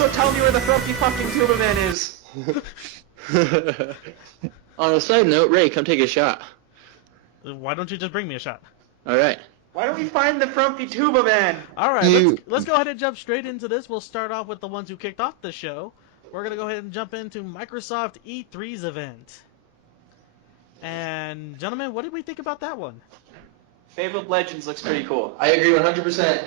Also, tell me where the frumpy fucking tuba man is. On a side note, Ray, come take a shot. Why don't you just bring me a shot? All right. Why don't we find the frumpy tuba man? All right, let's go ahead and jump straight into this. We'll start off with the ones who kicked off the show. We're gonna go ahead and jump into Microsoft E3's event. And gentlemen, what did we think about that one? Fable of Legends looks pretty cool. I agree 100%.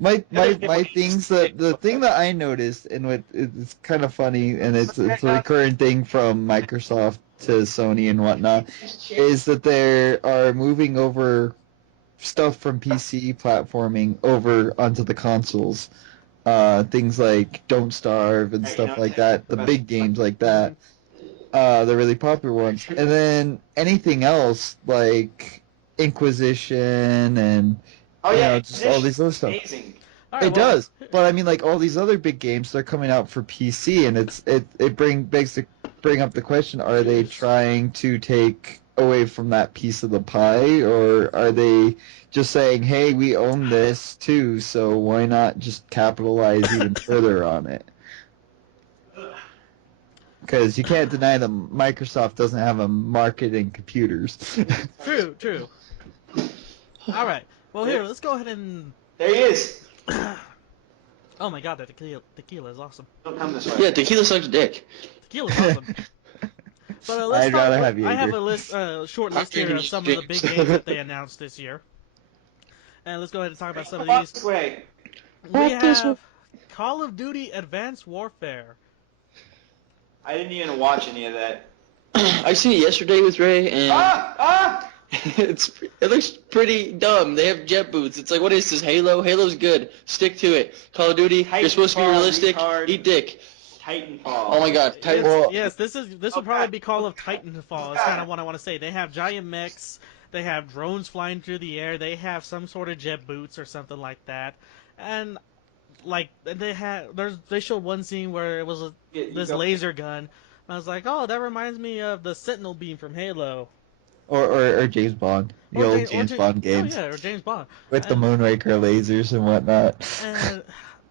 My things that the thing that I noticed, and it's kind of funny, and it's a recurrent thing from Microsoft to Sony and whatnot, is that they are moving over stuff from PC platforming over onto the consoles. Things like Don't Starve and stuff like that, the big games like that, the really popular ones, and then anything else like Inquisition and just all these other stuff. Amazing. Right, it does, but I mean, like all these other big games, they're coming out for PC, and it begs to bring up the question: are they trying to take away from that piece of the pie, or are they just saying, "Hey, we own this too, so why not just capitalize even further on it?" Because you can't deny that Microsoft doesn't have a market in computers. True. All right. Well, here, let's go ahead and... There he is. Oh my god, that tequila is awesome. Don't come this way. Yeah, tequila sucks dick. Tequila's awesome. But let's I'd rather have you. I have a short list here of some of the big games that they announced this year. And let's go ahead and talk about some of these. This way. We have Call of Duty Advanced Warfare. I didn't even watch any of that. I seen it yesterday with Ray, and It's it looks pretty dumb. They have jet boots. It's like, what is this, Halo? Halo's good. Stick to it. Call of Duty, you're supposed to be realistic. Retard. Eat dick. Titanfall. Oh my god, Titanfall. Yes, this will probably be Call of Titanfall. Is kind of what I want to say. They have giant mechs. They have drones flying through the air. They have some sort of jet boots or something like that. And like they showed one scene where it was this laser gun. And I was like, oh, that reminds me of the Sentinel beam from Halo. Or James Bond, the old James Bond games. Oh, yeah, or James Bond. With the Moonraker lasers and whatnot. And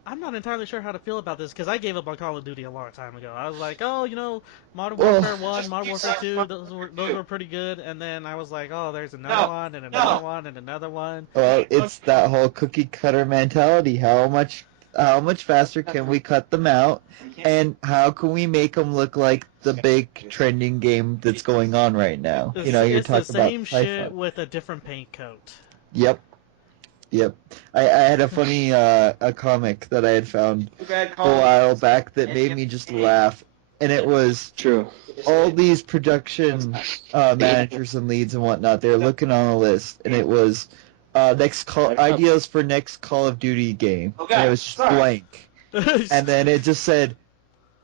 I'm not entirely sure how to feel about this, because I gave up on Call of Duty a long time ago. I was like, oh, Modern Warfare 1, Modern Warfare 2, those were pretty good, and then I was like, oh, there's another one, and another one, and another one. Well, it's that whole cookie cutter mentality. How much faster can we cut them out, and how can we make them look like the big trending game that's going on right now? It's, you're it's talking the same about shit with a different paint coat. Yep. I had a funny a comic that I had found a while back that made me just laugh, and it was True. all these production managers and leads and whatnot. They're looking on a list, and it was ideas for next Call of Duty game, and it was just blank, and then it just said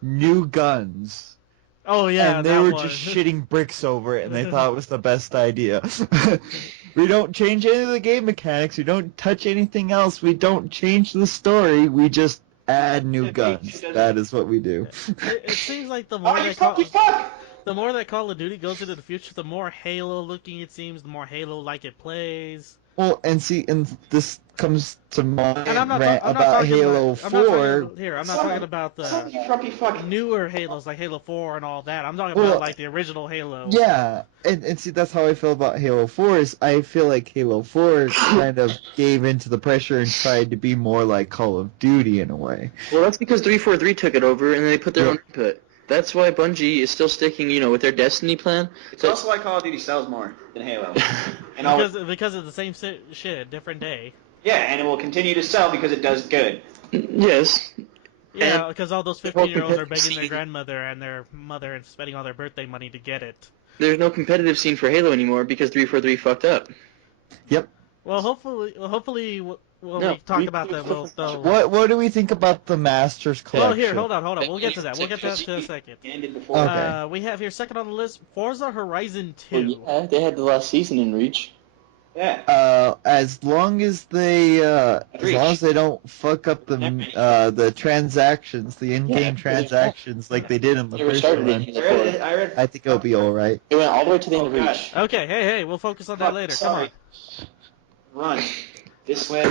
new guns. Oh yeah, and they were just shitting bricks over it, and they thought it was the best idea. We don't change any of the game mechanics. We don't touch anything else. We don't change the story. We just add new guns. That is what we do. It seems like the more that Call of Duty goes into the future, the more Halo looking it seems, the more Halo like it plays. Well, and this comes to mind about Halo 4. I'm not talking about the newer Halos, like Halo 4 and all that. I'm talking about like the original Halo. Yeah, and see, that's how I feel about Halo 4, is I feel like Halo 4 kind of gave into the pressure and tried to be more like Call of Duty in a way. Well, that's because 343 took it over, and they put their own input. That's why Bungie is still sticking, with their Destiny plan. It's also why Call of Duty sells more than Halo. because it's the same shit, different day. Yeah, and it will continue to sell because it does good. Yes. Yeah, because all those 15-year-olds are begging their grandmother and their mother and spending all their birthday money to get it. There's no competitive scene for Halo anymore because 343 fucked up. Yep. Well, hopefully, we talk about that. What do we think about the Masters Collection? Well, here, hold on. We'll get to that. We'll get to that in a second. Okay. We have here second on the list, Forza Horizon 2. Well, yeah, they had the last season in reach. Yeah. As long as they don't fuck up the transactions, the in-game transactions like they did in the first one, I think it'll be all right. It went all the way to the end of reach. Okay, hey, we'll focus on that later. Sorry. Come on. Run. This way.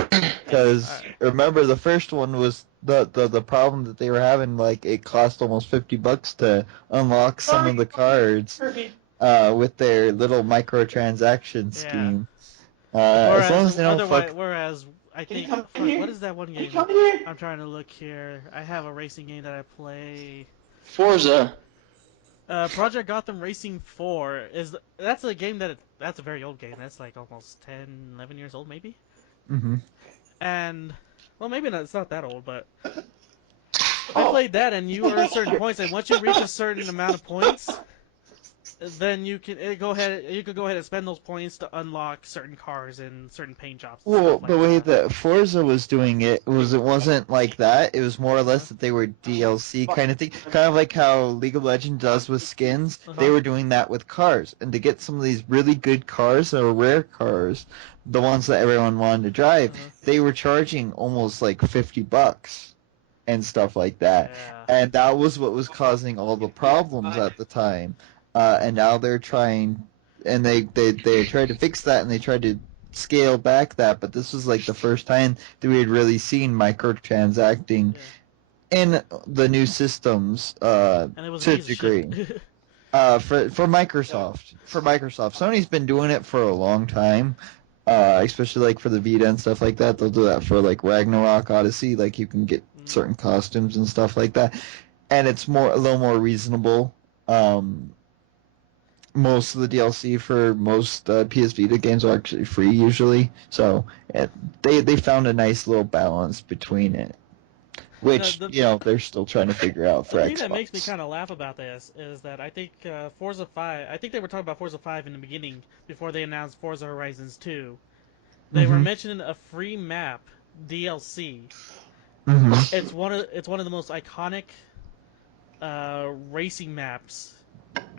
Because Alright. remember, the first one was the problem that they were having. Like, it cost almost $50 to unlock some of the cards with their little microtransaction scheme. As long as they don't fuck. Whereas I Can you think come in here? what is that one Can you game? come in here? I'm trying to look here. I have a racing game that I play. Forza. Project Gotham Racing 4 that's a game that's a very old game. That's like almost 10, 11 years old maybe. Mm-hmm. And well, maybe not, it's not that old, but I played that, and you earn certain points, and once you reach a certain amount of points, then you can go ahead and spend those points to unlock certain cars and certain paint jobs. And Well, stuff the like way that. that Forza was doing it wasn't like that. It was more or less that they were DLC kind of thing, kind of like how League of Legends does with skins. They were doing that with cars, and to get some of these really good cars that were rare cars, the ones that everyone wanted to drive, they were charging almost like $50 and stuff like that. Yeah. And that was what was causing all the problems at the time. And now they're trying, and they tried to fix that, and they tried to scale back that, but this was like the first time that we had really seen microtransacting in the new systems And it was to a piece of degree. shit. For Microsoft. Sony's been doing it for a long time. Especially like for the Vita and stuff like that. They'll do that for like Ragnarok Odyssey, like you can get certain costumes and stuff like that. And it's a little more reasonable. Most of the DLC for most PS Vita games are actually free usually, so they found a nice little balance between it, which they're still trying to figure out for The Xbox. thing that makes me kind of laugh about this is that I think Forza 5. I think they were talking about Forza 5 in the beginning before they announced Forza Horizons 2. They were mentioning a free map DLC. It's one of the most iconic racing maps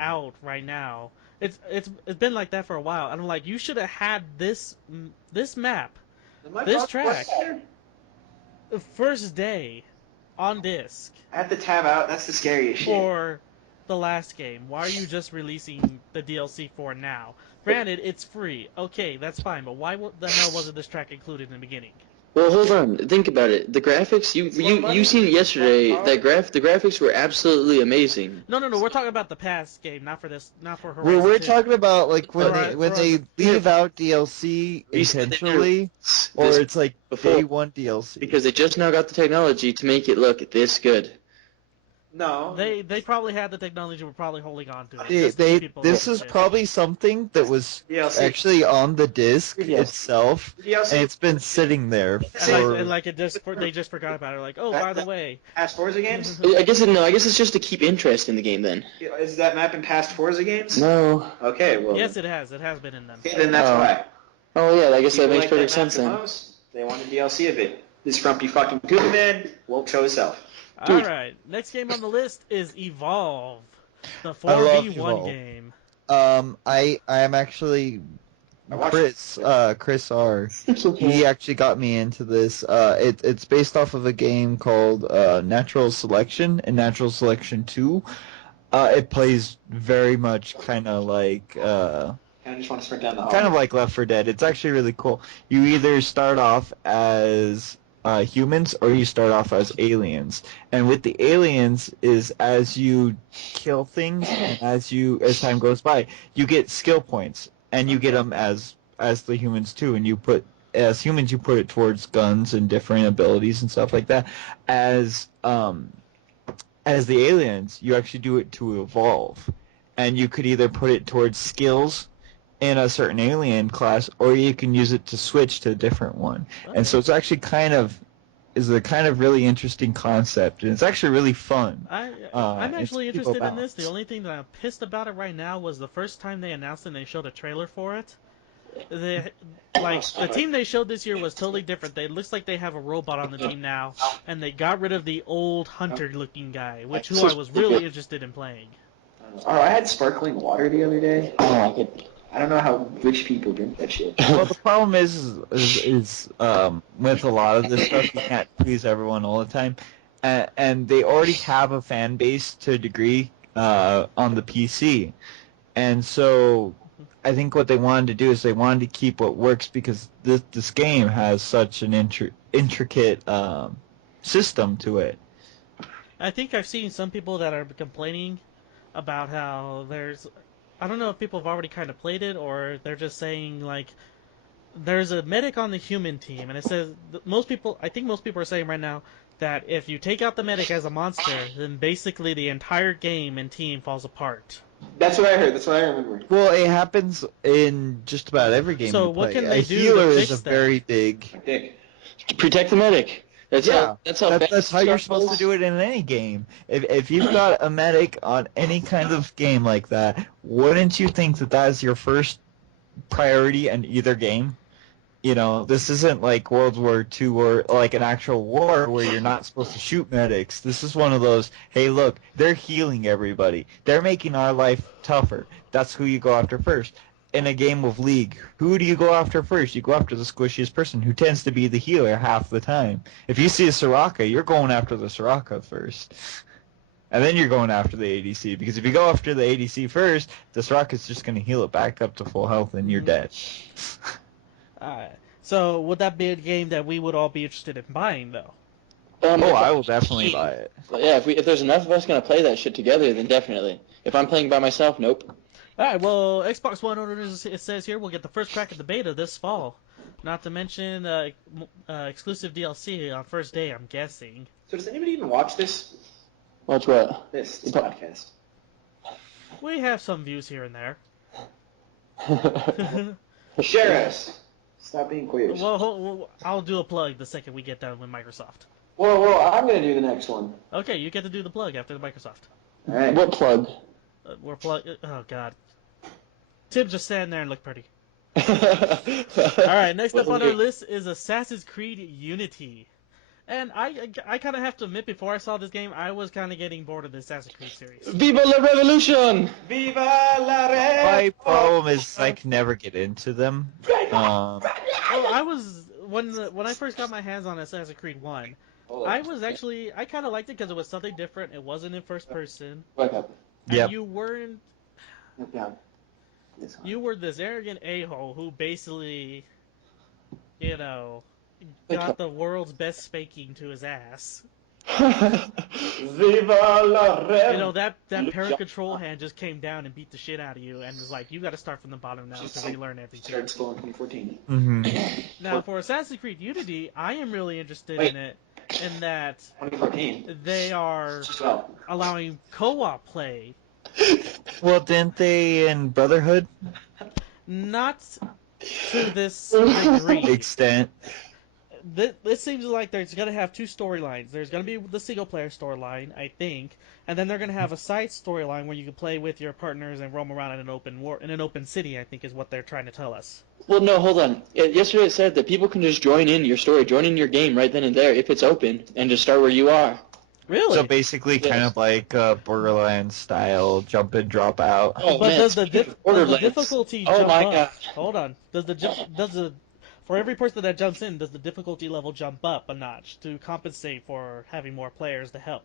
out right now. It's been like that for a while, and I'm like, you should have had this map, this track, the first day on disc. I have to tab out. That's the scariest shit. For the last game. Why are you just releasing the DLC for now? Granted, it's free. Okay, that's fine, but why the hell wasn't this track included in the beginning? Well, hold on. Think about it. The graphics, you seen it yesterday. The graphics were absolutely amazing. No. We're talking about the past game, not for Horizon. Well, we're 2. talking about like when Right, they leave out DLC intentionally, or it's like day one DLC. Because they just now got the technology to make it look this good. No. They probably had the technology. We're probably holding on to it. This is probably something that was DLC. actually on the disc itself, DLC. and it's been sitting there for. And they just forgot about it. Like, oh, by the way, Past Forza games? I guess it's just to keep interest in the game then. Is that map in past Forza games? No. Okay, well. yes, it has. It has been in them. Okay, then that's why. Oh yeah, I guess that People makes like perfect that map sense the then. most. They wanted DLC of it. This frumpy fucking Google man won't show himself. All right, next game on the list is Evolve, the I love 4v1 Evolve. game. I am actually Chris R. He actually got me into this. It's based off of a game called Natural Selection and Natural Selection 2. It plays very much kind of like I just want to sprint down the hall. kind of like Left 4 Dead. It's actually really cool. You either start off as humans or you start off as aliens. And with the aliens is as you kill things and as time goes by, you get skill points, and you get them as the humans too. And as humans you put it towards guns and different abilities and stuff like that. As the aliens, you actually do it to evolve, and you could either put it towards skills in a certain alien class, or you can use it to switch to a different one. Okay. And so it's actually a kind of really interesting concept, and it's actually really fun. I'm actually it's interested people in this. The balanced. only thing that I'm pissed about it right now was the first time they announced it and they showed a trailer for it. The team they showed this year was totally different. It looks like they have a robot on the team now, and they got rid of the old hunter-looking guy, who I was really interested in playing. Oh, I had sparkling water the other day. Oh, I don't know how rich people drink that shit. Well, the problem is with a lot of this stuff, you can't please everyone all the time, and they already have a fan base to a degree on the PC, and so I think what they wanted to do is they wanted to keep what works because this game has such an intricate system to it. I think I've seen some people that are complaining about how I don't know if people have already kind of played it or they're just saying like there's a medic on the human team and it says I think most people are saying right now that if you take out the medic as a monster, then basically the entire game and team falls apart. That's what I heard. That's what I remember. Well, it happens in just about every game. So you what play. can they a do healer to is fix a that? very big. Dick. Protect the medic. That's how You're supposed to do it in any game. If you've got a medic on any kind of game like that, wouldn't you think that is your first priority in either game? You know, this isn't like World War II or like an actual war where you're not supposed to shoot medics. This is one of those, hey, look, they're healing everybody. They're making our life tougher. That's who you go after first. In a game of League, who do you go after first? You go after the squishiest person, who tends to be the healer half the time. If you see a Soraka, you're going after the Soraka first. And then you're going after the ADC, because if you go after the ADC first, the Soraka's just going to heal it back up to full health and you're dead. Alright. So would that be a game that we would all be interested in buying though? I will definitely buy it. Yeah, if there's enough of us gonna play that shit together, then definitely. If I'm playing by myself, nope. Alright, well, Xbox One owners, it says here, will get the first crack at the beta this fall. Not to mention exclusive DLC on first day, I'm guessing. So does anybody even watch this? Watch what? This podcast. We have some views here and there. Share us. Stop being queers. Well, I'll do a plug the second we get done with Microsoft. Whoa, I'm gonna do the next one. Okay, you get to do the plug after the Microsoft. All right. What plug? We're plug. Oh God. Tim just stand there and look pretty. All Alright, next up on our list is Assassin's Creed Unity. And I kind of have to admit, before I saw this game, I was kind of getting bored of the Assassin's Creed series. Viva la revolution! Viva la Revolution! My problem is I can never get into them. Well, I was when I first got my hands on Assassin's Creed 1, I kind of liked it because it was something different. It wasn't in first person. Wake up. And Yep. you weren't. Yeah. You were this arrogant a-hole who basically, got the world's best spanking to his ass. Viva la Revolution! That parent control hand just came down and beat the shit out of you and was like, you got to start from the bottom now to relearn everything. Started school in 2014. Mm-hmm. Now, for Assassin's Creed Unity, I am really interested in it in that 2014. they are Well, allowing co-op play. Well, didn't they in Brotherhood? Not to this degree. Extent. This seems like there's going to have two storylines. There's going to be the single-player storyline, I think, and then they're going to have a side storyline where you can play with your partners and roam around in an open city, I think is what they're trying to tell us. Well, no, hold on. Yesterday it said that people can just join in your story, join in your game right then and there if it's open, and just start where you are. Really? So basically, kind of like Borderlands style, jump in, drop out. Oh, But man, does the speaking of Borderlands, difficulty oh jump my up? God. Hold on. For every person that jumps in, does the difficulty level jump up a notch to compensate for having more players to help?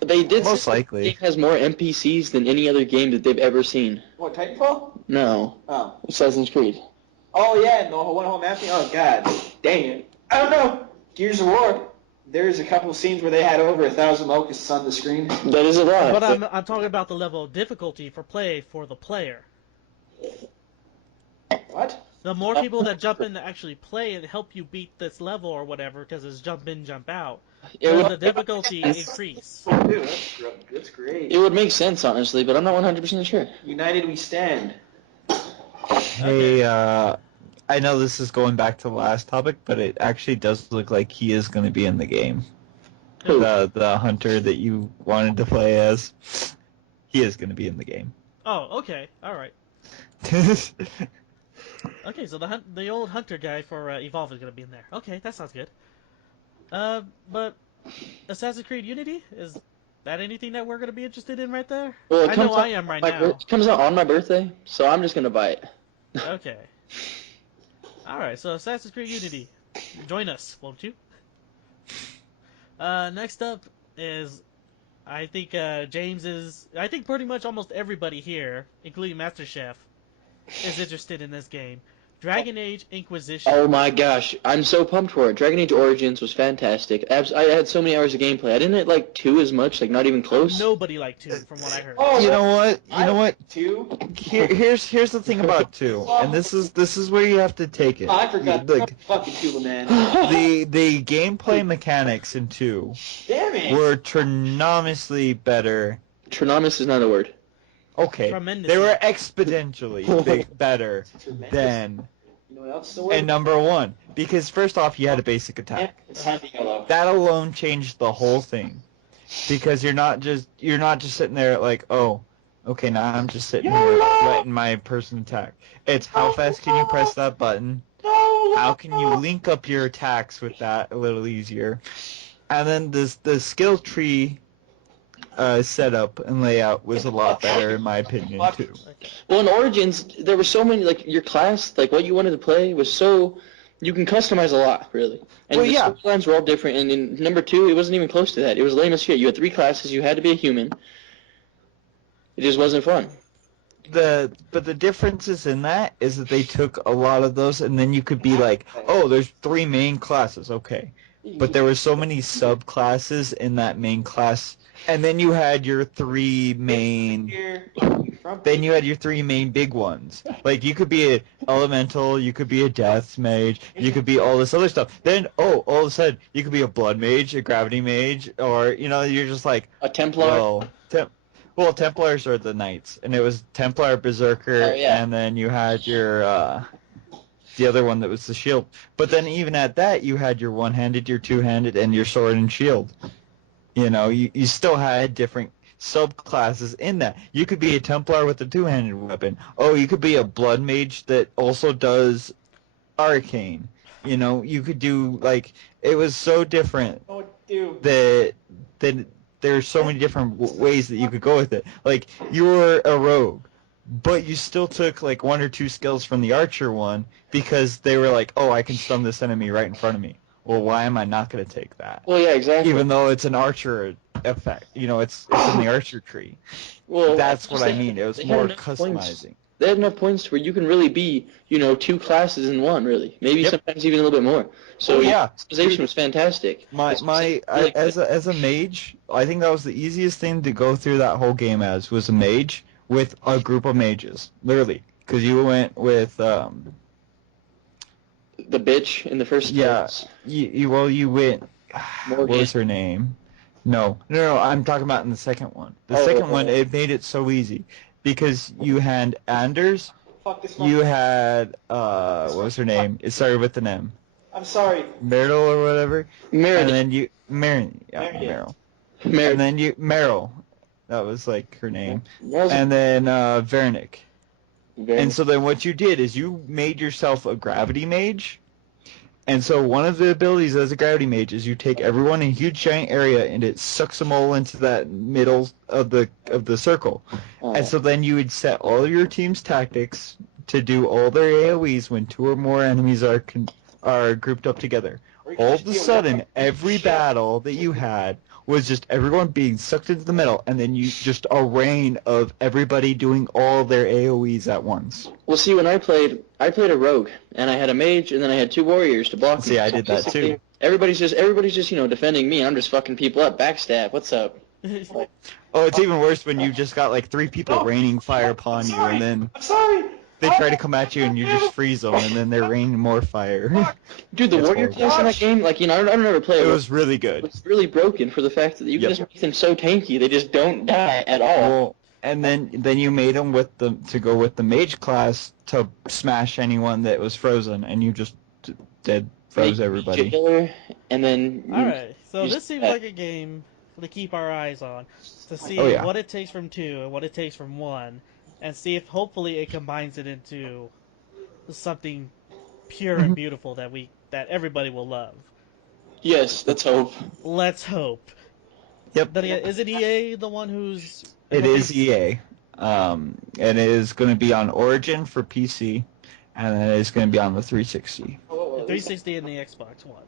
They did Most say likely. it has more NPCs than any other game that they've ever seen. what, Titanfall? No, Oh. Assassin's Creed. Oh, yeah, and the one whole map thing? Oh, God. Dang it. I don't know. Gears of War. There's a couple of scenes where they had over 1,000 locusts on the screen. That is a lot. But I'm talking about the level of difficulty for the player. What? The more people that jump in to actually play and help you beat this level or whatever, because it's jump in, jump out, It does would- the difficulty increase? Oh, dude, that's great. It would make sense, honestly, but I'm not 100% sure. United we stand. Hey, I know this is going back to the last topic, but it actually does look like he is going to be in the game. Who? The hunter that you wanted to play as, he is going to be in the game. Oh, okay, all right. Okay, so the old hunter guy for Evolve is gonna be in there. Okay, that sounds good. But Assassin's Creed Unity, is that anything that we're gonna be interested in right there? Well, I know I am right now. It comes out on my birthday, so I'm just gonna buy it. Okay. All right, so Assassin's Creed Unity, join us, won't you? Next up is, I think I think pretty much almost everybody here, including Master Chef, is interested in this game. Dragon Age Inquisition. Oh my gosh, I'm so pumped for it. Dragon Age Origins was fantastic. I had so many hours of gameplay. I didn't like 2 as much, like not even close. Nobody liked 2, from what I heard. Oh, You know what? You know what? 2? Here's the thing about 2, and this is where you have to take it. Oh, I forgot. Like Fucking Tula, man. the gameplay mechanics in 2 Damn it. were tremendously better. Trinomis is not a word. Okay, Tremendous. they were exponentially better than You know what else is the word? in number 1, because first off you had a basic attack. It's time to yellow. That alone changed the whole thing, because you're not just sitting there like, oh, okay, now I'm just sitting here letting my person attack. It's how fast can you press that button? How can you link up your attacks with that a little easier? And then the skill tree setup and layout was a lot better in my opinion too. Well, in Origins, there were so many, like, your class, like, what you wanted to play was so, you can customize a lot, really. And Well, the yeah. storylines were all different, and in number 2, it wasn't even close to that. It was lame as shit. You had 3 classes, you had to be a human. It just wasn't fun. But the differences in that is that they took a lot of those, and then you could be like, oh, there's 3 main classes, okay. But there were so many subclasses in that main class, and then you had your 3 main. Then you had your 3 main big ones. Like, you could be an elemental, you could be a death mage, you could be all this other stuff. Then, all of a sudden, you could be a blood mage, a gravity mage, or, you're just like, A Templar. well, Templars are the knights, and it was Templar, Berserker, Oh, yeah. and then you had your, the other one that was the shield. But then even at that, you had your one-handed, your two-handed, and your sword and shield. You still had different subclasses in that. You could be a Templar with a two-handed weapon. Oh, you could be a blood mage that also does arcane. You could do, like, it was so different Oh, dude. that there's so many different ways that you could go with it. Like, you were a rogue, but you still took, like, 1 or 2 skills from the archer one because they were like, oh, I can stun this enemy right in front of me. Well, why am I not going to take that? Well, yeah, exactly. Even though it's an archer effect. It's in the archer tree. Well, That's what I mean. It was they had more enough points. customizing. They had enough points where you can really be, 2 classes in one, really. Maybe Yep. sometimes even a little bit more. So, Oh, yeah. customization was fantastic. As a mage, I think that was the easiest thing to go through that whole game as, was a mage with a group of mages. Literally. Because you went with, The bitch in the first place. you went, what was her name? No, I'm talking about in the second one. The second one, it made it so easy. Because you had Anders, Fuck this you one. had, what was her name? It started with an M. I'm sorry. Myrtle or whatever. Meredith. And then you, Meryl. Meredith. And then you, Meryl. That was like her name. That was And then, Vernick. very- And so then what you did is you made yourself a gravity mage. And so one of the abilities as a gravity mage is you take everyone in a huge giant area and it sucks them all into that middle of the circle. And so then you would set all of your team's tactics to do all their AoEs when 2 or more enemies are grouped up together. All of a sudden, every battle that you had was just everyone being sucked into the middle, and then you just a rain of everybody doing all their AoEs at once. Well, see, when I played a rogue, and I had a mage, and then I had 2 warriors to block me. See, I did that Basically, too. Everybody's just defending me. I'm just fucking people up. Backstab. What's up? Oh, it's even worse when you just got like 3 people raining fire upon you, and then I'm sorry. they try to come at you and you just freeze them, and then they're raining more fire. Dude, the It's warrior horrible. class in that game, like, I don't ever play It it. was really good. It's really broken for the fact that you can Yep. just make them so tanky they just don't die at all. Well, and then you made them to go with the mage class to smash anyone that was frozen, and you just froze everybody. Jailer, and then Alright, so you this just- seems like a game to keep our eyes on, to see Oh, yeah. what it takes from 2 and what it takes from 1, and see if hopefully it combines it into something pure and beautiful that everybody will love. Yes, let's hope. Let's hope. Yep. Then again, is it EA the one who's... It is EA. And it is going to be on Origin for PC, and then it's going to be on the 360. The 360 and the Xbox One.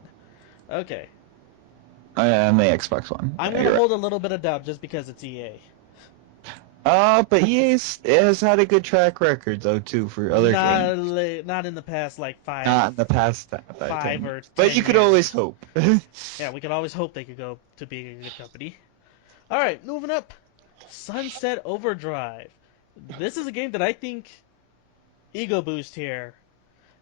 Okay. And the Xbox One. I'm Yeah, going to you're hold a little bit of doubt just because it's EA. But it has had a good track record though too for other games. Not in the past like Not in the past 5 or 10 but you could years. always hope. Yeah, we could always hope they could go to being a good company. All right, moving up, Sunset Overdrive. This is a game that I think Egoboost here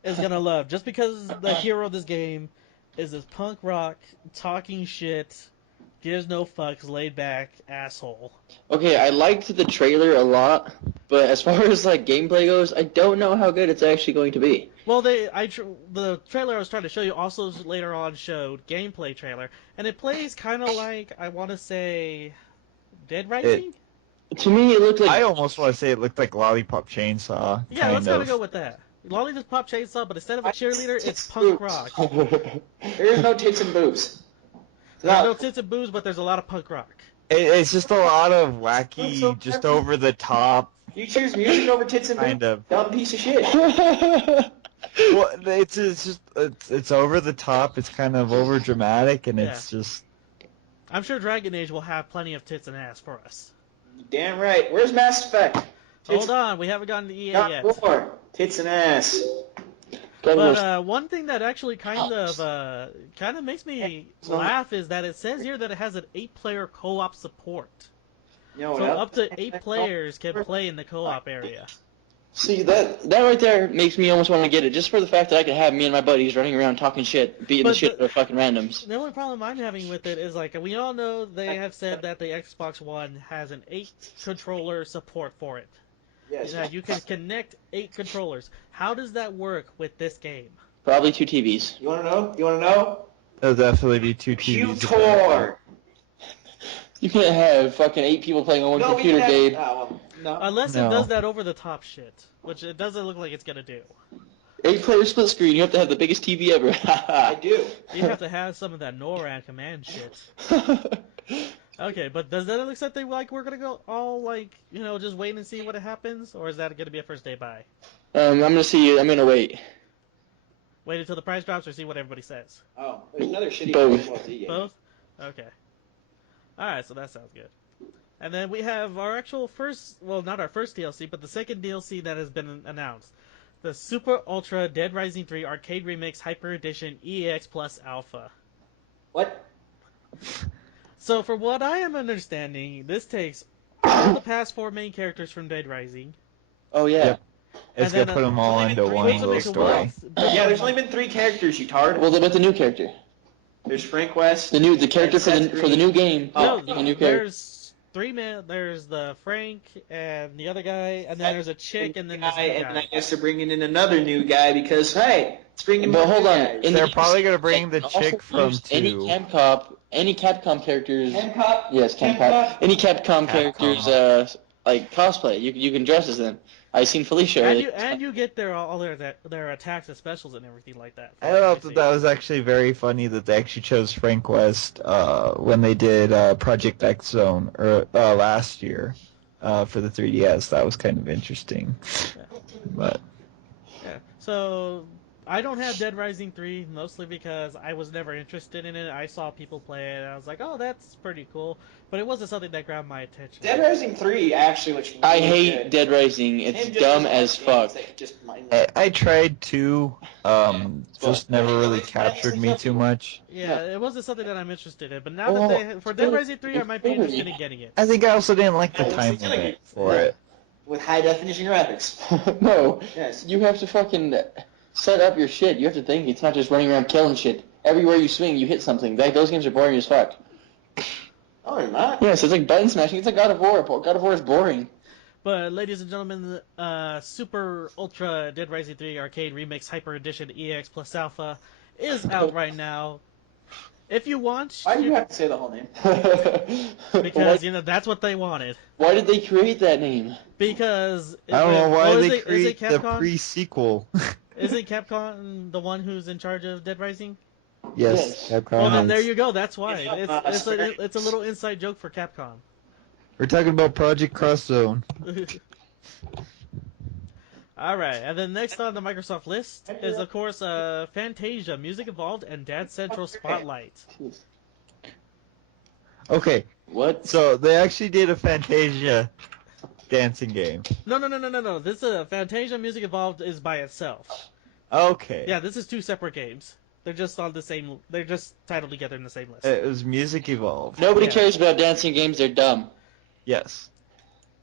is gonna love, just because the hero of this game is this punk rock, talking shit, gives no fucks, laid back asshole. Okay, I liked the trailer a lot, but as far as like gameplay goes, I don't know how good it's actually going to be. Well, the trailer I was trying to show you also later on showed gameplay trailer, and it plays kind of like, I want to say, Dead Rising. To me, it looked like I almost want to say it looked like Lollipop Chainsaw. Yeah, let's kind of go with that. Lolly just pop chainsaw, but instead of a cheerleader, it's punk rock. There's no tits and boobs. There's no tits and boobs, but there's a lot of punk rock. It's just a lot of wacky, just over the top. You choose music over tits and boobs? Kind of. Dumb piece of shit. Well, it's over the top. It's kind of over dramatic, and it's just. I'm sure Dragon Age will have plenty of tits and ass for us. Damn right. Where's Mass Effect? Hold on, we haven't gotten to EA Not yet. more. Tits and ass. But one thing that actually kind of makes me laugh is that it says here that it has an 8-player co-op support. So up to 8 players can play in the co-op area. See, that right there makes me almost want to get it, just for the fact that I could have me and my buddies running around talking shit, beating the shit out of fucking randoms. The only problem I'm having with it is, like, we all know they have said that the Xbox One has an 8-controller support for it. Yes. Yeah, you can connect 8 controllers. How does that work with this game? Probably 2 TVs. You wanna know? You wanna know? There'll definitely be 2 TVs. QTOR. You can't have fucking 8 people playing on one computer, Gabe. No. Unless it does that over-the-top shit, which it doesn't look like it's gonna do. 8-player split screen, you have to have the biggest TV ever. I do. You have to have some of that NORAD command shit. Okay, but does that look like we're gonna go all just wait and see what happens, or is that gonna be a first day buy? I'm gonna wait. Wait until the price drops, or see what everybody says? Oh, there's another shitty Both. Both? Okay. Alright, so that sounds good. And then we have our actual not our first DLC, but the second DLC that has been announced. The Super Ultra Dead Rising 3 Arcade Remix Hyper Edition EX Plus Alpha. What? So for what I am understanding, this takes all the past 4 main characters from Dead Rising. Oh, yeah. Yep. It's gonna put them all into one little story. Yeah, there's only been 3 characters, you tard. Well, but the new character. There's Frank West. The character for the new game. No, the new character. there's 3 men. There's the Frank and the other guy, and then there's a chick, and then there's a And guy. I guess they're bringing in another new guy because, hey, it's bringing But more hold new on. guys. They're probably gonna bring the Also chick from use 2. Any Capcom characters. Capcom? Yes, Capcom. Any Capcom characters, like cosplay. You can dress as them. I seen Felicia. And you get all their attacks and specials and everything like that. I thought that was actually very funny that they actually chose Frank West when they did Project X Zone last year for the 3DS. That was kind of interesting. Yeah. But Yeah. So I don't have Dead Rising 3 mostly because I was never interested in it. I saw people play it and I was like, oh, that's pretty cool. But it wasn't something that grabbed my attention. Dead Rising 3 actually looks really I hate good. Dead Rising. It's And just dumb like as games fuck. that just mindless. I tried to, just never really captured me too much. Yeah, it wasn't something that I'm interested in. But now that for Dead Rising 3, I might be interested in getting it. I think I also didn't like the time limit for it. With high definition graphics. No. Yes. You have to fucking set up your shit. You have to think. It's not just running around killing shit. Everywhere you swing, you hit something. Those games are boring as fuck. Oh, they're not? Yes, it's like button smashing. It's like God of War. God of War is boring. But ladies and gentlemen, Super Ultra Dead Rising 3 Arcade Remix Hyper Edition EX Plus Alpha is out right now. If you want, Why do you have to say the whole name? because that's what they wanted. Why did they create that name? Because I don't know why they is create it the Capcom? pre-sequel. Isn't Capcom the one who's in charge of Dead Rising? Yes, Capcom Well, then is. there you go. That's why. It's It's a little inside joke for Capcom. We're talking about Project Cross Zone. All right, and then next on the Microsoft list is, of course, Fantasia, Music Evolved, and Dance Central Spotlight. Okay, What? so they actually did a Fantasia dancing game. No. This Fantasia Music Evolved is by itself. Okay. Yeah, this is two separate games. They're just on the same. They're just titled together in the same list. It was Music Evolved. Nobody Yeah. cares about dancing games. They're dumb. Yes.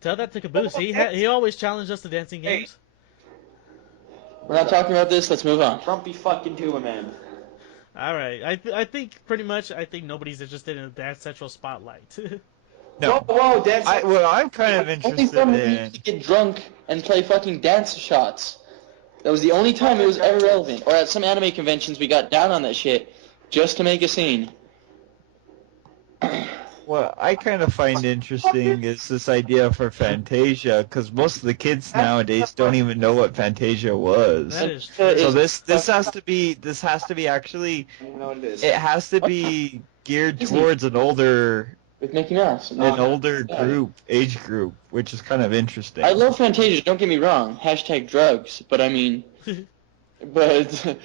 Tell that to Caboose. He always challenged us to dancing games. We're not talking about this. Let's move on. Trumpy fucking tuba man. All right. I think pretty much. I think nobody's interested in the Dance Central spotlight. No. Whoa, that's Well, I'm kind of Only interested fun in. to get drunk and play fucking dance shots. That was the only time it was ever relevant. Or at some anime conventions, we got down on that shit just to make a scene. What I kind of find interesting is this idea for Fantasia, because most of the kids nowadays don't even know what Fantasia was. That is So true. So this has to be actually, I don't even know what it is. it has to be geared towards an older With Mickey Mouse. age group, which is kind of interesting. I love Fantasia, don't get me wrong. Hashtag drugs. But I mean... But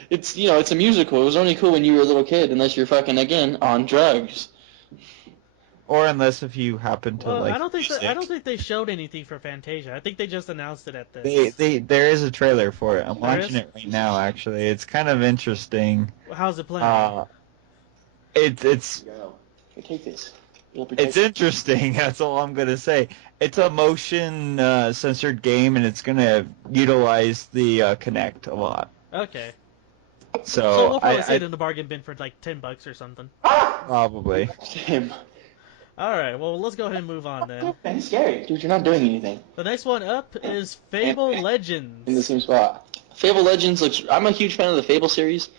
it's, it's a musical. It was only cool when you were a little kid, unless you're fucking, again, on drugs. Or unless if you happen to Well, like. I don't think music. they showed anything for Fantasia. I think they just announced it at this. There is a trailer for it. I'm There watching is? it right now. Actually, it's kind of interesting. How's it playing? It's Go. Here, take this. It'll protect It's interesting. That's all I'm gonna say. It's a motion censored game, and it's gonna utilize the Kinect a lot. Okay. So, So we'll probably see I it in the bargain bin for like $10 or something. probably. him. All right. Well, let's go ahead and move on then. That's scary. Dude, you're not doing anything The next one up is Fable in the Legends. same spot. Fable Legends looks... I'm a huge fan of the Fable series.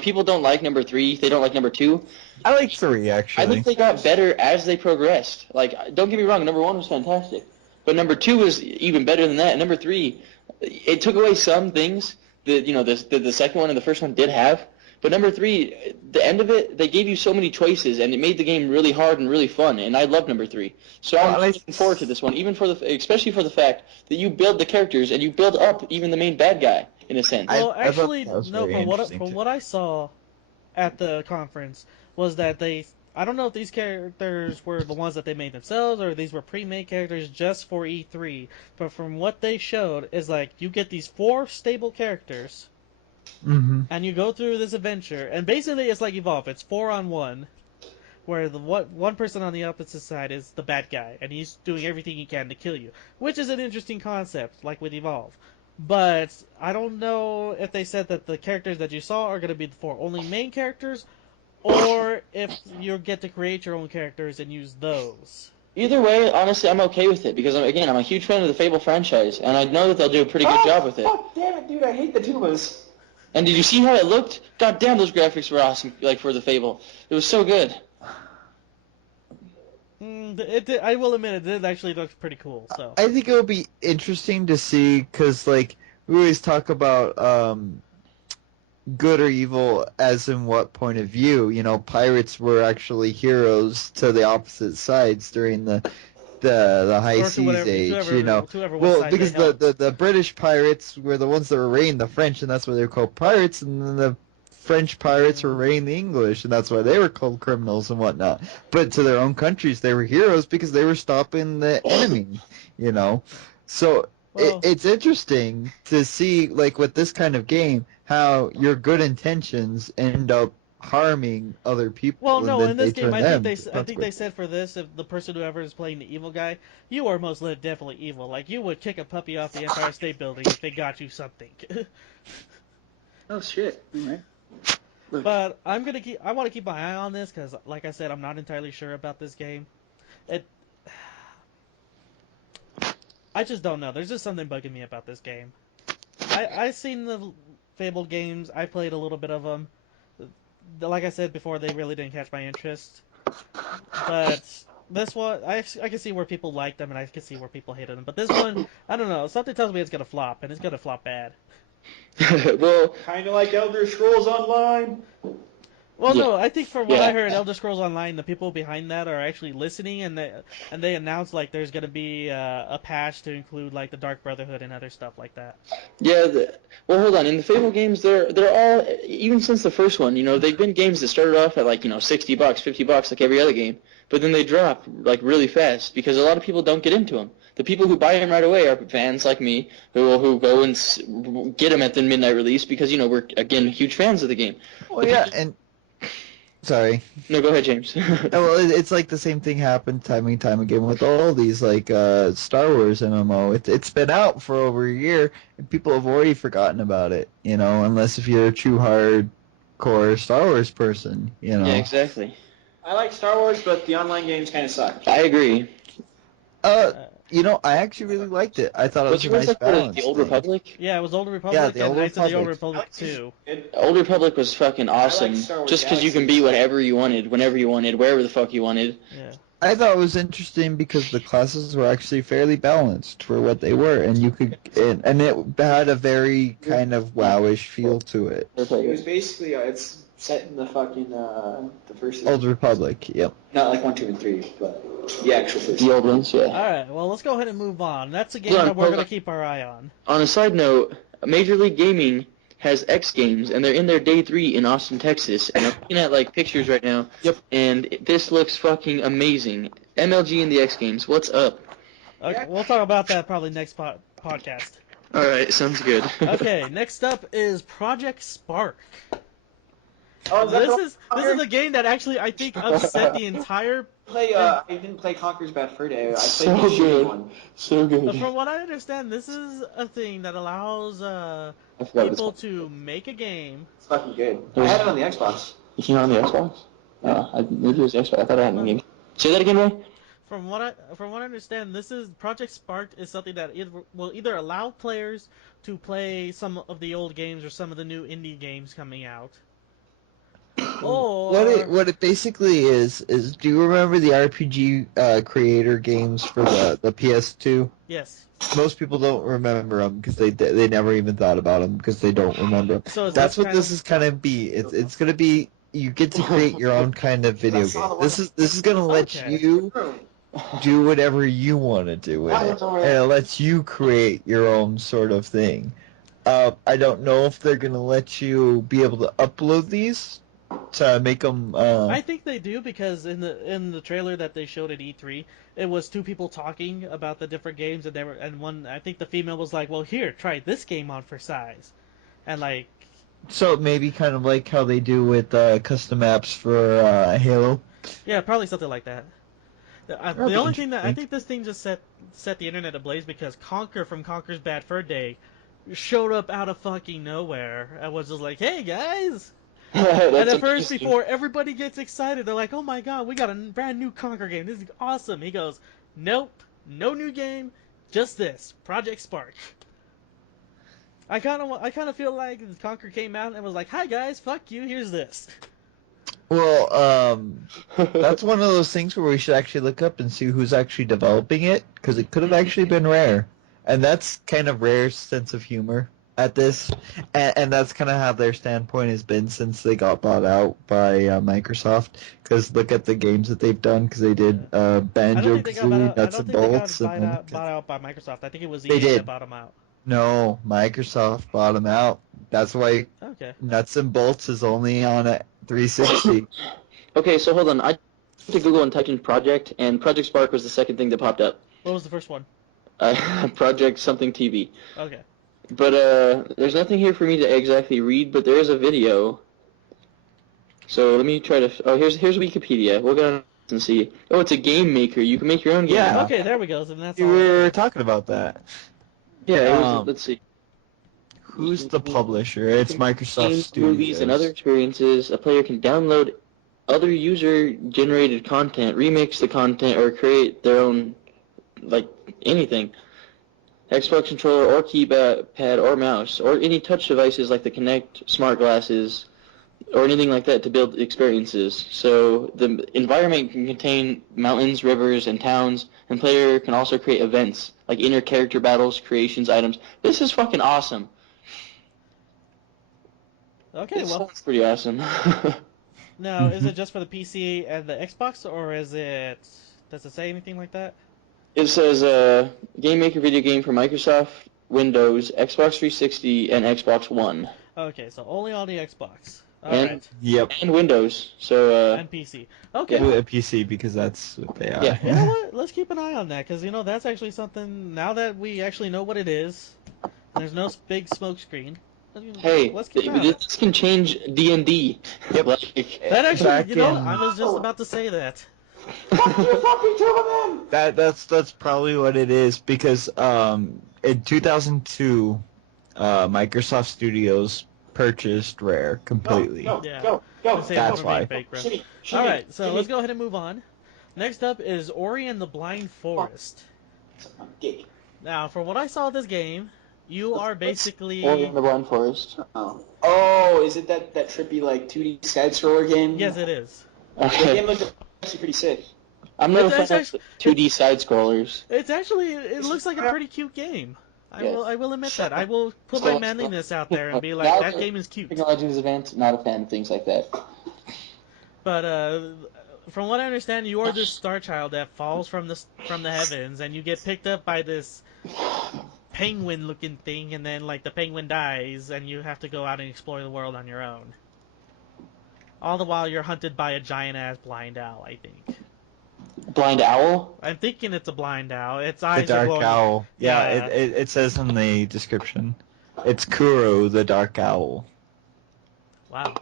People don't like number 3. They don't like number 2. I like 3 actually. I think they got better as they progressed. Like, don't get me wrong, number 1 was fantastic. But number 2 was even better than that. And number 3, it took away some things that, the second one and the first one did have. But number 3, the end of it, they gave you so many choices, and it made the game really hard and really fun. And I love number 3. So I'm looking forward to this one, especially for the fact that you build the characters and you build up even the main bad guy in a sense. Well, I thought actually, that was no. very From interesting, what I saw at the conference was that I don't know if these characters were the ones that they made themselves or these were pre-made characters just for E3. But from what they showed is like you get these 4 stable characters. Mm-hmm. And you go through this adventure, and basically it's like Evolve. It's 4-on-1, where one person on the opposite side is the bad guy, and he's doing everything he can to kill you, which is an interesting concept, like with Evolve. But I don't know if they said that the characters that you saw are going to be the 4 only main characters, or if you get to create your own characters and use those. Either way, honestly, I'm okay with it because, again, I'm a huge fan of the Fable franchise, and I know that they'll do a pretty good job with it. Fuck, damn it, dude, I hate the tubas. And did you see how it looked? God damn, those graphics were awesome, like, for the Fable. It was so good. I will admit it did actually look pretty cool. So I think it would be interesting to see, because like we always talk about good or evil as in what point of view. Pirates were actually heroes to the opposite sides during the high Or to seas whatever- age. to whoever Well, side because they helped. the British pirates were the ones that were raiding the French, and that's why they were called pirates, and then the French pirates were raiding the English, and that's why they were called criminals and whatnot. But to their own countries, they were heroes because they were stopping the enemy. So Well- it's interesting to see, like with this kind of game, how your good intentions end up harming other people. Well, no, and then in this they game, turn I them think they said for this, if the person whoever is playing the evil guy, you are most definitely evil. Like you would kick a puppy off the Empire State Building if they got you something. Oh, shit. All right. But I want to keep my eye on this because, like I said, I'm not entirely sure about this game. I just don't know. There's just something bugging me about this game. I've seen the Fable games. I played a little bit of them. Like I said before, they really didn't catch my interest. But this one, I can see where people like them and I can see where people hated them. But this one, I don't know. Something tells me it's gonna flop, and it's gonna flop bad. Well, Kind of like Elder Scrolls Online. Well, Yeah. no, I think from what Yeah. I heard, Elder Scrolls Online, the people behind that are actually listening, and they announced like there's gonna be a patch to include like the Dark Brotherhood and other stuff like that. Yeah, well, hold on. In the Fable games, they're all, even since the first one, they've been games that started off at like $60, $50, like every other game, but then they drop like really fast because a lot of people don't get into them. The people who buy them right away are fans like me who go and get them at the midnight release because we're again huge fans of the game. Well, yeah, and sorry. No, go ahead, James. Well, it's like the same thing happened time and time again with all these like Star Wars MMO. It's been out for over a year and people have already forgotten about it. Unless if you're a true hardcore Star Wars person. Yeah, exactly. I like Star Wars, but the online games kind of suck. I agree. I actually really liked it. I thought it was a nice balance. The Old thing. Republic? Yeah, it was Old Republic Yeah, the and Old Knights of the Old Republic. Republic 2. Old Republic was fucking awesome. Star Wars Just because you can be whatever you wanted, whenever you wanted, wherever the fuck you wanted. Yeah. I thought it was interesting because the classes were actually fairly balanced for what they were, and you could, and it had a very kind of wowish feel to it. It was basically it's set in the fucking the first. Old Republic, yep. Not like 1, 2, and 3, but the actual first. The old ones, yeah. Alright, well, let's go ahead and move on. That's a game Hold on, that we're hold going on. to keep our eye on. On a side note, Major League Gaming has X Games, and they're in their day 3 in Austin, Texas. And I'm looking at like pictures right now. Yep. And this looks fucking amazing. MLG and the X Games, what's up? Okay, we'll talk about that probably next podcast. All right, sounds good. Okay, next up is Project Spark. Oh, This is a game that actually I think upset the entire. I didn't play Conker's Bad Fur Day. I played So the shitty good. one. So good. From what I understand, this is a thing that allows I forgot people this to make a game. It's fucking good. I had it on the Xbox. You seen it on the Xbox? Maybe it was Xbox. I thought I had it on the game. Say that again, Ray? From what I understand, this is Project Spark is something that will either allow players to play some of the old games or some of the new indie games coming out. Or What it basically is do you remember the RPG creator games for the PS2? yes. Most people don't remember them because they never even thought about them because they don't remember 'em. So is That's this what this is gonna be. It's gonna be you get to create your own kind of video game. This is gonna let Okay. you do whatever you want to do with it, and it lets you create your own sort of thing. I don't know if they're gonna let you be able to upload these to make them. I think they do because in the trailer that they showed at E3, it was two people talking about the different games and one I think the female was like, "Well, here, try this game on for size," and like. So maybe kind of like how they do with custom apps for Halo. Yeah, probably something like that. That'll The be only thing that I interesting. think this thing just set the internet ablaze because Conker from Conker's Bad Fur Day showed up out of fucking nowhere and was just like, "Hey guys!" And at first, before everybody gets excited, they're like, "Oh my god, we got a brand new Conker game! This is awesome!" He goes, "Nope, no new game, just this Project Spark." I kind of feel like Conker came out and was like, "Hi guys, fuck you, here's this." Well, that's one of those things where we should actually look up and see who's actually developing it, because it could have actually been Rare. And that's kind of Rare's sense of humor at this, and that's kind of how their standpoint has been since they got bought out by Microsoft, because look at the games that they've done, because they did Banjo-Kazooie, Nuts and Bolts. I don't think they got bought out by Microsoft. I think it was They EA did. that bought them out. No, Microsoft bought them out. That's why Okay. Nuts and Bolts is only on a 360. Okay, so hold on. I went to Google and typed in Project, and Project Spark was the second thing that popped up. What was the first one? Project something TV. Okay. But there's nothing here for me to exactly read, but there is a video. So let me try to. Oh, here's Wikipedia. We'll go and see. Oh, it's a game maker. You can make your own game. Yeah. Okay, there we go. And that's We all. were talking about that. Yeah. It was, let's see. Who's the publisher? It's Microsoft Games, Studios. movies, and other experiences. A player can download other user-generated content, remix the content, or create their own, like anything. Xbox controller or keypad or mouse, or any touch devices like the Kinect, smart glasses, or anything like that to build experiences. So the environment can contain mountains, rivers, and towns, and player can also create events like inner character battles, creations, items. This is fucking awesome. Okay, This well, sounds pretty awesome. Now, is it just for the PC and the Xbox, or is it? Does it say anything like that? It says Game Maker video game for Microsoft, Windows, Xbox 360, and Xbox One. Okay, so only on the Xbox. And- Alright. Yep. And Windows. So And PC. Okay. Do a PC because that's what they are. Yeah. You know what? Let's keep an eye on that, because, that's actually something, now that we actually know what it is, there's no big smoke screen. hey, Let's keep an eye on it. this can change D&D. Yep. That actually, Back in- I was just about to say that. Fuck you, fucking two of them! That's probably what it is because in 2002, Microsoft Studios purchased Rare completely. Go, Yeah. go, go. Say That's it from why. being bankrupt. Shimmy, shimmy, Alright, so shimmy. let's go ahead and move on. Next up is Ori and the Blind Forest. Suck my dick. Now, from what I saw of this game, you are basically... Ori and the Blind Forest. Oh, is it that trippy, like, 2D side-scroller game? Yes, it is. The Okay. game looks actually pretty sick. I'm not a It's fan of 2D side scrollers. It's actually, it looks like a pretty cute game. Yes. I will admit that. I will put my manliness out there and be like, Now that game is cute. Technology is advanced. Not a fan of things like that. But from what I understand, you are this star child that falls from the heavens, and you get picked up by this penguin-looking thing, and then like the penguin dies, and you have to go out and explore the world on your own. All the while, you're hunted by a giant-ass blind owl. I think. Blind owl. I'm thinking it's a blind owl. Its The eyes are Dark glowing. Owl. Yeah, Yeah. it says in the description. It's Kuro, the Dark Owl. Wow.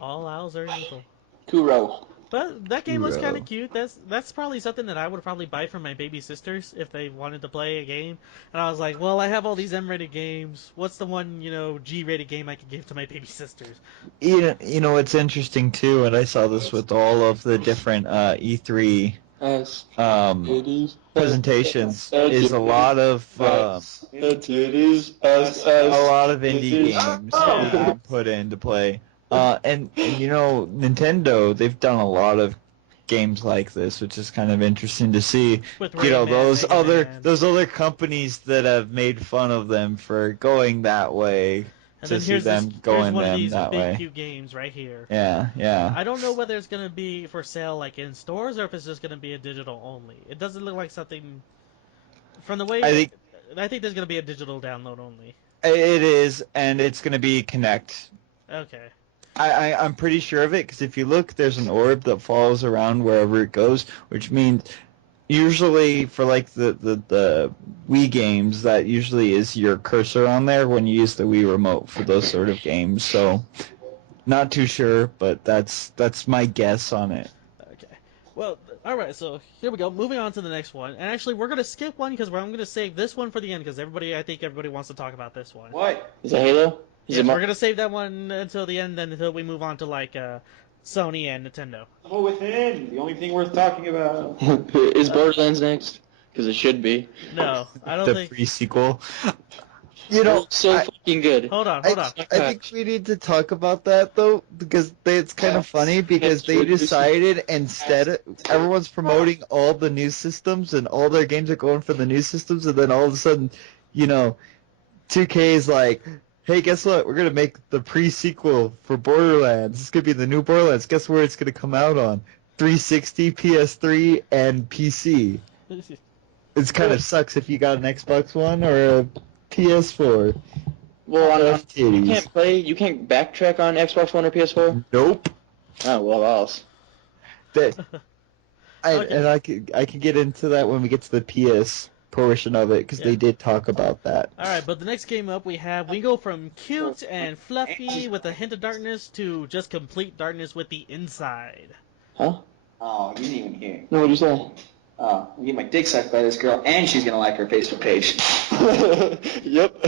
All owls are evil. Kuro. But that game looks Kuro. kind of cute. That's probably something that I would probably buy for my baby sisters if they wanted to play a game. And I was like, well, I have all these M-rated games. What's the one, G-rated game I could give to my baby sisters? You know what's interesting too, and I saw this with all of the different E3 presentations, is a lot of indie games being put into play. And Nintendo, they've done a lot of games like this, which is kind of interesting to see. With Rayman, Those other companies that have made fun of them for going that way. And To then see here's them here's going one of them these that big way. cute games right here. Yeah. I don't know whether it's gonna be for sale like in stores or if it's just gonna be a digital only. It doesn't look like something. From the way I think there's gonna be a digital download only. It is, and it's going to be Kinect. Okay. I'm pretty sure of it, because if you look, there's an orb that follows around wherever it goes, which means usually for like the Wii games, that usually is your cursor on there when you use the Wii remote for those sort of games. So, not too sure, but that's my guess on it. Okay. Well, alright, so here we go. Moving on to the next one. And actually, we're going to skip one because I'm going to save this one for the end because I think everybody wants to talk about this one. What? Is it Halo? Yes, we're going to save that one until the end, then until we move on to like Sony and Nintendo. Oh, within. The only thing worth talking about. Is Borderlands next? Because it should be. No, I don't The think... pre-sequel. Fucking good. Hold on. I think we need to talk about that though, because it's kind of funny because they decided instead everyone's promoting all the new systems and all their games are going for the new systems, and then all of a sudden, 2K is like, hey, guess what? We're gonna make the pre-sequel for Borderlands. It's gonna be the new Borderlands. Guess where it's gonna come out on? 360, PS3, and PC. It kind of sucks if you got an Xbox One or a PS4. Well, you can't backtrack on Xbox One or PS4? Nope. Oh, well, else. And I can get into that when we get to the PS portion of it, because they did talk about that. Alright, but the next game up we go from cute and fluffy with a hint of darkness to just complete darkness with the inside. Huh? Oh, you didn't even hear. No, what'd you say? Oh, I'm getting my dick sucked by this girl, and she's gonna like her Facebook page. Yep.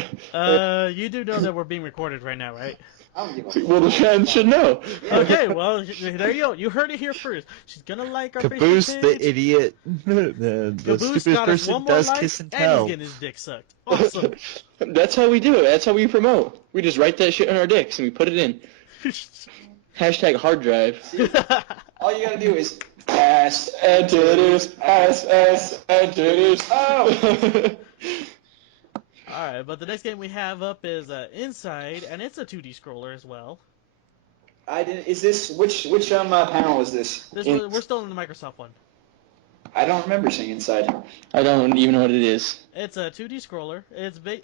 You do know that we're being recorded right now, right? I don't give a Well, the fans should know. Okay, well, there you go. You heard it here first. She's gonna like our Caboose, Facebook the page. idiot, the Caboose stupid got us person one more does like, kiss and and tell. he's getting his dick sucked. Awesome. That's how we do it. That's how we promote. We just write that shit on our dicks and we put it in. Hashtag hard drive. All you gotta do is ass, Introduce, introduce. Oh! Alright, but the next game we have up is Inside, and it's a 2D scroller as well. I didn't. Is this which panel was this? We're still in the Microsoft one. I don't remember seeing inside. I don't even know what it is. It's a 2D scroller.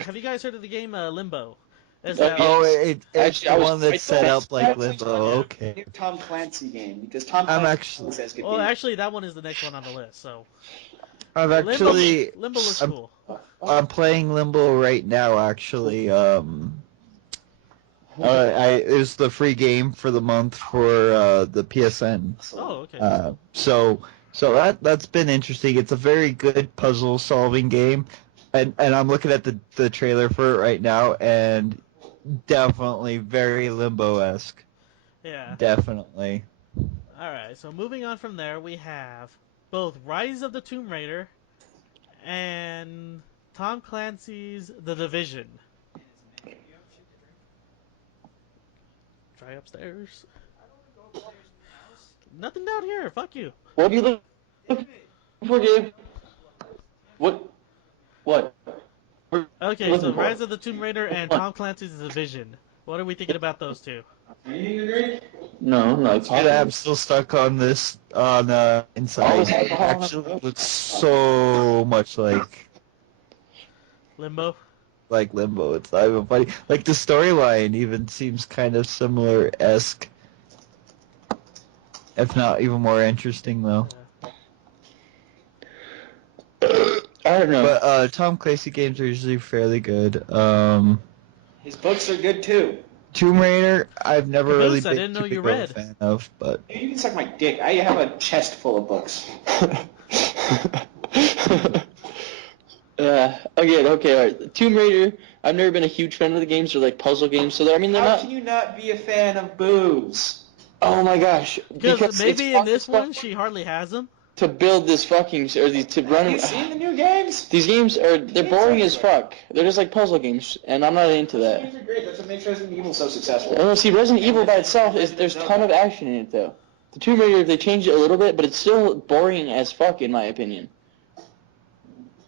Have you guys heard of the game Limbo? It's Oh, that- yeah. Oh, it's Actually, the one that's set up like Limbo. New Okay. Tom Clancy game because Tom I'm Clancy actually- says good Well, game. actually, that one is the next one on the list. So I've actually Limbo looks cool. I'm playing Limbo right now. Actually, it was the free game for the month for the PSN. Oh, okay. So that's been interesting. It's a very good puzzle solving game, and I'm looking at the trailer for it right now, and definitely very Limbo-esque. Yeah. Definitely. All right. So moving on from there, we have both Rise of the Tomb Raider and Tom Clancy's The Division. Try upstairs. Nothing down here. Fuck you. What are you looking for, Gabe? What? Okay, Looking so for? Rise of the Tomb Raider and Tom Clancy's The Division. What are we thinking about those two? No, it's And I'm still stuck on this inside. It actually looks so much like Limbo? Limbo. It's not even funny. Like the storyline even seems kind of similar-esque, if not even more interesting though. I don't know. But Tom Clancy games are usually fairly good. His books are good too. Tomb Raider, I've never Caboose, really I been didn't know too you big of a read. fan of, but You can suck my dick. I have a chest full of books. Okay, all right. Tomb Raider, I've never been a huge fan of the games. They're like puzzle games, so they're How not... can you not be a fan of boobs? Oh my gosh. Because maybe it's in this fun one she hardly has them. to build this fucking... to run... Have you seen the new games? These games they're boring as fuck. They're just like puzzle games, and I'm not into These that. games are great. That's what makes Resident Evil so successful. Oh, see, Resident Evil by itself, there's a ton of action in it, though. The Tomb Raider, they changed it a little bit, but it's still boring as fuck, in my opinion.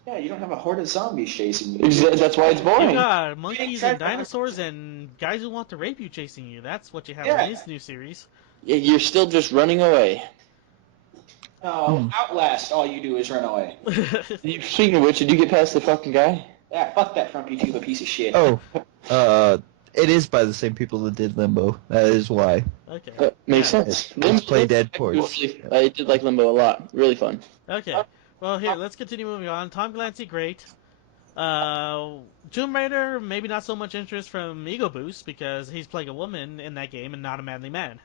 Yeah, you don't have a horde of zombies chasing you. That's why it's You boring. got monkeys and dinosaurs and guys who want to rape you chasing you. That's what you have in this new series. Yeah, you're still just running away. No, Outlast, all you do is run away. Speaking of which, did you get past the fucking guy? Yeah, fuck that frumpy tube, a piece of shit. oh, it is by the same people that did Limbo. That is why. Okay. Makes sense. Let's play Dead Ports. I did like Limbo a lot. Really fun. Okay. Well, here, let's continue moving on. Tom Clancy, great. Tomb Raider, maybe not so much interest from Egoboost because he's playing a woman in that game and not a manly man.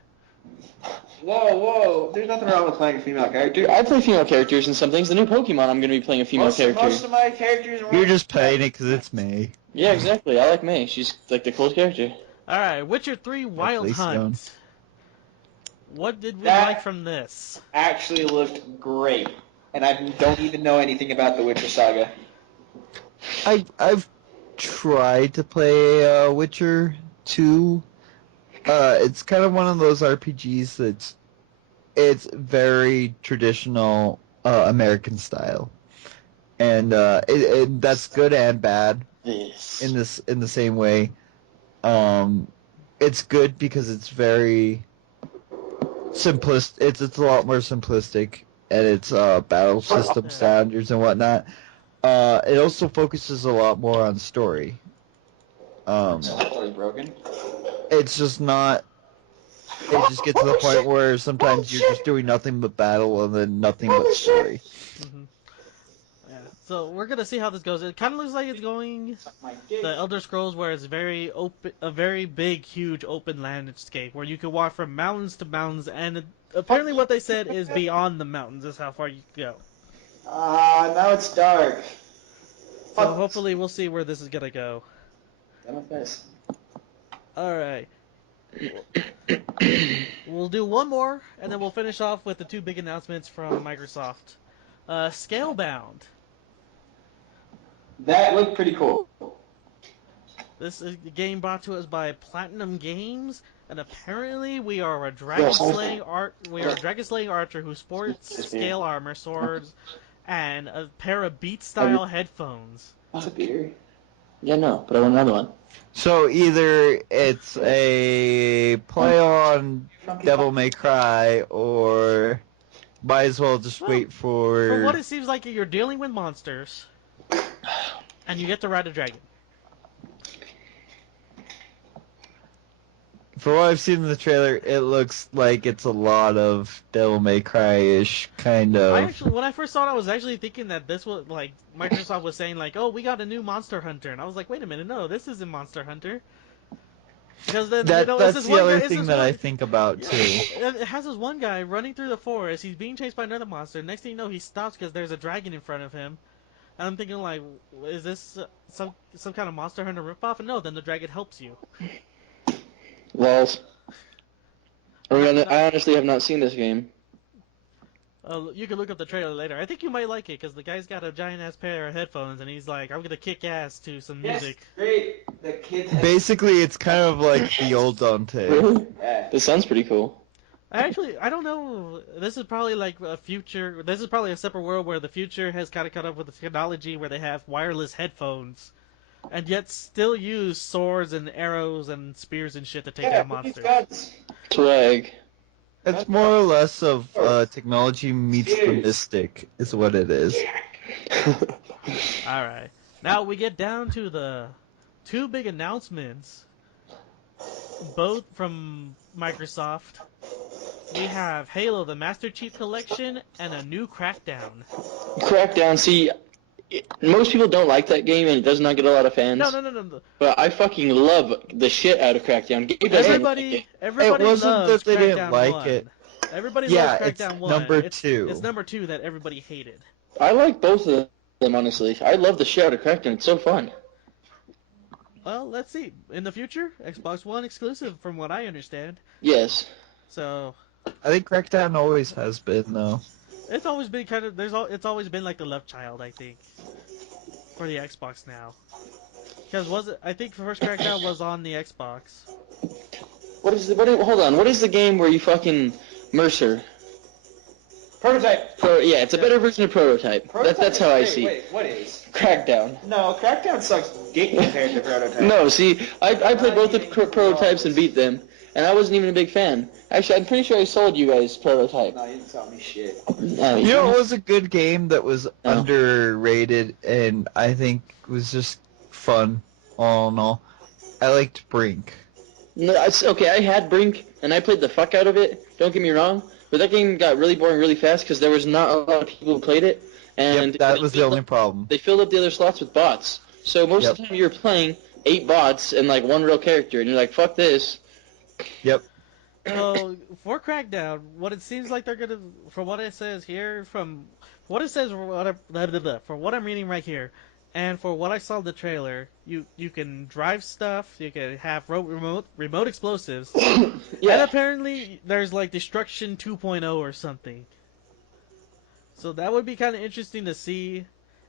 Whoa. There's nothing wrong with playing a female character. I play female characters in some things. The new Pokemon, I'm going to be playing a female character. Most of my characters are... You're just playing it because it's May. Yeah, exactly. I like May. She's like the coolest character. Alright, Witcher 3 Wild least Hunt. known. What did we That- like from this? Actually looked great. And I don't even know anything about the Witcher saga. I've tried to play Witcher 2. It's kind of one of those RPGs it's very traditional American style, and that's good and bad in the same way. It's good because it's very simplistic. It's a lot more simplistic, and it's battle system standards and whatnot. It also focuses a lot more on story. Story's broken. It's just not. It just gets to the point where sometimes you're just doing nothing but battle and then nothing but story. Mm-hmm. Yeah. So we're gonna see how this goes. It kind of looks like it's going the Elder Scrolls, where it's very open, a very big, huge open landscape where you can walk from mountains to mountains, and apparently what they said is beyond the mountains is how far you can go. Now it's dark. So hopefully we'll see where this is gonna go. All right. We'll do one more, and then we'll finish off with the two big announcements from Microsoft. Scalebound. That looked pretty cool. This is a game brought to us by Platinum Games, and apparently we are a dragon-slaying archer who sports scale armor, swords, and a pair of Beat-style headphones. That's a beer. Yeah, no, but I want another one. So either it's a play on Devil May Cry, or might as well just Well, wait for. From what it seems like, you're dealing with monsters, and you get to ride a dragon. For what I've seen in the trailer, it looks like it's a lot of Devil May Cry-ish kind of. When I first saw it, I was actually thinking that this was like Microsoft was saying like, "Oh, we got a new Monster Hunter," and I was like, "Wait a minute, no, this isn't Monster Hunter." Because then That's this the other thing that I think about too. It has this one guy running through the forest. He's being chased by another monster. Next thing you know, he stops because there's a dragon in front of him. And I'm thinking like, is this some kind of Monster Hunter ripoff? And no, then the dragon helps you. Lols. I honestly have not seen this game. You can look up the trailer later. I think you might like it because the guy's got a giant ass pair of headphones and he's like, "I'm gonna kick ass to some music." Yes, great. The kids. Basically, it's kind of like the old Dante. Really? Yeah. This sounds pretty cool. I don't know. This is probably like a future. This is probably a separate world where the future has kind of caught up with the technology where they have wireless headphones, and yet still use swords and arrows and spears and shit to take down monsters. Swag. It's more or less of technology meets the mystic, is what it is. All right. Now we get down to the two big announcements, both from Microsoft. We have Halo, the Master Chief Collection, and a new Crackdown. Crackdown, see, most people don't like that game, and it does not get a lot of fans. No. But I fucking love the shit out of Crackdown. Gabe doesn't like it. Everybody It wasn't loves that they didn't Crackdown like 1. it. Everybody Yeah, loves it's Crackdown 1. number 2. It's number 2 that everybody hated. I like both of them, honestly. I love the shit out of Crackdown. It's so fun. Well, let's see. In the future, Xbox One exclusive, from what I understand. Yes. So I think Crackdown always has been, though. it's always been it's always been like the love child, I think, for the Xbox now. Because I think the first Crackdown was on the Xbox. Hold on. What is the game where you fucking Mercer? Prototype. Yeah, it's a better version of Prototype. That's how I see it. Wait, what is? Crackdown. No, Crackdown sucks dick compared to Prototype. No, see, I played both the Prototypes and beat them, and I wasn't even a big fan. Actually, I'm pretty sure I sold you guys Prototype. No, you didn't tell me shit. You know, it was a good game that was underrated, and I think was just fun, all in all. I liked Brink. No, okay, I had Brink, and I played the fuck out of it, don't get me wrong, but that game got really boring really fast because there was not a lot of people who played it, and that was the only problem. They filled up the other slots with bots. So most of the time you're playing 8 bots and like one real character, and you're like, fuck this. Yep. So for Crackdown, what it seems like they're gonna, from what it says here, from what it says, for what I'm reading right here, and for what I saw in the trailer, you can drive stuff, you can have remote explosives, and apparently there's like Destruction 2.0 or something. So that would be kind of interesting to see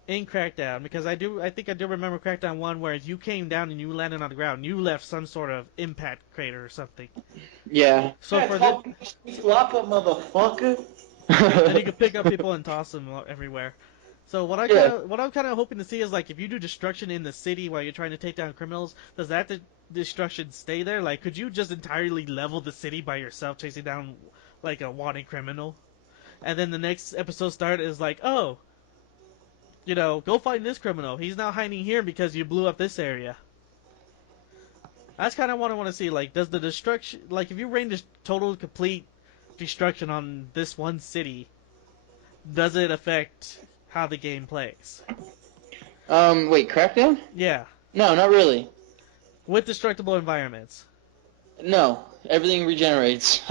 in Crackdown, because I think I do remember Crackdown 1 where you came down and you landed on the ground, you left some sort of impact crater or something. Yeah. So for that, Flop up, motherfucker. and you can pick up people and toss them everywhere. So what I'm kind of hoping to see is like if you do destruction in the city while you're trying to take down criminals, does that destruction stay there? Like, could you just entirely level the city by yourself, chasing down like a wanted criminal, and then the next episode start is like, oh, you know, go find this criminal. He's now hiding here because you blew up this area. That's kind of what I want to see. Like, does the destruction, like, if you rain this total complete destruction on this one city, does it affect how the game plays? Wait, Crackdown? Yeah. No, not really. With destructible environments. No, everything regenerates.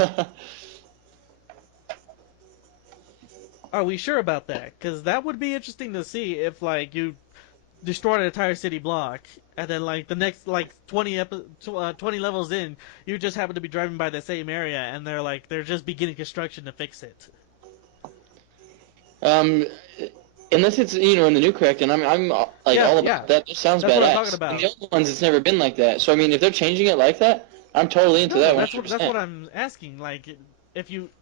Are we sure about that? Because that would be interesting to see if, like, you destroyed an entire city block, and then, like, the next, like, 20 levels in, you just happen to be driving by the same area, and they're just beginning construction to fix it. Unless it's, you know, in the new Crackdown, I'm like, all about that. It sounds That's badass. what I'm talking about. In the old ones, it's never been like that. So, I mean, if they're changing it like that, I'm totally into that 100%. That's what I'm asking. Like,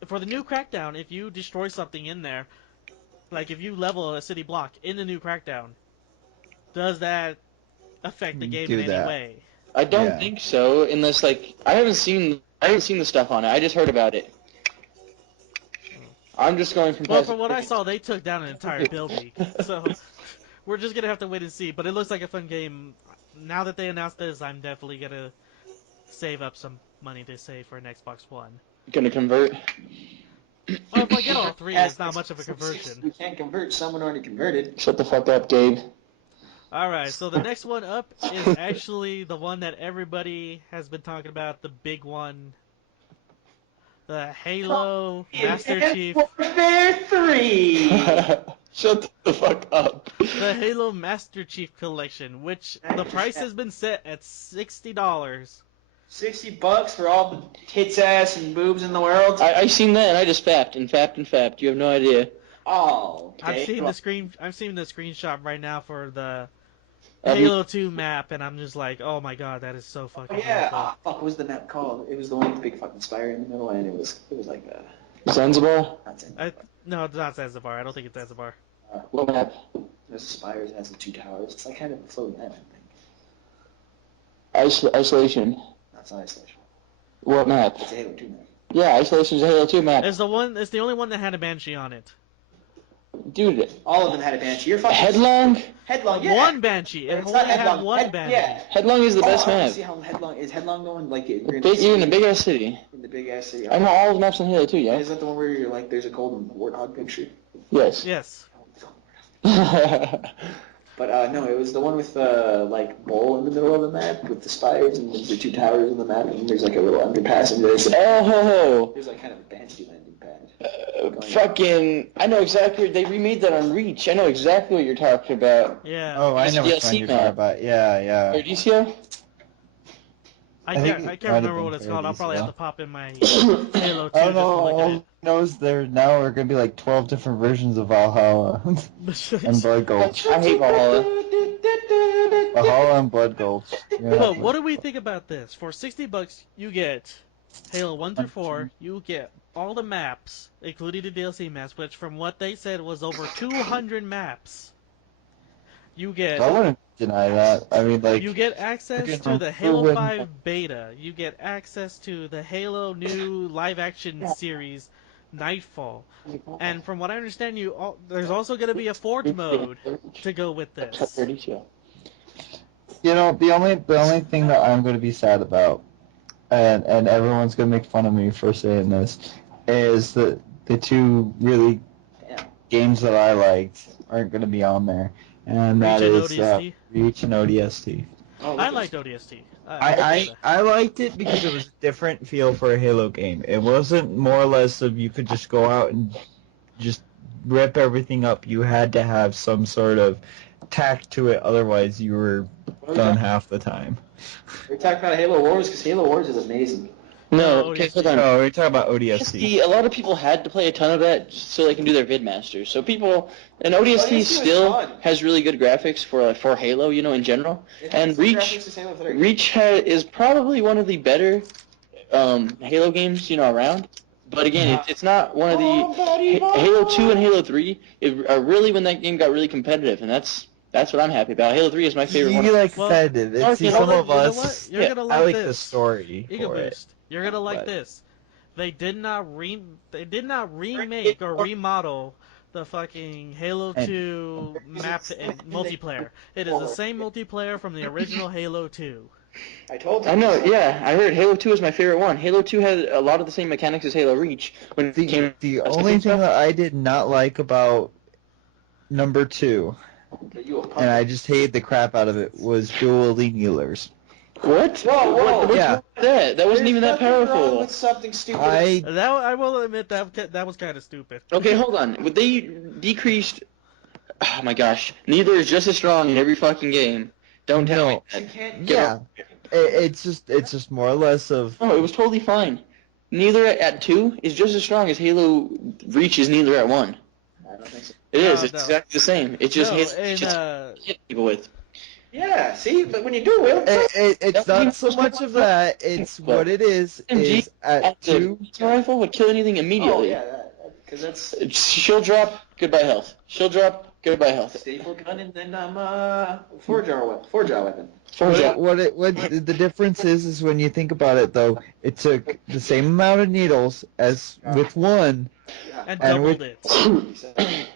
for the new Crackdown, if you destroy something in there, like if you level a city block in the new Crackdown, does that affect the game do in any that. way. I don't Yeah. think so, unless like I haven't seen the stuff on it. I just heard about it. I'm just going from. Well, past from what I experience. saw, they took down an entire building, so we're just gonna have to wait and see. But it looks like a fun game. Now that they announced this, I'm definitely gonna save up some money to save for an Xbox One. Gonna convert. Well, if I get all three, it's not much of a conversion. We can't convert. Someone already converted. Shut the fuck up, Gabe. Alright, so the next one up is actually the one that everybody has been talking about, the big one. The Halo Master Chief. Warfare 3! Shut the fuck up. The Halo Master Chief Collection, which the price has been set at $60. $60 for all the tits, ass, and boobs in the world? I seen that and I just fapped and fapped and fapped. You have no idea. Oh, okay. I'm seeing the screenshot right now for the Um, Halo 2 map, and I'm just like, oh my god, that is so fucking Oh, yeah. beautiful. Fuck, what was the map called? It was the one with the big fucking spire in the middle, and it was like Zanzibar? not Zanzibar. No, it's not Zanzibar. I don't think it's Zanzibar. What map? There's a spire that has the two towers. It's like kind of a floating island thing. Isolation. That's not isolation. What map? It's a Halo 2 map. Yeah, Isolation's a Halo 2 map. It's the only one that had a Banshee on it. Dude, All of them had a banshee. You're fucking Headlong? Headlong, yeah. One Banshee. It It's only not had Headlong. one Banshee. Yeah. Headlong is the best I wanna map. see how Headlong is. Headlong going like You're in a big ass city. in the big ass city. I know all the maps in Halo 2, yeah? Is that the one where you're like there's a golden warthog picture? Yes. Yes. But no, it was the one with like bowl in the middle of the map with the spires and there's the two towers in the map and there's like a little underpass and there's like kind of a banshee landing pad. Fucking, I know exactly. They remade that on Reach. I know exactly what you're talking about. Yeah. Oh, I It's know a which DLC one you're map. talking about. Yeah, Or yeah. DCO? I I think can't it might have remember what been it's called. I'll probably have to Parodies, pop in my Halo 2 I don't just to know. look All knows there now are going to be like 12 different versions of Valhalla at and it. Blood Gulch. I hate Valhalla. Valhalla and Blood Gulch. But what do we think about this? For $60, you get Halo 1 through 4. You get all the maps, including the DLC maps, which from what they said was over 200 maps. You get I wouldn't deny that. I mean, like, you get access freaking to the Halo Halo win- 5 beta. You get access to the Halo new live action series Nightfall. And from what I understand, there's also going to be a Forge mode to go with this. 32. you know, the only thing that I'm going to be sad about, and everyone's going to make fun of me for saying this, is that the two really games that I liked aren't going to be on there. And that Reach and is ODST? Reach and ODST. I liked ODST. I liked it because it was a different feel for a Halo game. It wasn't more or less of you could just go out and just rip everything up. You had to have some sort of tact to it, otherwise you were done half the time. We're talking about Halo Wars because Halo Wars is amazing. No, Oh, okay, ODST. hold on. No, we're talking about ODST. A lot of people had to play a ton of that so they can do their vidmasters. So people, and ODST was still fun. has really good graphics for Halo, you know, in general. It And has the Reach, graphics the same with Halo. Reach is probably one of the better Halo games, you know, around. But again, it's not one of the Halo 2 and Halo 3 are really when that game got really competitive, and that's what I'm happy about. Halo 3 is my favorite one. You like Well, competitive. okay, See, you know some what- of you know us, what? You're gonna I like like the this. story for it. Egoboost. You're gonna like But- this. They did not remake or remodel the fucking Halo 2 map and multiplayer. It is the same multiplayer from the original Halo 2. I told you. I know, yeah, I heard Halo 2 is my favorite one. Halo 2 had a lot of the same mechanics as Halo Reach when it came. The only thing that I did not like about number 2, and I just hated the crap out of it, was dual healers. What? Whoa, What's yeah. wrong with that? That wasn't even that powerful. With something stupid. I will admit that was kind of stupid. Okay, hold on. They decreased. Oh my gosh. Neither is just as strong in every fucking game. Don't tell me You that. can't. Yeah, it's just more or less of No, it was totally fine. Neither at 2 is just as strong as Halo Reach is neither at 1. I don't think so. It is. No, It's no. exactly the same. It just No, hits, and, just hit people with. Yeah, see, but when you do it's not so much of that. It's what it is at The 2. rifle would kill anything oh immediately. yeah, because that's She'll drop, goodbye health. She'll drop, Goodbye, health. Staple gun and then four-jar weapon. What the difference is when you think about it though, it took the same amount of needles as with one, And and doubled with it.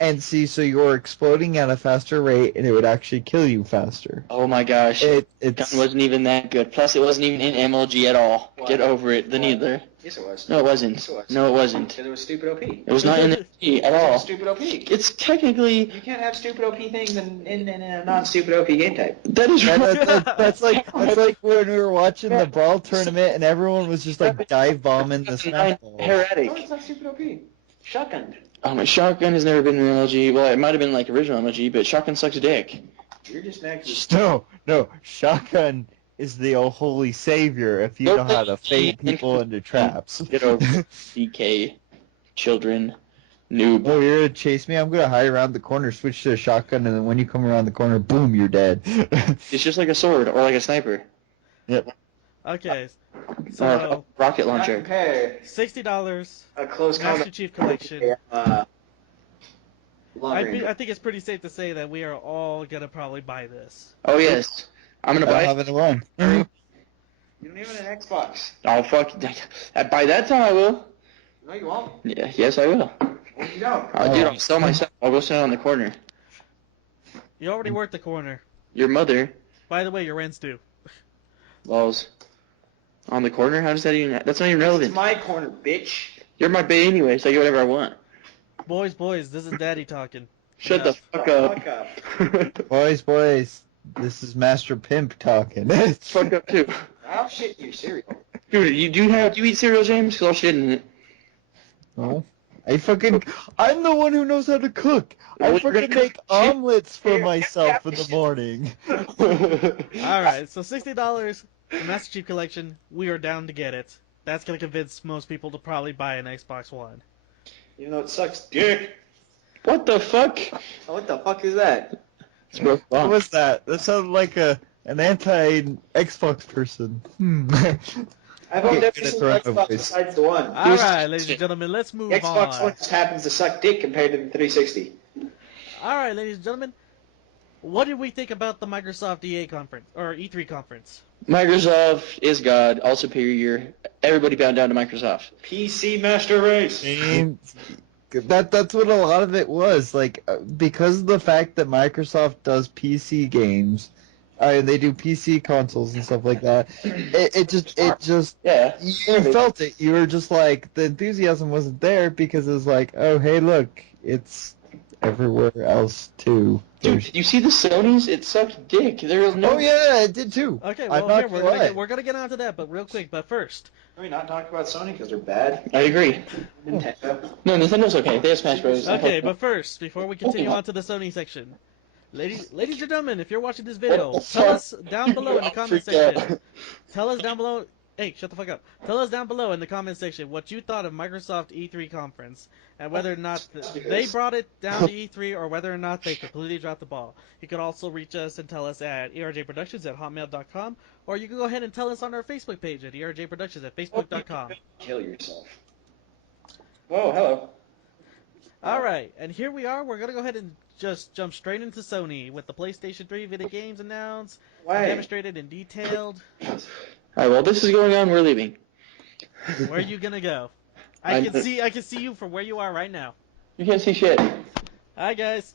and see, so you're exploding at a faster rate, and it would actually kill you faster. Oh my gosh. It's Gun wasn't even that good. Plus, it wasn't even in MLG at all. What? Get over it. The What? neither. Yes, it was. No, it wasn't. Yes, it was. No, it wasn't. Because it was stupid OP. It was not in MLG at all. Stupid OP. It's technically. You can't have stupid OP things in a non-stupid OP game type. That is right. that's like when we were watching the Brawl tournament, and everyone was just like dive bombing the smack ball. No, Heretic. it's not stupid OP. Shotgun. Oh, my shotgun has never been in MLG. Well, it might have been like original MLG, but shotgun sucks dick. You're just next. No, shotgun is the holy savior if you know how to fade people into traps. Get over it. DK. Children. Noob. Oh, you're gonna chase me? I'm gonna hide around the corner, switch to a shotgun, and then when you come around the corner, boom, you're dead. It's just like a sword or like a sniper. Yep. Okay, Or so a rocket Not launcher. compare $60 a close Master combat. Chief Collection. Long range. I think it's pretty safe to say that we are all gonna probably buy this. Oh, yes. I'm going to buy have it. it one. You don't even have an Xbox. Oh, fuck. By that time, I will. No, you won't. Yeah, yes, I will. No, you don't. Dude, I'll sell myself. I'll go stand on the corner. You already worked the corner. Your mother, By the way, your rent's due. balls, on the corner? How does that even... That's not even It's relevant. my corner, bitch. You're my bae anyway, so I get whatever I want. Boys, this is Daddy talking. Shut the fuck Fuck up. up. Boys, this is Master Pimp talking. Fuck up, too. I'll shit in your cereal. Dude, do you eat cereal, James? Because I'll shit in it. No. I'm the one who knows how to cook. I fucking make omelets for myself in the morning. Alright, so $60 for Master Chief Collection. We are down to get it. That's gonna convince most people to probably buy an Xbox One. Even though it sucks dick. What the fuck? Oh, what the fuck is that? It's broke What bomb. was that? That sounded like an anti-Xbox person. I've owned every That's single right, Xbox boys. besides the one. Alright, ladies and gentlemen, let's move The Xbox on. One just happens to suck dick compared to the 360. Alright, ladies and gentlemen, what did we think about the Microsoft EA conference, or E3 conference? Microsoft is God, all superior. Everybody bound down to Microsoft. PC Master Race. And that's what a lot of it was. Like, because of the fact that Microsoft does PC games, they do PC consoles and stuff like that, it just Yeah. you felt it. You were just like, the enthusiasm wasn't there because it was like, oh, hey, look, it's everywhere else too. Dude, did you see the Sonys? It sucked dick. There was no... Oh yeah, it did too. Okay, I'm well, not here, we're gonna get onto that, but real quick, but first. Can we not talk about Sony because they're bad? I agree. Nintendo. No, Nintendo's okay. They have Smash Bros. Okay, but first, before we continue on to the Sony section, ladies and gentlemen, if you're watching this video, tell us down below in the comment section. Tell us down below. Hey, shut the fuck up. Tell us down below in the comment section what you thought of Microsoft E3 conference and whether or not they brought it down to E3 or whether or not they completely dropped the ball. You can also reach us and tell us at erjproductions@hotmail.com, or you can go ahead and tell us on our Facebook page at erjproductions@facebook.com. Kill yourself. Whoa, hello. Alright, and here we are. We're going to go ahead and just jump straight into Sony with the PlayStation 3 video games announced, Why? demonstrated and detailed. Alright, well, this is going on. We're leaving. Where are you going to go? I can see you from where you are right now. You can't see shit. Hi, guys.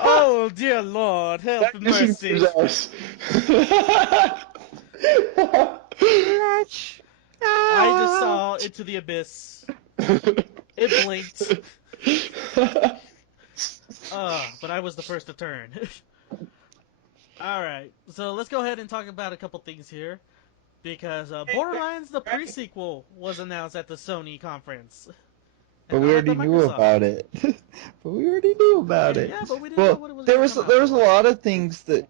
Oh, dear Lord, help and mercy. I just saw into the abyss. It blinked. But I was the first to turn. Alright, so let's go ahead and talk about a couple things here. Because Borderlands, the pre-sequel, was announced at the Sony conference. But we already knew about it. Yeah, but we didn't know what it was. There was a lot of things that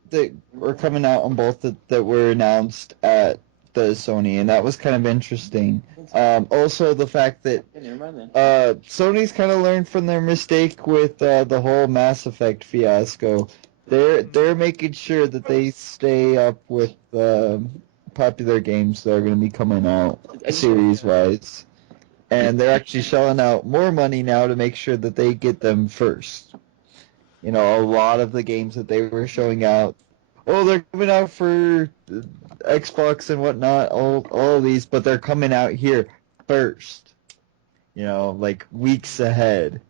were coming out on both that were announced at the Sony, and that was kind of interesting. Also, the fact that Sony's kind of learned from their mistake with the whole Mass Effect fiasco. They're making sure that they stay up with popular games that are going to be coming out series-wise. and they're actually shelling out more money now to make sure that they get them first. You know, a lot of the games that they were showing out, they're coming out for Xbox and whatnot, all of these, but they're coming out here first. You know, like weeks ahead.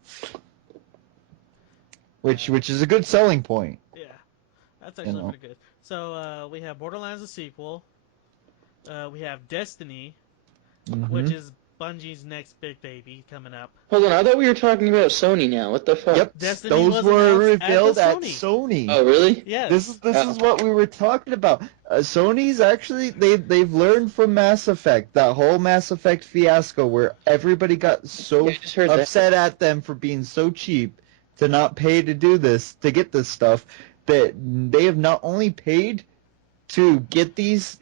Which is a good selling point. Yeah, that's actually pretty good. So we have Borderlands the sequel. We have Destiny, which is Bungie's next big baby coming up. Hold on, I thought we were talking about Sony now. What the fuck? Yep, Destiny those was were announced revealed at at the Sony. Oh, really? Yeah. This is what we were talking about. Sony's actually they've learned from Mass Effect, that whole Mass Effect fiasco where everybody got so upset at them for being so cheap to not pay to do this, to get this stuff, that they have not only paid to get these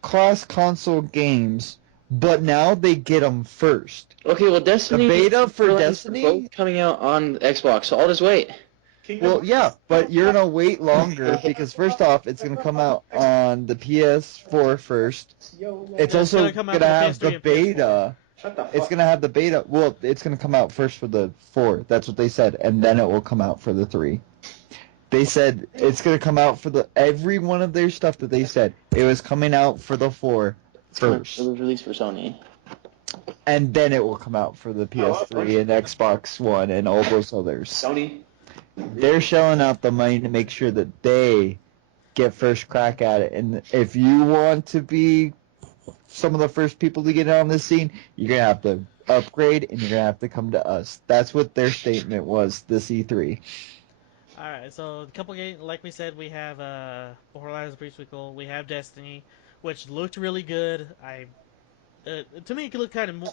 cross-console games, but now they get them first. Okay, well, Destiny. The beta for Borderlands Destiny are both coming out on Xbox, so I'll just wait. Well, yeah, but you're gonna wait longer because first off, it's gonna come out on the PS4 first. It's also gonna have the beta. It's gonna have the beta. Well, it's gonna come out first for the 4. That's what they said, and then it will come out for the 3. They said it's gonna come out for every one of their stuff that they said. It was coming out for the 4 first. It was released for Sony. And then it will come out for the PS3 and Xbox One and all those others. Sony. They're shelling out the money to make sure that they get first crack at it. And if you want to be some of the first people to get on this scene, you're going to have to upgrade and you're going to have to come to us. That's what their statement was, this E3. Alright, so a couple games, like we said, we have Borderlands Pre-Sequel, we have Destiny, which looked really good. To me, it looked kind of...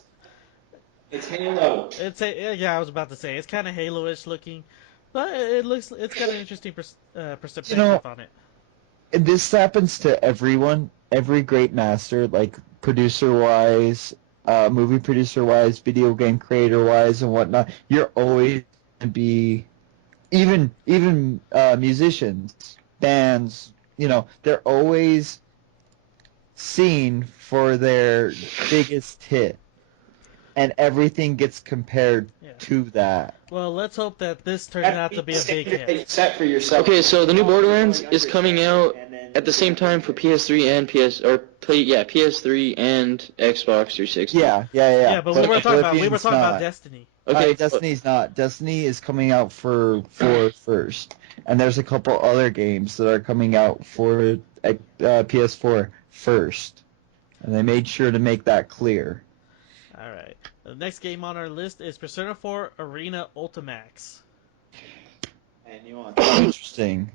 It's Halo. Yeah, I was about to say, it's kind of Halo-ish looking, but it's got an interesting perspective on it. This happens to everyone, every great master, like producer-wise, movie producer-wise, video game creator-wise, and whatnot. You're always going to be... Even musicians, bands, they're always seen for their biggest hit, and everything gets compared to that. Well, let's hope that this turns out to be a big hit. Set for yourself. Okay, so the new Borderlands is coming out at the same time for PS3 and PS3 and Xbox 360. Yeah, but we were talking about Destiny. Okay, Destiny's not. Destiny is coming out for first, and there's a couple other games that are coming out for PS4 first, and they made sure to make that clear. All right. The next game on our list is Persona 4 Arena Ultimax. And you want Interesting.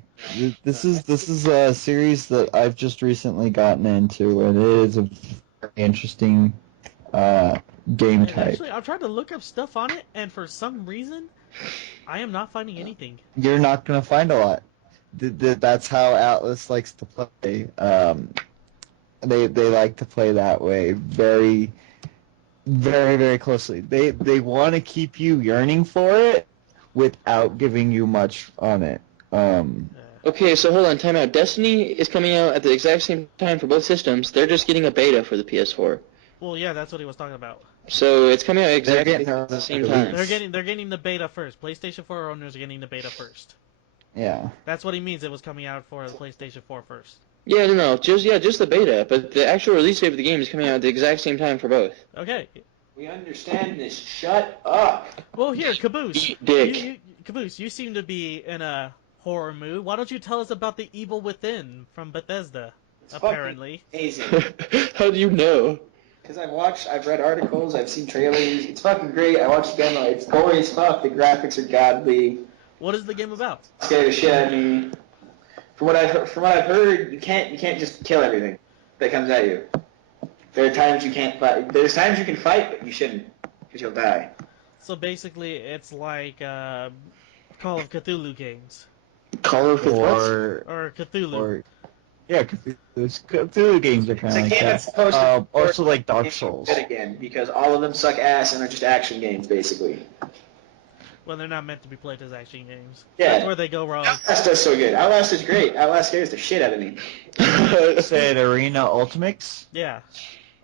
This is a series that I've just recently gotten into, and it is a very interesting game type. Actually, I've tried to look up stuff on it, and for some reason, I am not finding anything. You're not going to find a lot. That's how Atlas likes to play. They like to play that way, very, very, very closely. They want to keep you yearning for it without giving you much on it. Okay, so hold on, time out. Destiny is coming out at the exact same time for both systems. They're just getting a beta for the PS4. Well, yeah, that's what he was talking about. So it's coming out exactly at the same time. They're getting the beta first. PlayStation 4 owners are getting the beta first. Yeah. That's what he means. It was coming out for the PlayStation 4 first. Yeah, no, just the beta, but the actual release date of the game is coming out at the exact same time for both. Okay. We understand this. Shut up. Well, here, Caboose. Eat dick. Caboose, you seem to be in a horror mood. Why don't you tell us about The Evil Within from Bethesda? It's apparently. Amazing. How do you know? Because I've read articles, I've seen trailers. It's fucking great. I watched the demo. It's gory as fuck. The graphics are godly. What is the game about? Scared the shit out of me. From what I've heard, you can't just kill everything that comes at you. There are times you can't fight. There's times you can fight, but you shouldn't, because you'll die. So basically, it's like Call of Cthulhu games. Call of Cthulhu? Or Cthulhu. Cthulhu games are kind of like that. Also like Dark Souls. Again, because all of them suck ass and are just action games, basically. Well, they're not meant to be played as action games. Yeah. That's where they go wrong. Outlast does so good. Outlast is great. Outlast scares the shit out of me. Said Arena Ultimax? Yeah.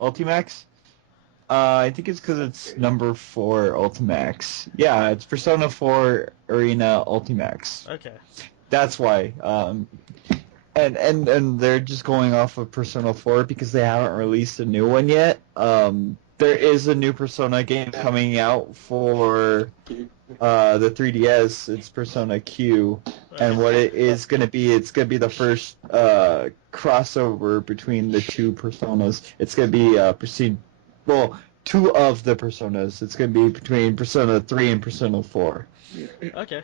Ultimax? I think it's because it's number 4 Ultimax. Yeah, it's Persona 4 Arena Ultimax. Okay. That's why. And they're just going off of Persona 4 because they haven't released a new one yet. There is a new Persona game coming out for the 3DS. It's Persona Q, and what it is going to be, it's going to be the first crossover between the two Personas. It's going to be two of the Personas. It's going to be between Persona 3 and Persona 4. Okay.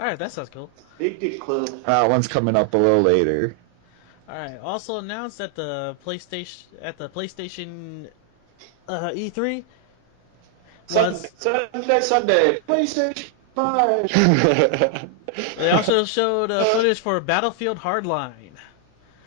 Alright, that sounds cool. Big Dick Club. One's coming up a little later. Alright, also announced at the PlayStation E3 was Sunday, PlayStation 5. they also showed footage for Battlefield Hardline.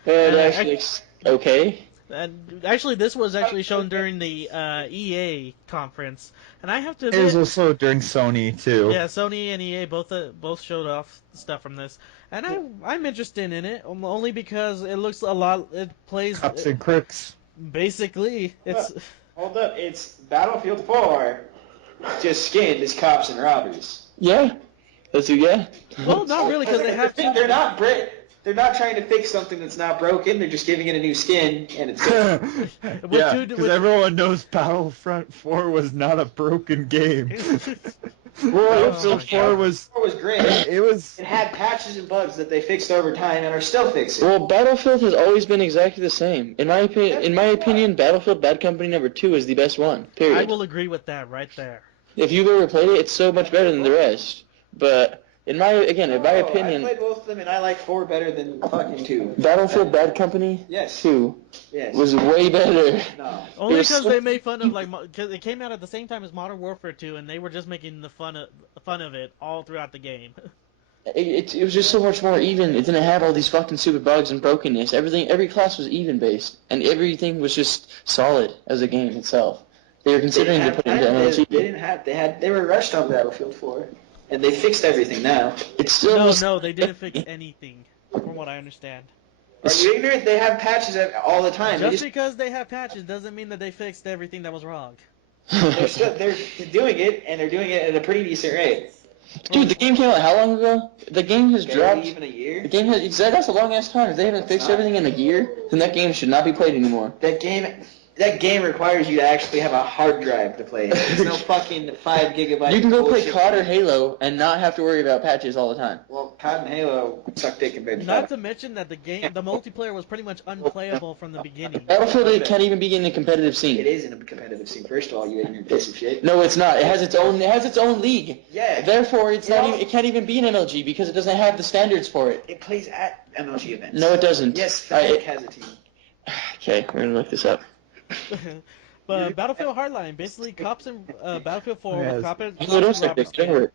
It actually looks okay. And actually, this was actually shown during the EA conference, and I have to It was admit, also during Sony too. yeah, Sony and EA both showed off stuff from this, and I'm interested in it only because it looks a lot. It plays Cops and crooks. basically. It's Hold up, it's Battlefield 4, just skinned as cops and robbers. Yeah. Yeah. well, not really because they have They're not They're not trying to fix something that's not broken. They're just giving it a new skin, and it's good. Yeah, because everyone knows Battlefront 4 was not a broken game. Battlefield 4 was great. It had patches and bugs that they fixed over time and are still fixing. Well, Battlefield has always been exactly the same. In my opinion, Battlefield Bad Company number 2 is the best one. Period. I will agree with that right there. If you've ever played it, it's so much better than the rest. But in my opinion, I played both of them, and I like 4 better than fucking 2. Battlefield Bad Company Yes. 2 Yes. was way better. No. Only because they made fun of because it came out at the same time as Modern Warfare 2, and they were just making the fun of it all throughout the game. It was just so much more even. It didn't have all these fucking stupid bugs and brokenness. Every class was even based, and everything was just solid as a game itself. They were considering to put it into MLG. They were rushed on Battlefield 4. And they fixed everything now. It's still No, they didn't fix anything, from what I understand. Are you ignorant? They have patches all the time. Just because they have patches doesn't mean that they fixed everything that was wrong. They're doing it, and they're doing it at a pretty decent rate. Dude, the game came out how long ago? The game has dropped. Even a year. The game that's a long ass time. If they haven't fixed everything in a year, then that game should not be played anymore. That game requires you to actually have a hard drive to play it. There's no fucking 5 gigabyte. You can go play COD or Halo and not have to worry about patches all the time. Well, COD and Halo suck dick compared to Not to mention that the multiplayer was pretty much unplayable from the beginning. Battlefield can't even be in the competitive scene. It is in a competitive scene. First of all, you ignorant piece of shit. No, it's not. It has its own league. Yeah. Therefore, it can't even be an MLG because it doesn't have the standards for it. It plays at MLG events. No, it doesn't. Yes, Fnatic has a team. Okay, we're gonna look this up. But Battlefield Hardline, basically cops in Battlefield 4 with cops and Oh, don't say robbers. this. Don't worry.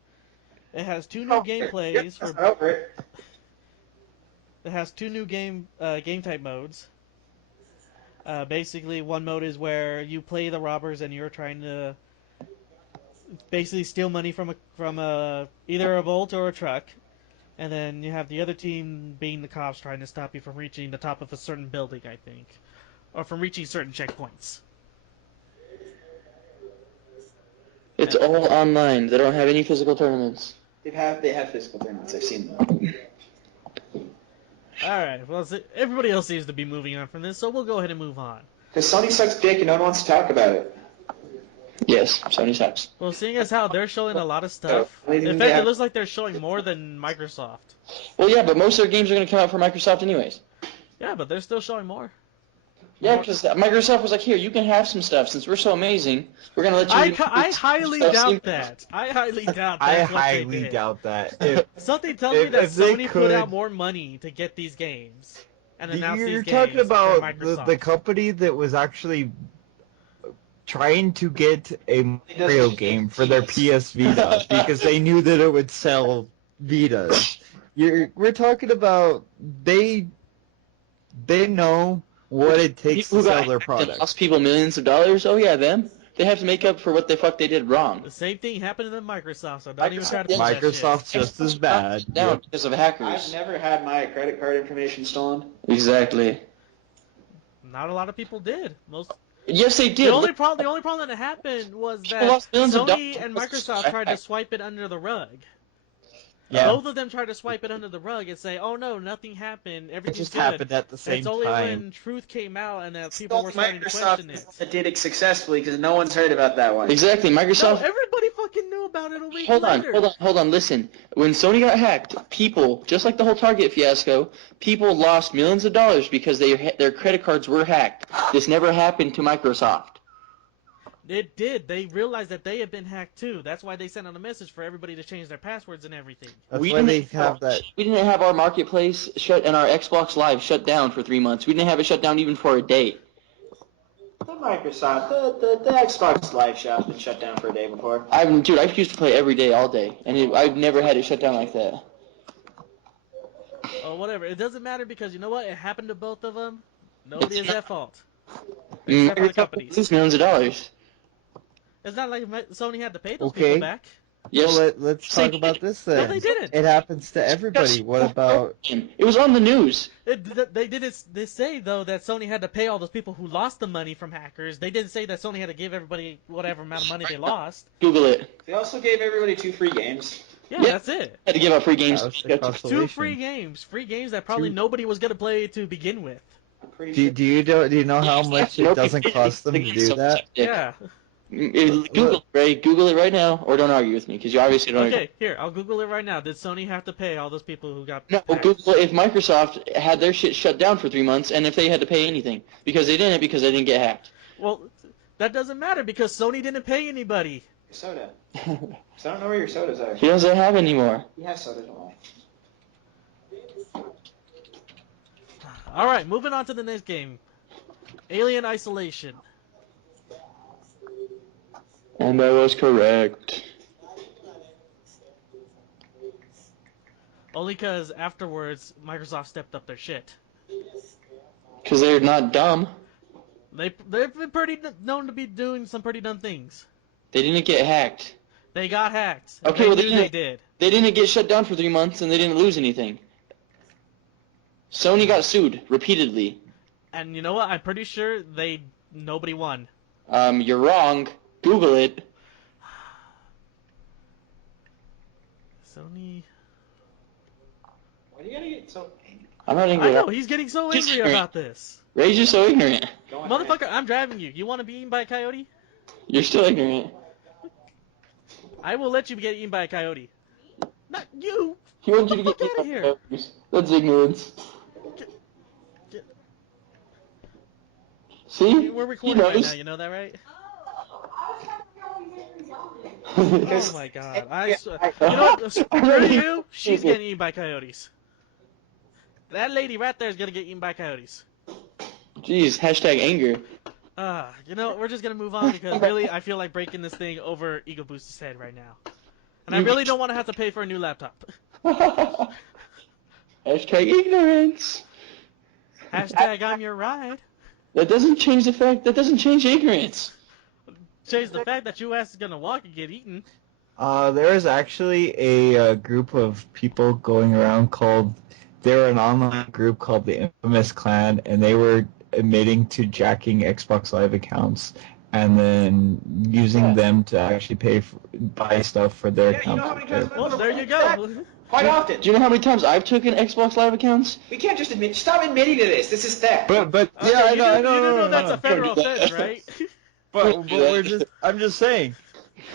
It has 2 new gameplays. It has 2 new game type modes. Basically, one mode is where you play the robbers and you're trying to basically steal money from either a vault or a truck. And then you have the other team being the cops trying to stop you from reaching the top of a certain building, I think. Or from reaching certain checkpoints. It's all online. They don't have any physical tournaments. They have physical tournaments. I've seen them. Alright, well, everybody else seems to be moving on from this, so we'll go ahead and move on. Because Sony sucks dick and no one wants to talk about it. Yes, Sony sucks. Well, seeing as how they're showing a lot of stuff, in fact, it looks like they're showing more than Microsoft. Well, yeah, but most of their games are going to come out for Microsoft anyways. Yeah, but they're still showing more. Yeah, because Microsoft was like, here, you can have some stuff. Since we're so amazing, we're going to let you... I highly doubt that. I highly doubt that. I highly doubt that. Something tells me that Sony put out more money to get these games and announce these games. You're talking about Microsoft. the company that was actually trying to get a Mario game for their PS Vita because they knew that it would sell Vitas. We're talking about they know what it takes to sell their product. Cost people millions of dollars? Oh yeah, them. They have to make up for what the fuck they did wrong. The same thing happened to Microsoft, so don't even try to pull that shit. Microsoft's just as bad. Now because of hackers. I've never had my credit card information stolen. Exactly. Not a lot of people did. Yes, they did. The only problem that happened was that lost millions of Sony dollars. and Microsoft tried to swipe it under the rug. Yeah. Both of them tried to swipe it under the rug and say, "Oh no, nothing happened. It Everything's just good." happened at the same It's only time. when truth came out and that people were starting to question it. That did it successfully because no one's heard about that one. Exactly, No, Microsoft. everybody fucking knew about it a week Hold later. on. Listen, when Sony got hacked, people, just like the whole Target fiasco, people lost millions of dollars because their credit cards were hacked. This never happened to Microsoft. It did. They realized that they had been hacked too. That's why they sent out a message for everybody to change their passwords and everything. That's why they have that. We didn't have our marketplace shut and our Xbox Live shut down for 3 months. We didn't have it shut down even for a day. The Microsoft, the Xbox Live shop's been shut down for a day before. Dude, I've used to play every day, all day, and I've never had it shut down like that. Oh, whatever. It doesn't matter because you know what? It happened to both of them. Nobody is at fault. Except for the companies. Lose millions of dollars. It's not like Sony had to pay those Okay. people back. Yes. Well, let's talk about this then. No, they didn't. It happens to everybody. What about? It was on the news. They didn't. They say though that Sony had to pay all those people who lost the money from hackers. They didn't say that Sony had to give everybody whatever amount of money they lost. Google it. They also gave everybody 2 free games. Yeah, Yeah. that's it. Had to give out free games. That was the 2 consolation. free games that probably nobody was gonna play to begin with. I'm pretty Do you know how much it doesn't cost them to do that? Yeah. Google it, Ray. Google it right now, or don't argue with me, because you obviously don't. Okay, here I'll Google it right now. Did Sony have to pay all those people who got? No, hacked? Google if Microsoft had their shit shut down for 3 months, and if they had to pay anything, because they didn't get hacked. Well, that doesn't matter because Sony didn't pay anybody. soda. So I don't know where your sodas are. He doesn't have any more. You have soda, don't worry. All right, moving on to the next game. Alien Isolation. And I was correct. Only because afterwards Microsoft stepped up their shit. Because they're not dumb. They've been pretty known to be doing some pretty dumb things. They didn't get hacked. They got hacked. Okay, They well, knew they did. They didn't get shut down for 3 months, and they didn't lose anything. Sony got sued repeatedly. And you know what? I'm pretty sure nobody won. You're wrong. Google it. Sony. Why do you gotta get so angry? I'm not I angry. know he's getting so Just angry ignorant. about this. Ray's just so ignorant. Go on, Motherfucker, I'm driving you. You want to be eaten by a coyote? You're still ignorant. I will let you get eaten by a coyote. Not you. He wants you to Get the get fuck outta here. here. That's ignorance. Get- See? We're He recording right knows. now. You know that, right? Because- Oh my god. I swear. You know what? Screw you. She's getting eaten by coyotes. That lady right there is gonna get eaten by coyotes. Jeez, hashtag anger. You know, we're just gonna move on because really, I feel like breaking this thing over Egoboost's head right now, and I really don't want to have to pay for a new laptop. Hashtag ignorance. Hashtag I'm your ride. That doesn't change the fact. That doesn't change ignorance. Change the fact that your ass is gonna walk and get eaten. There is actually a group of people going around they were an online group called the Infamous Clan, and they were admitting to jacking Xbox Live accounts and then using them to actually buy stuff for their Yeah, you know how accounts. many times Well, there you go. Quite often. Do you know how many times I've taken Xbox Live accounts? We can't just admit. Stop admitting to this. This is theft. But Okay, yeah, I you do know. know that's a federal Don't do that. offense, right? But I'm just saying.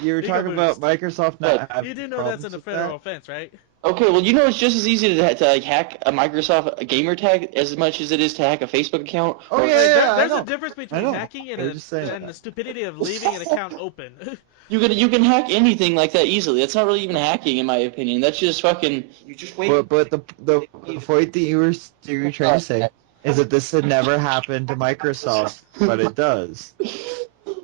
You were talking about Microsoft not having You do know that's a problems with federal that? offense, right? Okay, well, you know it's just as easy to like hack a Microsoft gamer tag as much as it is to hack a Facebook account. Oh, or- yeah, I There's know. a difference I between know. hacking I was just saying and that. the stupidity of leaving an account open. You can hack anything like that easily. That's not really even hacking, in my opinion. That's just fucking. You just wait. But the point that you were trying to say is that this had never happened to Microsoft, but it does.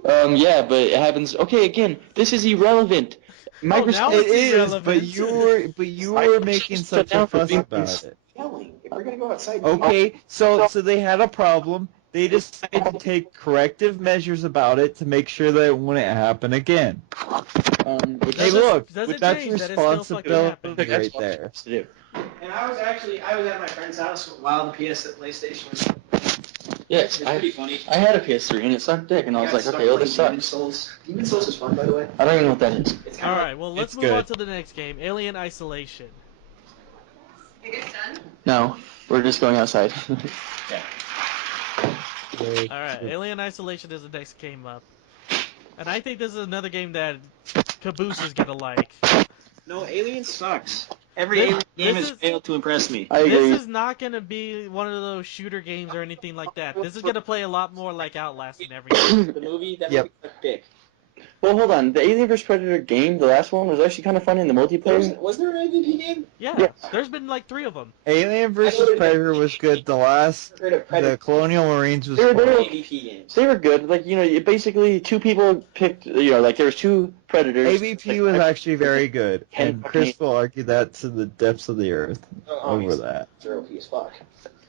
Yeah, but it happens. Okay, again, this is irrelevant. now Microsoft. it's It is, irrelevant. but you were making such a fuss about it. Yelling. If we're gonna go outside. Okay, so they had a problem. They decided to take corrective measures about it to make sure that it wouldn't happen again. Which Hey, is- look, doesn't that's change that it's still fucking responsibility happening. right there. to do. And I was at my friend's house while the PlayStation was. Yes, It's pretty funny. I had a PS3 and it sucked dick, and I was like, okay, well, this Demon sucks. Souls. Demon Souls is fun, by the way. I don't even know what that is. It's All kind of right, well, let's It's move good. on to the next game, Alien Isolation. No, we're just going outside. All right, Alien Isolation is the next game up, and I think this is another game that Caboose is gonna like. No, Alien sucks. Every This- Alien game this has is- failed to impress me. I agree. This is not gonna be one of those shooter games or anything like that. This is gonna play a lot more like Outlast and everything. The movie, that Yep. movie was a dick. Well, hold on. The Alien vs Predator game, the last one, was actually kind of fun in the multiplayer. Was there an MVP game? Yeah, Yeah. there's been like 3 of them. Alien vs Predator was good. The last, Heard of Predator. the Colonial Marines was They were fun. there. MVP games. They were good. Like, basically 2 people picked, like there was 2 predators. AVP was actually very good, Ken and Chris will argue that to the depths of the earth over that. Zero piece fuck.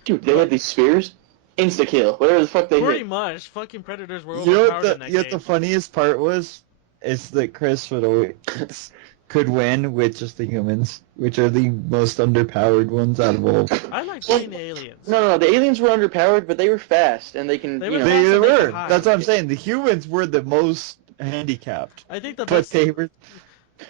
Dude, they had these spears. Insta kill. Whatever the fuck they Pretty hit. much, fucking Predators were You know overpowered what in that you know what game. the funniest part was? Is that Chris would always could win with just the humans, which are the most underpowered ones out of all. I like playing the aliens. No, the aliens were underpowered, but they were fast, and they can, They you were know. fast. They and they were. can hide. That's what I'm saying. The humans were the most handicapped, I think the but best they were.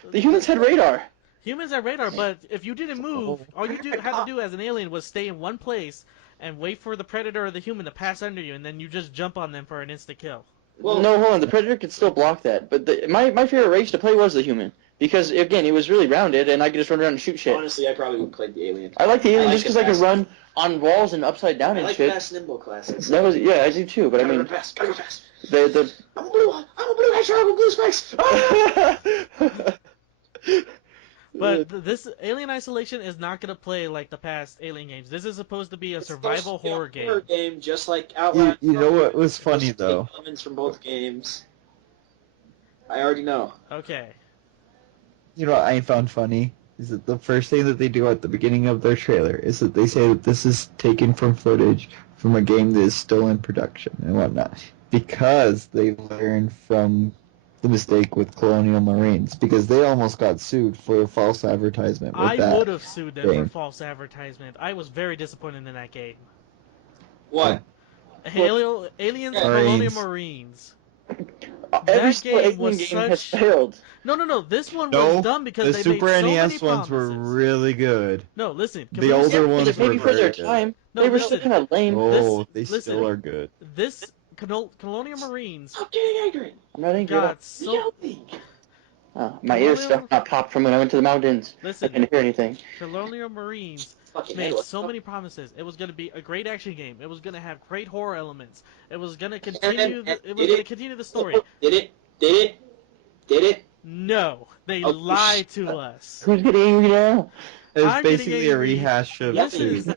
The humans had radar. humans have radar, but if you didn't move, all you had to do as an alien was stay in one place and wait for the predator or the human to pass under you, and then you just jump on them for an instant kill. Well, No, hold on. The predator could still block that, but my favorite race to play was the human because again, it was really rounded, and I could just run around and shoot shit. honestly, I probably would play the Alien. I like the alien I like just because the I could fast- run on walls and upside down I and like shit. fast nimble classes. That was I do too, but I Gotta mean go fast. Gotta go fast. the I'm a blue hedgehog with blue spikes. But this Alien Isolation is not gonna play like the past Alien games. This is supposed to be a survival horror game. Horror game, just like Outlast. You know what was funny Just take though? Elements from both games. I already know. Okay. You know what I found funny is that the first thing that they do at the beginning of their trailer is that they say that this is taken from footage from a game that is still in production and whatnot, because they learned from the mistake with Colonial Marines, because they almost got sued for false advertisement with I that. would have sued them game. for false advertisement. I was very disappointed in that game. What? Aliens Marines. Colonial Marines. every That single game alien was game has such- failed. No. This one No, was dumb because the they Super made so NES many ones were promises. really good. No, listen. The Caboose- older Yeah, ones maybe were for their very good. time, No, they were listen. still kind of lame. Oh, they listen. still are good. This Colonial Marines I'm getting angry. I'm not angry. got so. Yelling. My ears Colonial- stuff got popped from when I went to the mountains. I Listen, couldn't hear anything. Colonial Marines Fucking made head, so what- many promises. It was going to be a great action game. It was going to have great horror elements. It was going to continue. The story. Did it? No, they Oh, lied to us. Who's getting angry now? It was I'm getting basically a angry. rehash of This two. is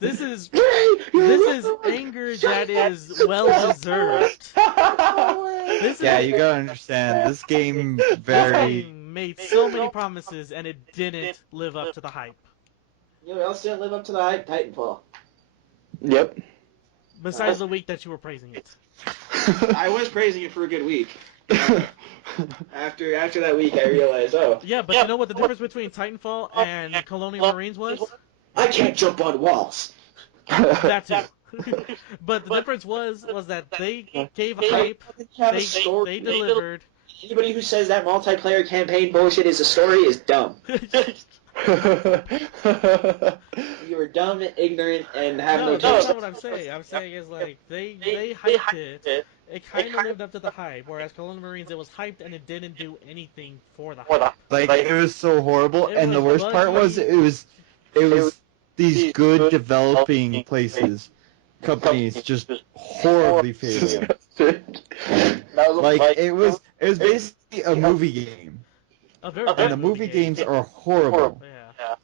anger that is well deserved. This Yeah, is you gotta understand, this game very... made so many promises and it didn't live up to the hype. You know what else didn't live up to the hype? Titanfall. Yep. Besides the week that you were praising it. I was praising it for a good week. After that week, I realized, Yeah, but you know what the difference between Titanfall and Colonial Marines was? I can't jump on walls. That too. But the difference was that they gave hype, Have a they story. delivered. Anybody who says that multiplayer campaign bullshit is a story is dumb. You are dumb, ignorant, and have no No, that's taste. not what I'm saying. I'm saying is like they hyped it. It kind of lived up to the hype, whereas Colonial Marines it was hyped and it didn't do anything for the hype. Like, it was so horrible, It and the was worst part was, buggy. it was these good developing places, companies, just horribly failing. Like, it was basically a movie game, A very and bad the movie game. games are horrible. Yeah.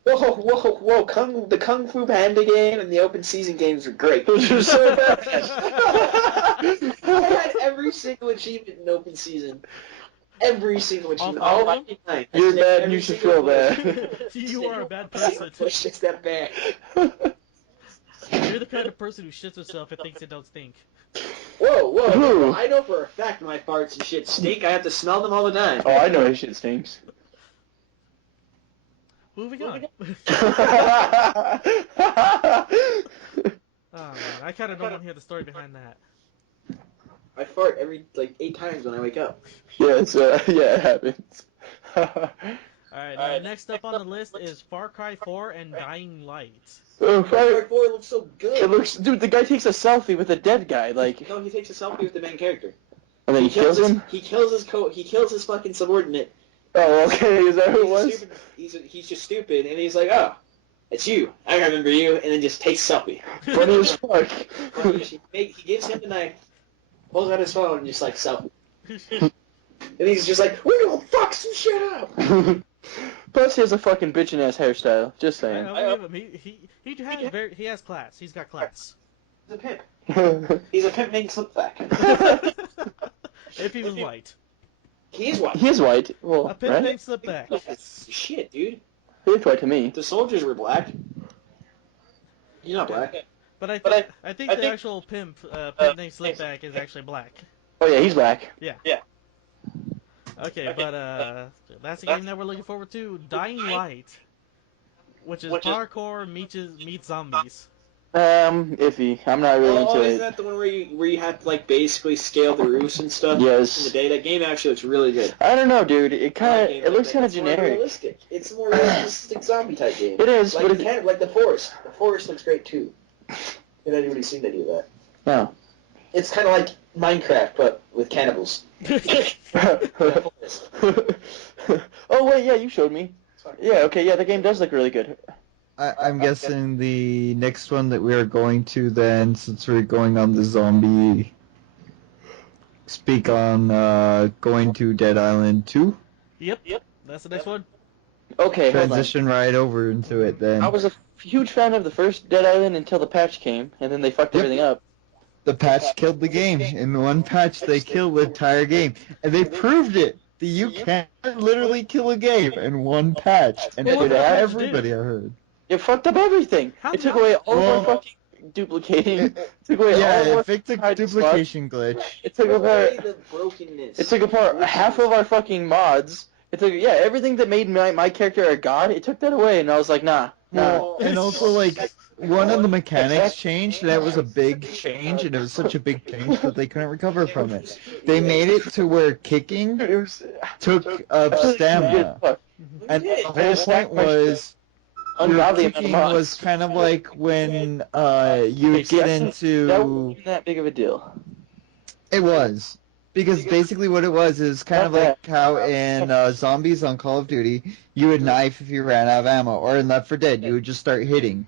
Whoa! The Kung Fu Panda game and the open season games are great. Those are so bad. I had every single achievement in open season. Every single achievement. All All of them? my time. You're bad and Every you should single feel push. bad. You are a bad Single person. push a step back. You're the kind of person who shits himself and thinks it don't stink. Whoa! Who? I know for a fact my farts and shit stink. I have to smell them all the time. Oh, I know his shit stinks. Moving on. Oh man, I kind of don't want to hear the story behind that. I fart every, 8 times when I wake up. Yeah, it happens. Alright, next up on the list is Far Cry 4 and Dying Light. Oh, Far Cry 4 looks so good. Dude, the guy takes a selfie with a dead guy, like. No, he takes a selfie with the main character. And then he kills him? He kills his fucking subordinate. Oh, okay, is that who it was? He's just stupid, and he's like, oh, it's you. I remember you, and then just takes a selfie. Funny as fuck. He gives him the knife, pulls out his phone, and just selfie. And he's just like, we're gonna fuck some shit up. Plus, he has a fucking bitchin' ass hairstyle. Just saying. I believe him. He has class. He's got class. He's a pimp. He's a pimp named Slipback. If he was white. He is white. He is white. Well, A pimp right? named Slipback. Shit, dude. He looked white to me. The soldiers were black. He's not black. But I think the actual pimp named Slipback is actually black. Oh yeah, he's black. Yeah. Okay, but that's the game that we're looking forward to. Dying Light, which is parkour meets zombies. Iffy. I'm not really into Isn't it. that the one where you have to basically scale the roofs and stuff? Yes. In the day, that game actually looks really good. I don't know, dude. It looks kind of generic. More realistic. It's a more realistic zombie type game. It is, but like the forest. The forest looks great too. Has anybody seen any of that? No. It's kind of like Minecraft, but with cannibals. Oh wait, yeah, you showed me. Yeah, okay, yeah, the game does look really good. I'm guessing the next one that we are going to then, since we're going on the zombie, speak on going to Dead Island 2. Yep. That's the next one. Okay, hold on. Transition right over into it then. I was a huge fan of the first Dead Island until the patch came, and then they fucked everything up. The patch killed the game. In one patch, they killed the entire game. And they proved it. That you can literally kill a game in one patch. And everybody I heard. It fucked up everything. It took away all of our fucking duplicating. It took away all of our it fixed the duplication glitch. It took apart the brokenness. It took apart half of our fucking mods. It took everything that made my character a god. It took that away, and I was like, nah. And also one of the mechanics changed, and that was a big change, and it was such a big change that they couldn't recover from it. They made it to where kicking took up stamina, and the whole point was kicking was kind of like when you would get into. That wasn't that big of a deal. It was. Because basically what it was is kind of like how in Zombies on Call of Duty, you would knife if you ran out of ammo, or in Left 4 Dead, you would just start hitting.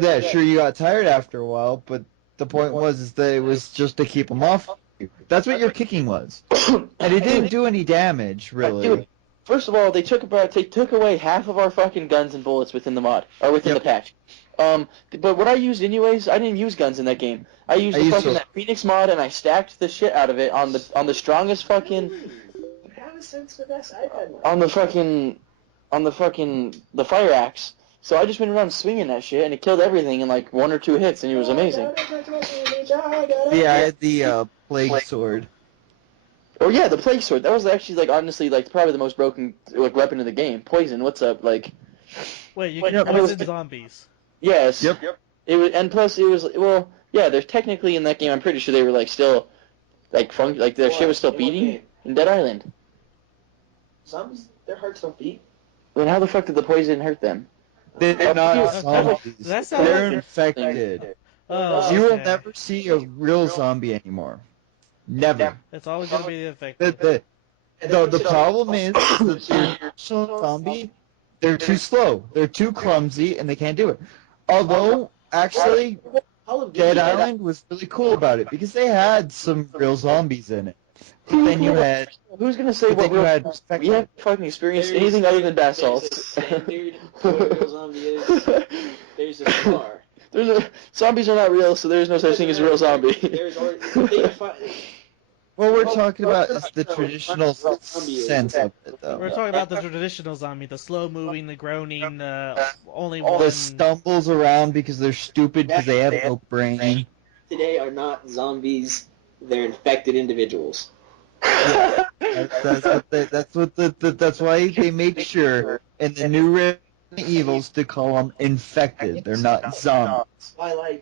Yeah, sure, you got tired after a while, but the point was that it was just to keep them off you. That's what your kicking was. And it didn't do any damage, really. First of all, they took away half of our fucking guns and bullets within the mod, or within the patch. But what I used anyways, I didn't use guns in that game. I used that Phoenix mod, and I stacked the shit out of it on the strongest fucking. On the fire axe. So I just went around swinging that shit, and it killed everything in 1 or 2 hits, and it was amazing. Yeah, I had the plague sword. Oh yeah, the plague sword. That was actually honestly probably the most broken weapon in the game. Poison, what's up? Wait, you can poison zombies. Yes. Yep. It was, and plus it was there's technically in that game I'm pretty sure they were still their shit was still beating in Dead Island. Zombies, their hearts don't beat. Then how the fuck did the poison hurt them? They're not zombies. They're infected. You will never see a real zombie anymore. Never. It's always going to be the infected. The problem is that the traditional zombie, they're too slow, they're too clumsy, and they can't do it. Although, actually, Dead Island was really cool about it, because they had some real zombies in it. But then you had... Who's gonna say what we haven't fucking experienced anything other than bath salts? Real zombie is. There's a scar. Zombies are not real, so there's no such thing as a real zombie. What we're talking about is the traditional sense of it, though. We're talking about the traditional zombie, the slow-moving, the groaning, only one... The stumbles around because they're stupid because they have no brain. Today are not zombies, they're infected individuals. That's why they make sure in the new Resident Evils to call them infected. They're not zombies. I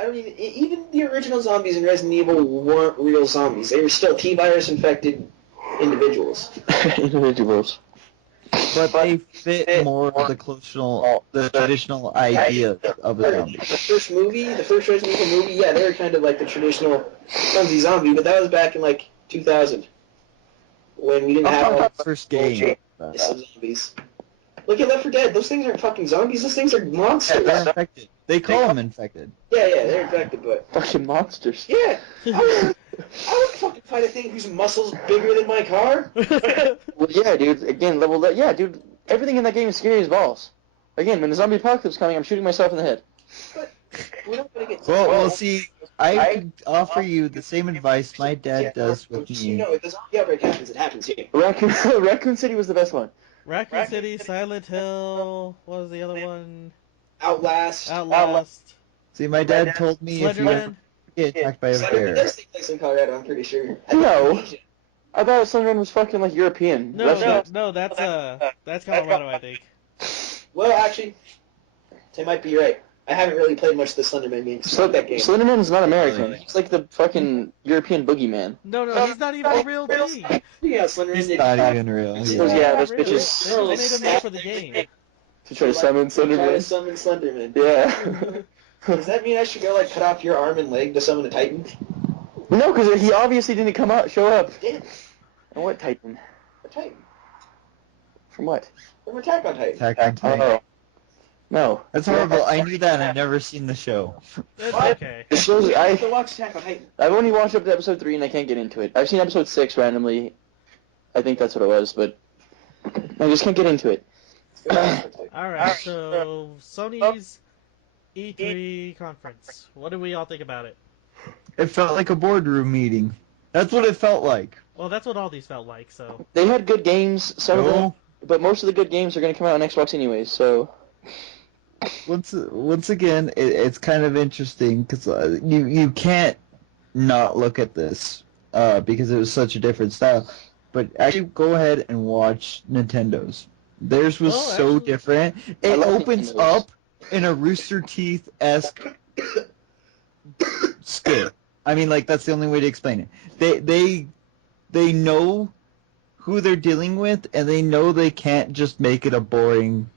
I don't even the original zombies in Resident Evil weren't real zombies. They were still T-virus infected individuals. But they fit more of the traditional idea of a zombie. The first Resident Evil movie, yeah, they were kind of like the traditional clumsy zombie, but that was back in like 2000 when we didn't have first game. Zombies. Look at Left 4 Dead. Those things aren't fucking zombies. Those things are monsters. They're infected. They call them infected. Yeah, they're infected, but Fucking monsters. yeah. I would fucking fight a thing whose muscles bigger than my car. Well, yeah, dude. Again, level up. Yeah, dude. Everything in that game is scary as balls. Again, when the zombie apocalypse is coming, I'm shooting myself in the head. But we're not gonna get. Well, see, I could offer you the same advice my dad does with You me. know, if the zombie outbreak happens, it happens here. Raccoon City was the best one. Raccoon City, Silent Hill, what was the other one? Outlast. See, my dad told me if you ever Slenderman. get attacked by a Slenderman bear. does take place in Colorado, I'm pretty sure. No. I thought Slenderman was fucking like European. No, that's Colorado, I think. Well, actually, they might be right. I haven't really played much of the Slenderman games. That game. Slenderman's not American. He's like the fucking European boogeyman. No, he's not even a real thing. Yeah, Slenderman. He's not even real. Yeah, those Really? bitches They made him up for the game. to try to summon Try to Slenderman. summon Slenderman. Yeah. Does that mean I should go like cut off your arm and leg to summon a Titan? No, because he obviously didn't show up. Damn, And what Titan? a Titan. From what? From Attack on Titan. Attack on Titan. Oh. No. That's horrible. I knew that. I've never seen the show. It's What? okay. It shows So watch Attack on Titan. I've only watched up to episode 3 and I can't get into it. I've seen episode 6 randomly. I think that's what it was, but I just can't get into it. Alright, so Sony's E3 conference. What do we all think about it? It felt like a boardroom meeting. That's what it felt like. Well, that's what all these felt like, so. They had good games, some of them, No. but most of the good games are going to come out on Xbox anyways, so... Once again, it's kind of interesting because you can't not look at this because it was such a different style. But actually, go ahead and watch Nintendo's. Theirs was so actually, different. I It love opens Nintendo's. up in a Rooster Teeth-esque skit. I mean, like that's the only way to explain it. They know who they're dealing with, and they know they can't just make it a boring.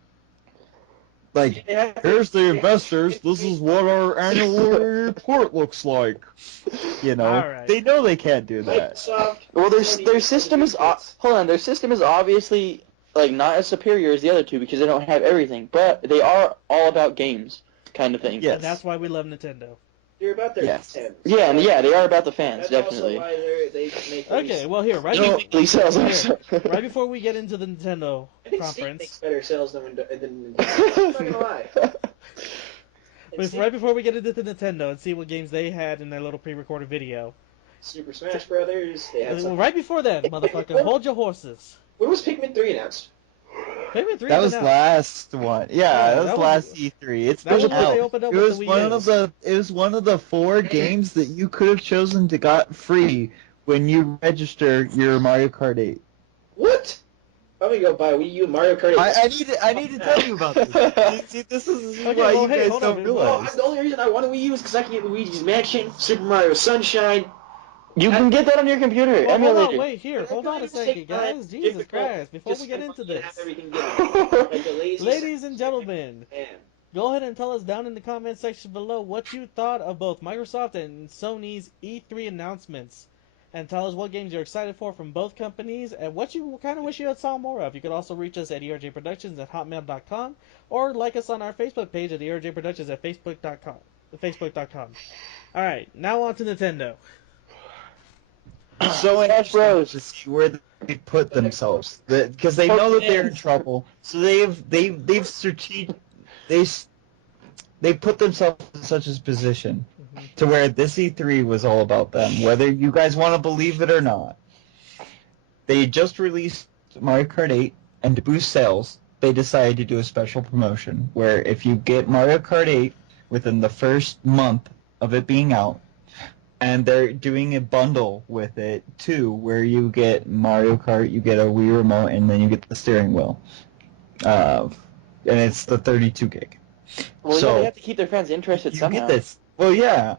Like, here's the investors. This is what our annual report looks like. You know, Alright. they know they can't do that. Microsoft. Well, their Sony, system is... Xbox. Hold on, their system is obviously, like, not as superior as the other two because they don't have everything, but they are all about games, kind of thing. Yes. And that's why we love Nintendo. They're about their Yes. fans. Yeah, and yeah, they are about the fans, That's definitely. also why they make Okay, well here, right, No. Weekly sales also. right before we get into the Nintendo I think Steam conference, makes better sales than I'm not gonna lie. right before we get into the Nintendo and see what games they had in their little pre-recorded video. Super Smash Brothers. They had Well, some. right before that, motherfucker, hold your horses. When was Pikmin 3 announced? Pikmin 3 That was announced. last one. Yeah, Yeah, that that was was- last E3. It's that been was when they out. opened up It with was the Wii one U. of the 4 games that you could have chosen to got free when you register your Mario Kart 8. What? I'm gonna go buy a Wii U Mario Kart 8. I need to tell you about this. See, this is Okay, why well, you hey, guys hold don't on. realize. The only reason I want a Wii U is because I can get Luigi's Mansion, Super Mario Sunshine. You can get that on your computer, Well, hold emulator. on, wait, here, hold on a second, guys. Jesus Christ, before we get into this. Have everything get like the lazy Ladies and gentlemen, man. go ahead and tell us down in the comment section below what you thought of both Microsoft and Sony's E3 announcements. And tell us what games you're excited for from both companies and what you kind of wish you had saw more of. You could also reach us at erjproductions@hotmail.com or like us on our Facebook page at erjproductions at facebook.com. Alright, now on to Nintendo. So Smash Bros. to see where they put themselves, because they know that they're in trouble. So they've strategic they put themselves in such a position to where this E3 was all about them, whether you guys want to believe it or not. They just released Mario Kart 8, and to boost sales, they decided to do a special promotion where if you get Mario Kart 8 within the first month of it being out, and they're doing a bundle with it too, where you get Mario Kart, you get a Wii remote, and then you get the steering wheel, and it's the 32 gig. Well, So, yeah, they have to keep their fans interested you somehow. get this. Well, yeah,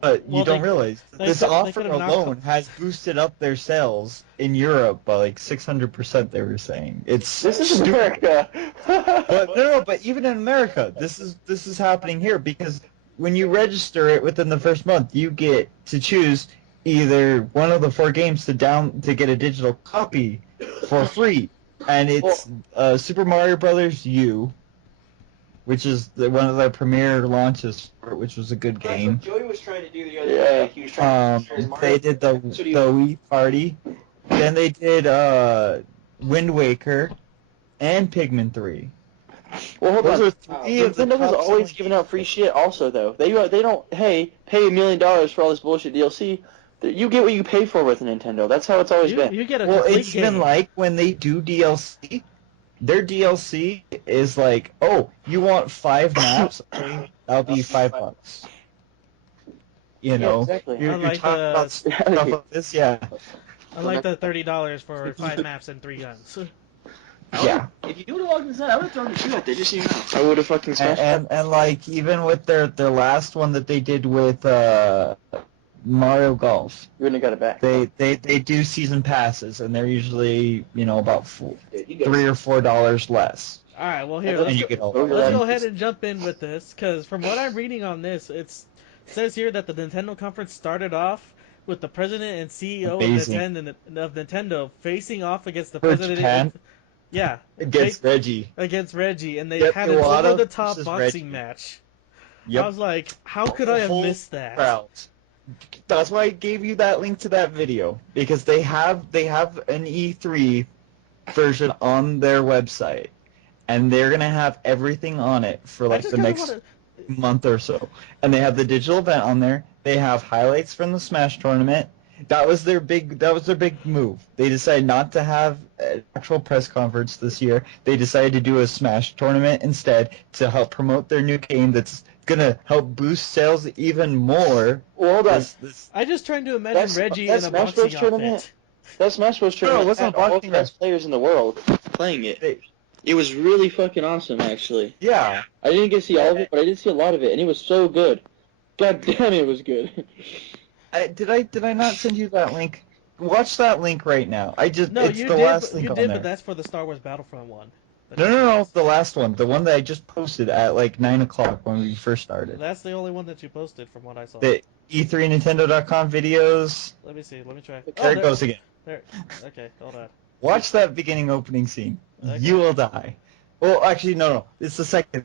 but Well, you don't they- realize they this could- they offer could've knocked alone them. has boosted up their sales in Europe by like 600%. They were saying it's This is stupid. America. But no, but even in America, this is happening here because when you register it within the first month, you get to choose either one of the 4 games to get a digital copy for free, and it's Super Mario Brothers U, which is one of their premier launches for it, which was a good game. Joey was trying to do the other day. He was trying to share They did the Wii Party, then they did Wind Waker, and Pikmin 3. Well, hold Those on. are 3 of the Nintendo has top always selling given out free shit. Also, though, they don't. Hey, pay $1 million for all this bullshit DLC. You get what you pay for with Nintendo. That's how it's always been. You get a Well, complete it's even game. like when they do DLC, their DLC is like, oh, you want 5 maps? Okay, that'll be $5. You know, exactly. you're Unlike talking the- about stuff like this, yeah. Unlike the $30 for 5 maps and 3 guns. Yeah. If you would have logged inside, I would have thrown the shoe out there just so you know. I would have fucking smashed And like even with their last one that they did with Mario Golf, You wouldn't have got it back. they do season passes and they're usually about You $3 or $4 less. All right, well here And let's you get all let's go that. ahead and jump in with this because from what I'm reading on this, it says here that the Nintendo conference started off with the president and CEO Amazing. of Nintendo facing off against the For president. Japan? Yeah, Against Reggie. against Reggie, and they Yep, had an Iwata over-the-top versus boxing Reggie. match. Yep. I was like, how could I have Whole missed that? crowd. That's why I gave you that link to that video because they have an E3 version on their website, and they're gonna have everything on it for like just the kinda next wanna- month or so. And they have the digital event on there. They have highlights from the Smash tournament. That was their big move. They decided not to have an actual press conference this year. They decided to do a Smash tournament instead to help promote their new game that's gonna help boost sales even more. Well, hold on. I just trying to imagine Reggie in a Smash boxing Bros. Tournament. outfit. That Smash Bros. Tournament it wasn't had all boxing the best players in the world playing it. It was really fucking awesome, actually. Yeah. I didn't get to see all of it, but I did see a lot of it, and it was so good. God damn, it was good. Did I not send you that link? Watch that link right now. It's No, you the did, last link you on did, there. but that's for the Star Wars Battlefront one. No, the last one, the one that I just posted at like 9 o'clock when we first started. That's the only one that you posted from what I saw. The E3Nintendo.com videos. Let me see. Let me try. There it goes again. There. Okay, hold on. Watch that beginning opening scene. Okay. You will die. Well, actually, no. It's the second.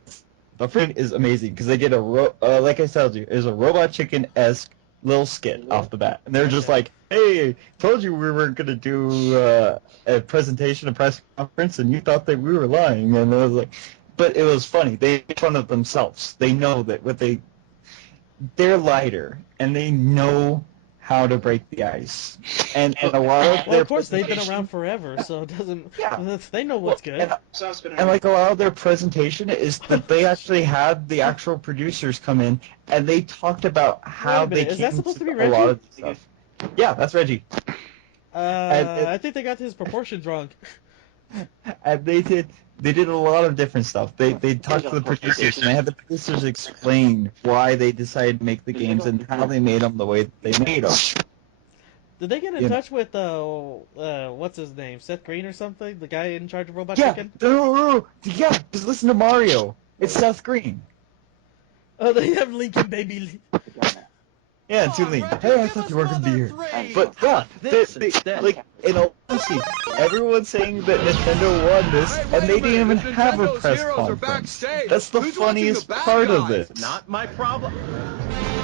The first is amazing because they did like I told you, there's a Robot Chicken-esque little skit off the bat, and they're just Okay. like, "Hey, told you we weren't gonna do a presentation, a press conference, and you thought that we were lying." And I was like, but it was funny. They made fun of themselves. They know that they're lighter, and they know how to break the ice. And a lot of Well, their of course they've been presentation- around forever, so it doesn't. Yeah. They know what's good. And like a lot of their presentation is that they actually had the actual producers come in and they talked about how Wait a minute, they is that came supposed to be a lot Reggie? of the stuff. Yeah, that's Reggie. I think they got his proportions wrong. And they did a lot of different stuff. They talked to the producers and they had the producers explain why they decided to make the games and how they made them the way that they made them. Did they get in Yeah. touch with what's his name, Seth Green or something, the guy in charge of Robot Yeah, Chicken? yeah, just listen to Mario. It's Seth Green. Oh, they have Lincoln Baby. Yeah, it's Link. Hey, I thought you were gonna be here. But yeah, like in all honesty, everyone's saying that Nintendo won this, and they didn't even have a press conference. That's the funniest part of it. Not my problem.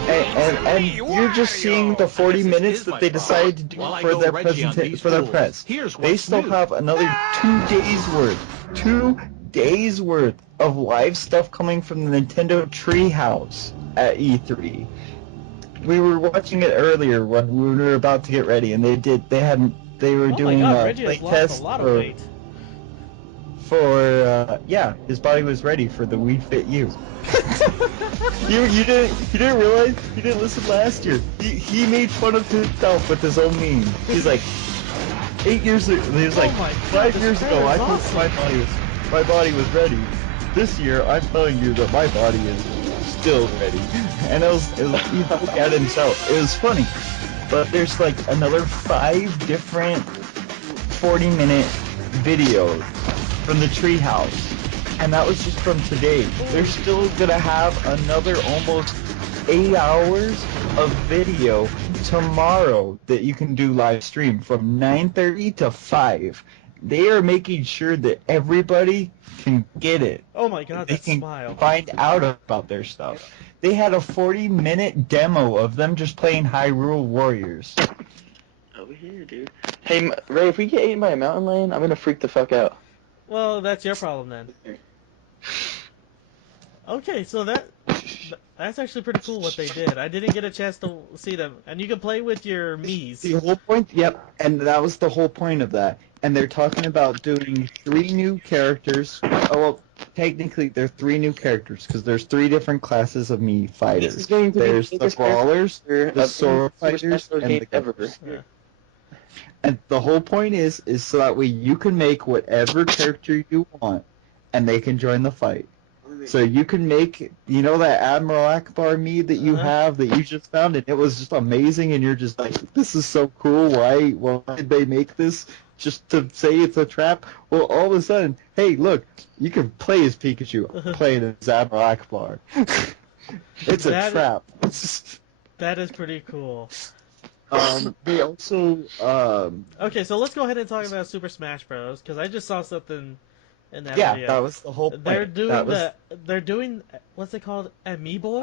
And you're just seeing the 40 minutes that they decided to do for their press. They still have another 2 days worth. 2 days worth of live stuff coming from the Nintendo Treehouse at E3. We were watching it earlier when we were about to get ready, and they were Oh my doing God, Reggie has lost playtests a lot of weight. yeah, his body was ready for the Wii Fit U. you didn't realize, you didn't listen last year. He made fun of himself with his own meme. He's like 8 years ago, he was like Oh my God, 5 this years man ago is I thought awesome. my body was ready. this year, I'm telling you that my body is still ready. And it was you look at it and tell, it was funny. But there's like another 5 different 40-minute videos from the treehouse. And that was just from today. They're still gonna have another almost 8 hours of video tomorrow that you can do live stream from 9:30 to 5. They are making sure that everybody can get it. Oh my god, They that can smile. find out about their stuff. They had a 40-minute demo of them just playing Hyrule Warriors. Over here, dude. Hey, Ray, if we get eaten by a mountain lion, I'm gonna freak the fuck out. Well, that's your problem then. Okay, so that's actually pretty cool what they did. I didn't get a chance to see them, and you can play with your Miis. The whole point, yep, and that was the whole point of that. And they're talking about doing 3 new characters. Oh, well, technically they're 3 new characters because there's 3 different classes of Mii fighters. This is going to be There's the the biggest brawlers, character the of sword any Super fighters, Smash Bros. and the game ever. gunners. Yeah. And the whole point is so that way you can make whatever character you want, and they can join the fight. So you can make, you know, that Admiral Akbar Mii that you have that you just found, and it was just amazing, and you're just like, this is so cool. Why did they make this just to say it's a trap? Well, all of a sudden, hey, look, you can play as Pikachu, playing as Admiral Akbar. It's a trap. That is pretty cool. They also Okay, so let's go ahead and talk about Super Smash Bros. Because I just saw something in that yeah, video. that was the whole point. They're doing what's it called? Amiibo?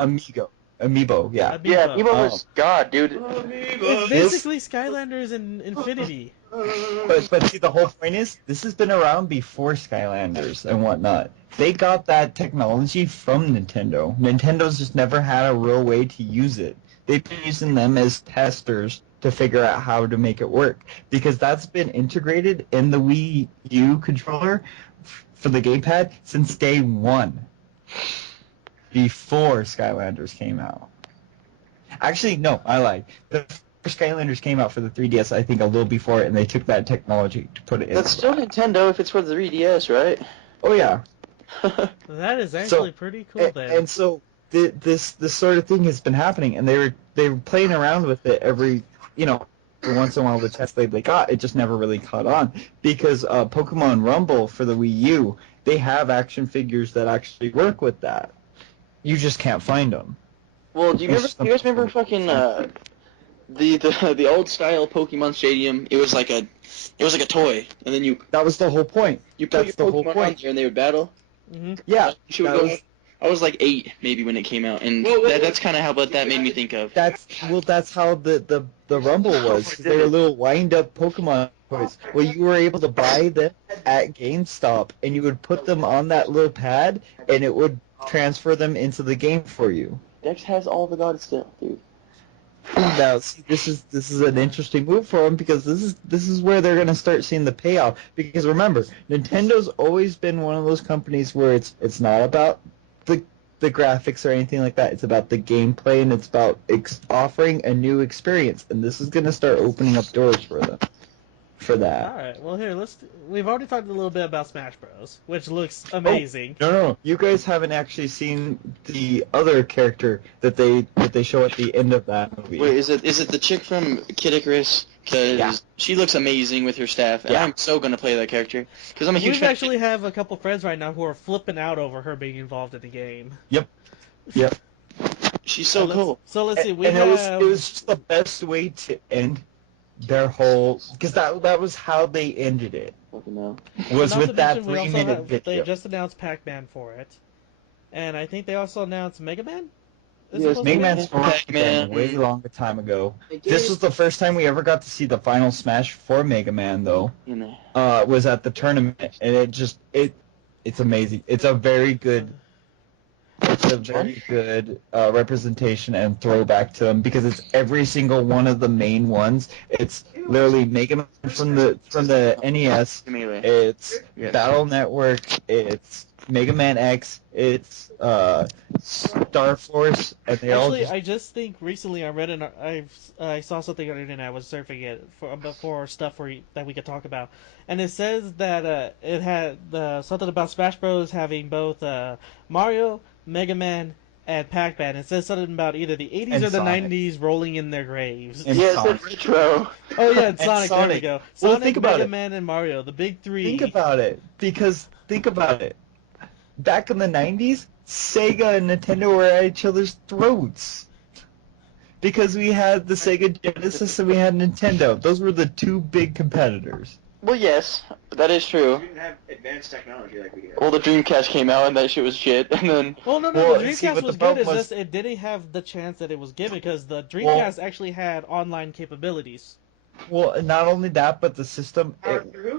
Amiibo, yeah. Yeah, Amiibo was God, dude. It's basically Skylanders and Infinity. But see, the whole point is, this has been around before Skylanders and whatnot. They got that technology from Nintendo. Nintendo's just never had a real way to use it. They've been using them as testers to figure out how to make it work. Because that's been integrated in the Wii U controller for the gamepad since day 1. Before Skylanders came out. Actually, no, I lied. The first Skylanders came out for the 3DS, I think, a little before it, and they took that technology to put it in. That's still Nintendo if it's for the 3DS, right? Oh, yeah. That is actually pretty cool, then. And so this sort of thing has been happening, and they were playing around with it every, once in a while the test they got, it just never really caught on. Because Pokemon Rumble for the Wii U, they have action figures that actually work with that. You just can't find them. Well, do you guys remember fucking the old style Pokemon Stadium? It was like a toy, and then that was the whole point. You put your Pokemon on there and they would battle. Mm-hmm. Yeah, I was like 8 maybe when it came out, and that's kind of how that made me think of. That's how the Rumble was. 'Cause they were little wind-up Pokemon toys. Well, you were able to buy them at GameStop, and you would put them on that little pad, and it would transfer them into the game for you. Dex has all the gods still, dude. Now, see, this is an interesting move for them because this is where they're gonna start seeing the payoff. Because remember, Nintendo's always been one of those companies where it's not about the graphics or anything like that. It's about the gameplay, and it's about offering a new experience. And this is gonna start opening up doors for them. For that. All right. Well, here we've already talked a little bit about Smash Bros, which looks amazing. Oh, no, you guys haven't actually seen the other character that they show at the end of that movie. Wait, is it the chick from Kid Icarus? Because she looks amazing with her staff, and I'm so gonna play that character because I'm a huge fan. We actually have a couple friends right now who are flipping out over her being involved in the game. Yep. She's so cool. So let's see. It was just the best way to end their whole, because that was how they ended it. Was with that 3-minute video. They just announced Pac-Man for it, and I think they also announced Mega Man. Yes, Mega Man's Pac-Man way longer time ago. This was the first time we ever got to see the final Smash for Mega Man, though. Was at the tournament, and it's amazing. It's a very good. It's a very good representation and throwback to them because it's every single one of the main ones. It's literally Mega Man from the NES. It's Battle Network. It's Mega Man X, it's Star Force, and they all Actually, just I just think recently I read I saw something on the internet. I was surfing it for stuff that we could talk about, and it says that it had something about Smash Bros. Having both Mario, Mega Man, and Pac-Man. It says something about either the 80s And or the Sonic. 90s rolling in their graves. And Yeah, Sonic. it's retro. Oh yeah, and And Sonic. There we Sonic. go. Well, Sonic, think about Mega it. Man, and Mario, the big three. Think about it, because think about it. Back in the 90s, Sega and Nintendo were at each other's throats. Because we had the Sega Genesis and we had Nintendo. Those were the two big competitors. Well, yes, that is true. We didn't have advanced technology like we do. Well, the Dreamcast came out and that shit was shit, and then Well, no, Well, the see, Dreamcast but was the good. problem It's was- just it didn't have the chance that it was given because the Dreamcast actually had online capabilities. Well, not only that, but the system,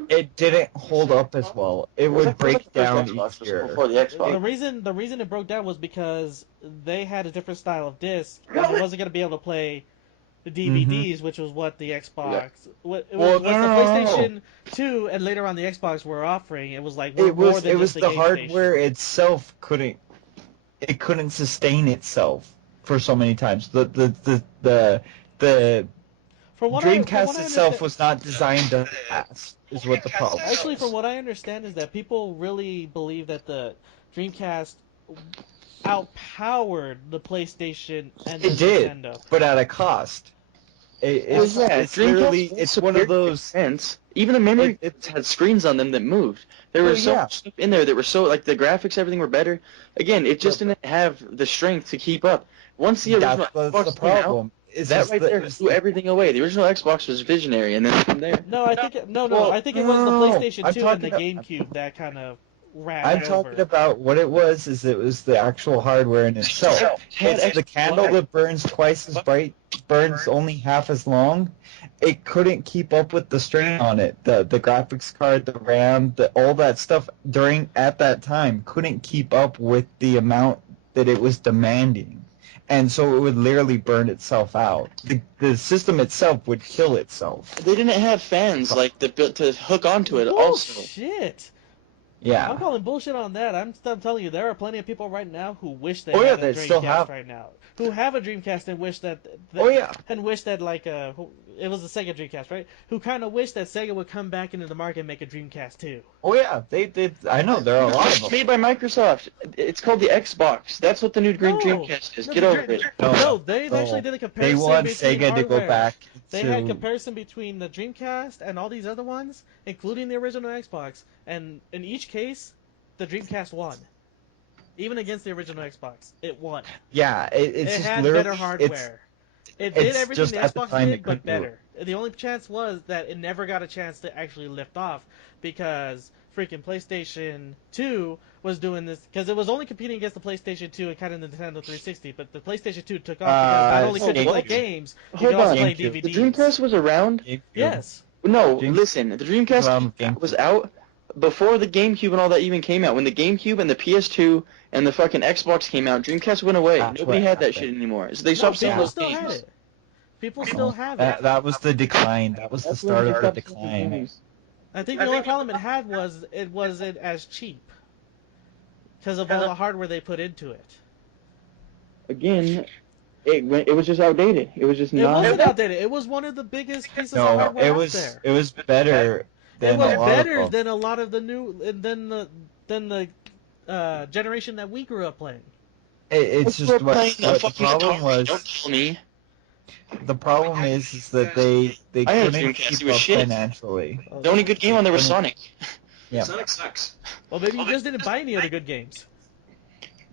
it didn't hold up as well. It would break down easier. before the Xbox. The reason it broke down was because they had a different style of disc, and it wasn't going to be able to play the DVDs, which was what the Xbox, what Mm-hmm. Well, the no. PlayStation 2, and later on the Xbox were offering. It was like we're It more was than it was just a the game hardware station. itself couldn't sustain itself for so many times. The From what Dreamcast I itself understand- was not designed to last. Is what the problem. Actually, from what I understand, is that people really believe that the Dreamcast outpowered the PlayStation and the It did, Nintendo. but at a cost. It's Dreamcast literally was it's one of superior those. sense. Even the memory It- had screens on them that moved. There Oh, was so yeah. much stuff in there that were so like the graphics, everything were better. Again, it just didn't have the strength to keep up. Once the original That's Xbox the came out, problem. It's that just right the- there it's threw the- everything away. The original Xbox was visionary, and then from there. No, I think Well, I think it was the no, PlayStation I'm 2 and the talking GameCube that kind of ran I'm it talking over. about what it was. It was the actual hardware in itself. Had It's the candle that burns twice as bright, burns only half as long. It couldn't keep up with the strain on it. The graphics card, the RAM, all that stuff at that time couldn't keep up with the amount that it was demanding. And so it would literally burn itself out. The system itself would kill itself. They didn't have fans like to hook onto it. Also, Bullshit! Yeah. I'm calling bullshit on that. I'm telling you, there are plenty of people right now who wish they Oh, yeah, had a they still Dreamcast have- right now. Who have a Dreamcast and wish that Oh yeah. and wish that it was a Sega Dreamcast, right? Who kind of wish that Sega would come back into the market and make a Dreamcast too. Oh yeah. They. I know there are a lot of them. made by Microsoft. It's called the Xbox. That's what the new Green Dreamcast is. No, Get the over Dream- it. No, they actually did a They comparison want between Sega to go hardware. back They to. had comparison between the Dreamcast and all these other ones, including the original Xbox, and in each case, the Dreamcast won. Even against the original Xbox, it won. Yeah, it's It just had literally better hardware. It did it's everything just the at the Xbox time did, it but couldn't do better. The only chance was that it never got a chance to actually lift off because freaking PlayStation 2 was doing this because it was only competing against the PlayStation 2 and kind of the Nintendo 360, but the PlayStation 2 took off because not only could you play GameCube. games, you Hold could also on. play GameCube. The DVDs. Dreamcast was around. Yes. No, Dream- listen. The Dreamcast GameCube. was out before the GameCube and all that even came out. When the GameCube and the PS2 and the fucking Xbox came out, Dreamcast went away. That's Nobody what had that happened. shit anymore. So they No, stopped selling people those still games. had it. People still have it. That was the decline. That was the That's when start they of the stopped selling decline. games. I think the only problem it had was it wasn't as cheap because of all the hardware they put into it. Again, it was just outdated. It was just It not. wasn't outdated. It was one of the biggest pieces of No, hardware it out was there. it was better than It was a lot better of them. than a lot of the new than the generation that we grew up playing. It's We're just what playing a the fucking problem Atari, Don't was. tell me. The problem is that they I had a couldn't Dreamcast, keep it was up shit. financially. The only good game on there was Sonic. Yeah. Sonic sucks. Well, maybe you just didn't buy any other good games.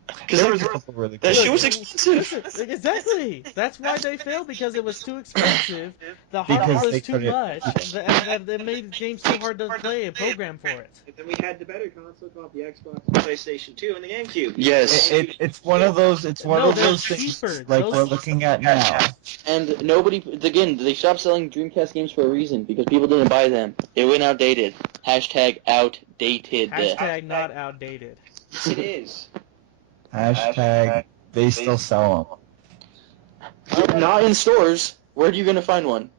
Because There was a couple really that good shit was ones. expensive. Exactly. That's why they failed because it was too expensive. The Because hardware they was too couldn't- much, and it made games too hard to play and program for it. But then we had the better console called the Xbox, the PlayStation 2, and the GameCube. Yes. It's one of those. It's one No, of they're those things cheaper. like Those- we're looking at now. And nobody, again, they stopped selling Dreamcast games for a reason, because people didn't buy them. It went outdated. Hashtag outdated. Hashtag not outdated. Yes, it is. Hashtag they still sell Not in stores. Where are you going to find one? them.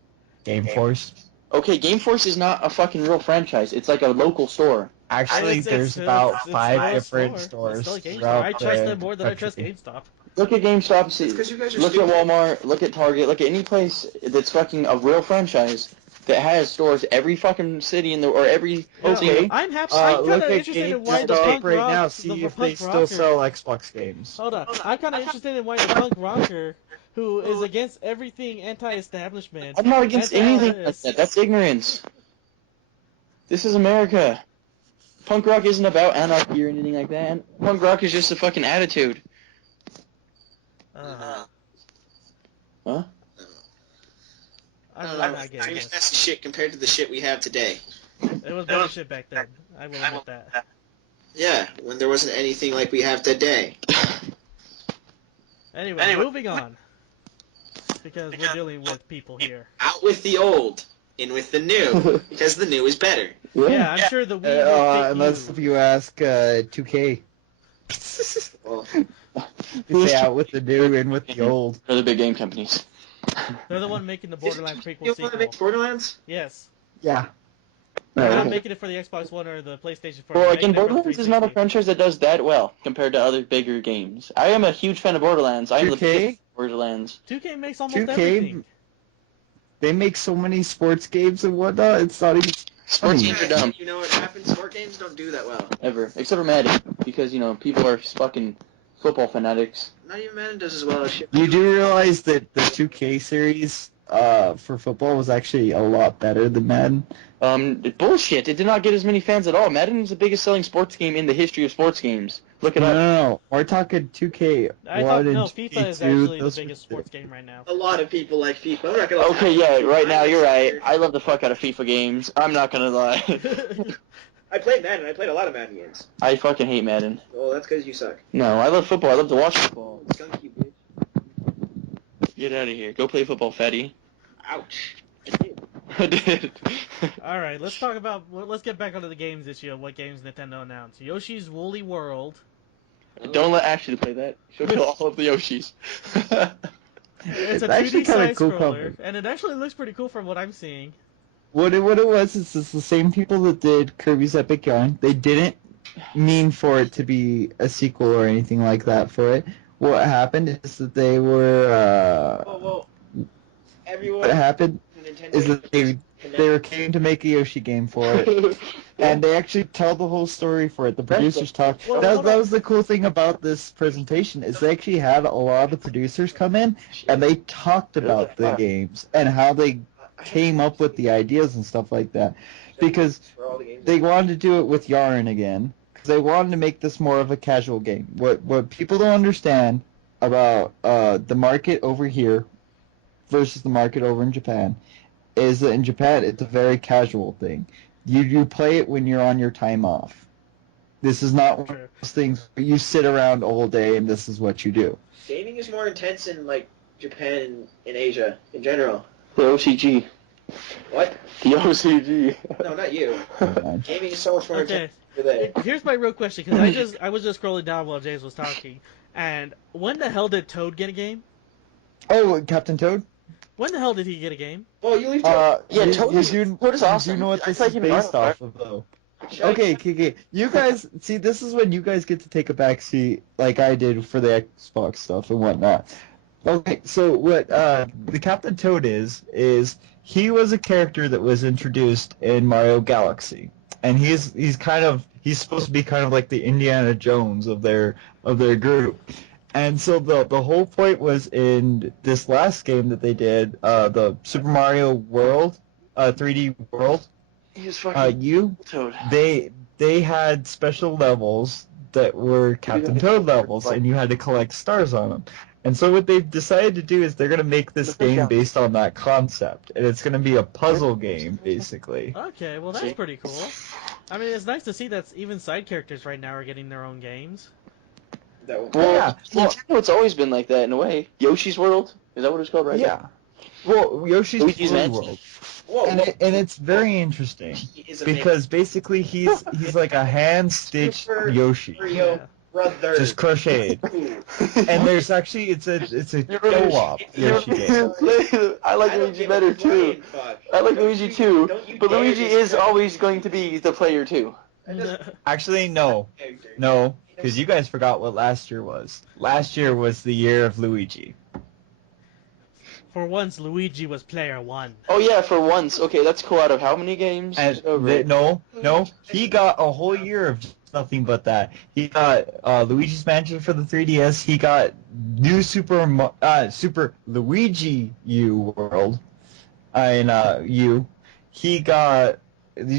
Game Force. Okay, Game Force is not a fucking real franchise. It's like a local store. Actually, It's there's still- about it's 5 still a different store. It's stores still a game store. throughout I trust the them more than I trust country. GameStop. Look at GameStop. See, It's 'cause you guys are look stupid. at Walmart. Look at Target. Look at any place that's fucking a real franchise that has stores every fucking city in the or every. Okay. I'm happy. I'm kind Look of at interested in why the GameStop punk right rock, now. the See if punk they rocker. still sell Xbox games. Hold on. I'm kind of interested in why the punk rocker, who is against everything anti-establishment. I'm not against anything like anti-this. that. That's ignorance. This is America. Punk rock isn't about anarchy or anything like that. Punk rock is just a fucking attitude. Huh? I'm not getting It's this. nasty shit compared to the shit we have today. It was better shit back then. I will admit that. Yeah, when there wasn't anything like we have today. Anyway, moving on. Because we're dealing with people here. Out with the old, in with the new, because the new is better. Yeah, I'm sure the Wii will pick Unless you. if you ask 2K. Well, You say out with the new and with the old. They're the big game companies. They're the one making the Borderlands you prequel want to sequel. make Borderlands? Yes. Yeah. They're not Okay. making it for the Xbox One or the PlayStation 4. Well, They're again, making it for the Borderlands is not a 360. franchise that does that well compared to other bigger games. I am a huge fan of Borderlands. I am the 2K? biggest Borderlands. 2K makes almost 2K? everything. They make so many sports games and whatnot, it's not even... Sports Funny. games are dumb, You know what happens? Sport games don't do that well. ever. Except for Madden, because, people are fucking football fanatics. Not even Madden does as well as shit. You do realize that the 2K series for football was actually a lot better than Madden? Bullshit. It did not get as many fans at all. Madden is the biggest selling sports game in the history of sports games. Look it No, up. no. We're talking 2K1 I thought, and no, 2K2. FIFA is actually the those biggest were- sports game right now. A lot of people like FIFA. I'm not gonna lie. Okay, yeah, right now, I you're right. like I love the fuck out of FIFA games. I'm not gonna lie. I played Madden. I played a lot of Madden games. I fucking hate Madden. Well, that's because you suck. No, I love football. I love to watch football. Skunky bitch. Get out of here. Go play football, fatty. Ouch. I did. Alright, let's get back onto the games issue of what games Nintendo announced. Yoshi's Woolly World. Don't let Ashley play that. She'll kill all of the Yoshis. It's a actually 2D kinda side cool scroller, cover. and it actually looks pretty cool from what I'm seeing. What it was is it's the same people that did Kirby's Epic Yarn. They didn't mean for it to be a sequel or anything like that for it. What happened is that they were, Well, everyone. what happened Nintendo is that they were came to make a Yoshi game for it. And they actually tell the whole story for it. The producers talk. Well, That hold on. was the cool thing about this presentation is they actually had a lot of the producers come in and they talked about the games and how they came up with the ideas and stuff like that. Because For all the games. they wanted to do it with Yarn again. Because they wanted to make this more of a casual game. What people don't understand about the market over here versus the market over in Japan is that in Japan it's a very casual thing. You play it when you're on your time off. This is not one of those things where you sit around all day and this is what you do. Gaming is more intense in like Japan and in Asia in general. The OCG. What? The OCG. No, not you. Gaming is so much more Okay, intense over there. here's my real question, because I was just scrolling down while James was talking, and when the hell did Toad get a game? Oh, Captain Toad? When the hell did he get a game? Well, you leave. Yeah, you, Toad you, is- do, Toad is you awesome. do know what I this thought is you meant based Mario off of, though. Okay. You guys, see, this is when you guys get to take a back seat, like I did for the Xbox stuff and whatnot. Okay, so what the Captain Toad is he was a character that was introduced in Mario Galaxy, and he's supposed to be kind of like the Indiana Jones of their group. And so the whole point was in this last game that they did, the Super Mario World, 3D World. He's fucking Toad. They had special levels that were Captain Toad levels, and you had to collect stars on them. And so what they've decided to do is they're going to make this game based on that concept, and it's going to be a puzzle game, basically. Okay, well that's See? pretty cool. I mean, it's nice to see that even side characters right now are getting their own games. Well, Yeah, well- Nintendo, it's always been like that in a way. Yoshi's World? Is that what it's called right Yeah. Well, Yoshi's Luigi's Woolly Mansion. World. Whoa, And it's very interesting, He is amazing. because basically he's like a hand-stitched Super Yoshi, Mario Brothers. just crocheted. Ooh. And there's actually, it's a co-op Yoshi game. I like I don't Luigi give better a too. flying fuck. I like Don't Luigi you- too, don't you but dare Luigi is disrespect always me. going to be the player too. Actually, no. No, because you guys forgot what last year was. Last year was the year of Luigi. For once, Luigi was player one. Oh yeah, for once. Okay, that's cool. Out of how many games? And Over. no, he got a whole year of just nothing but that. He got Luigi's Mansion for the 3DS. He got new Super Luigi U World, U. He got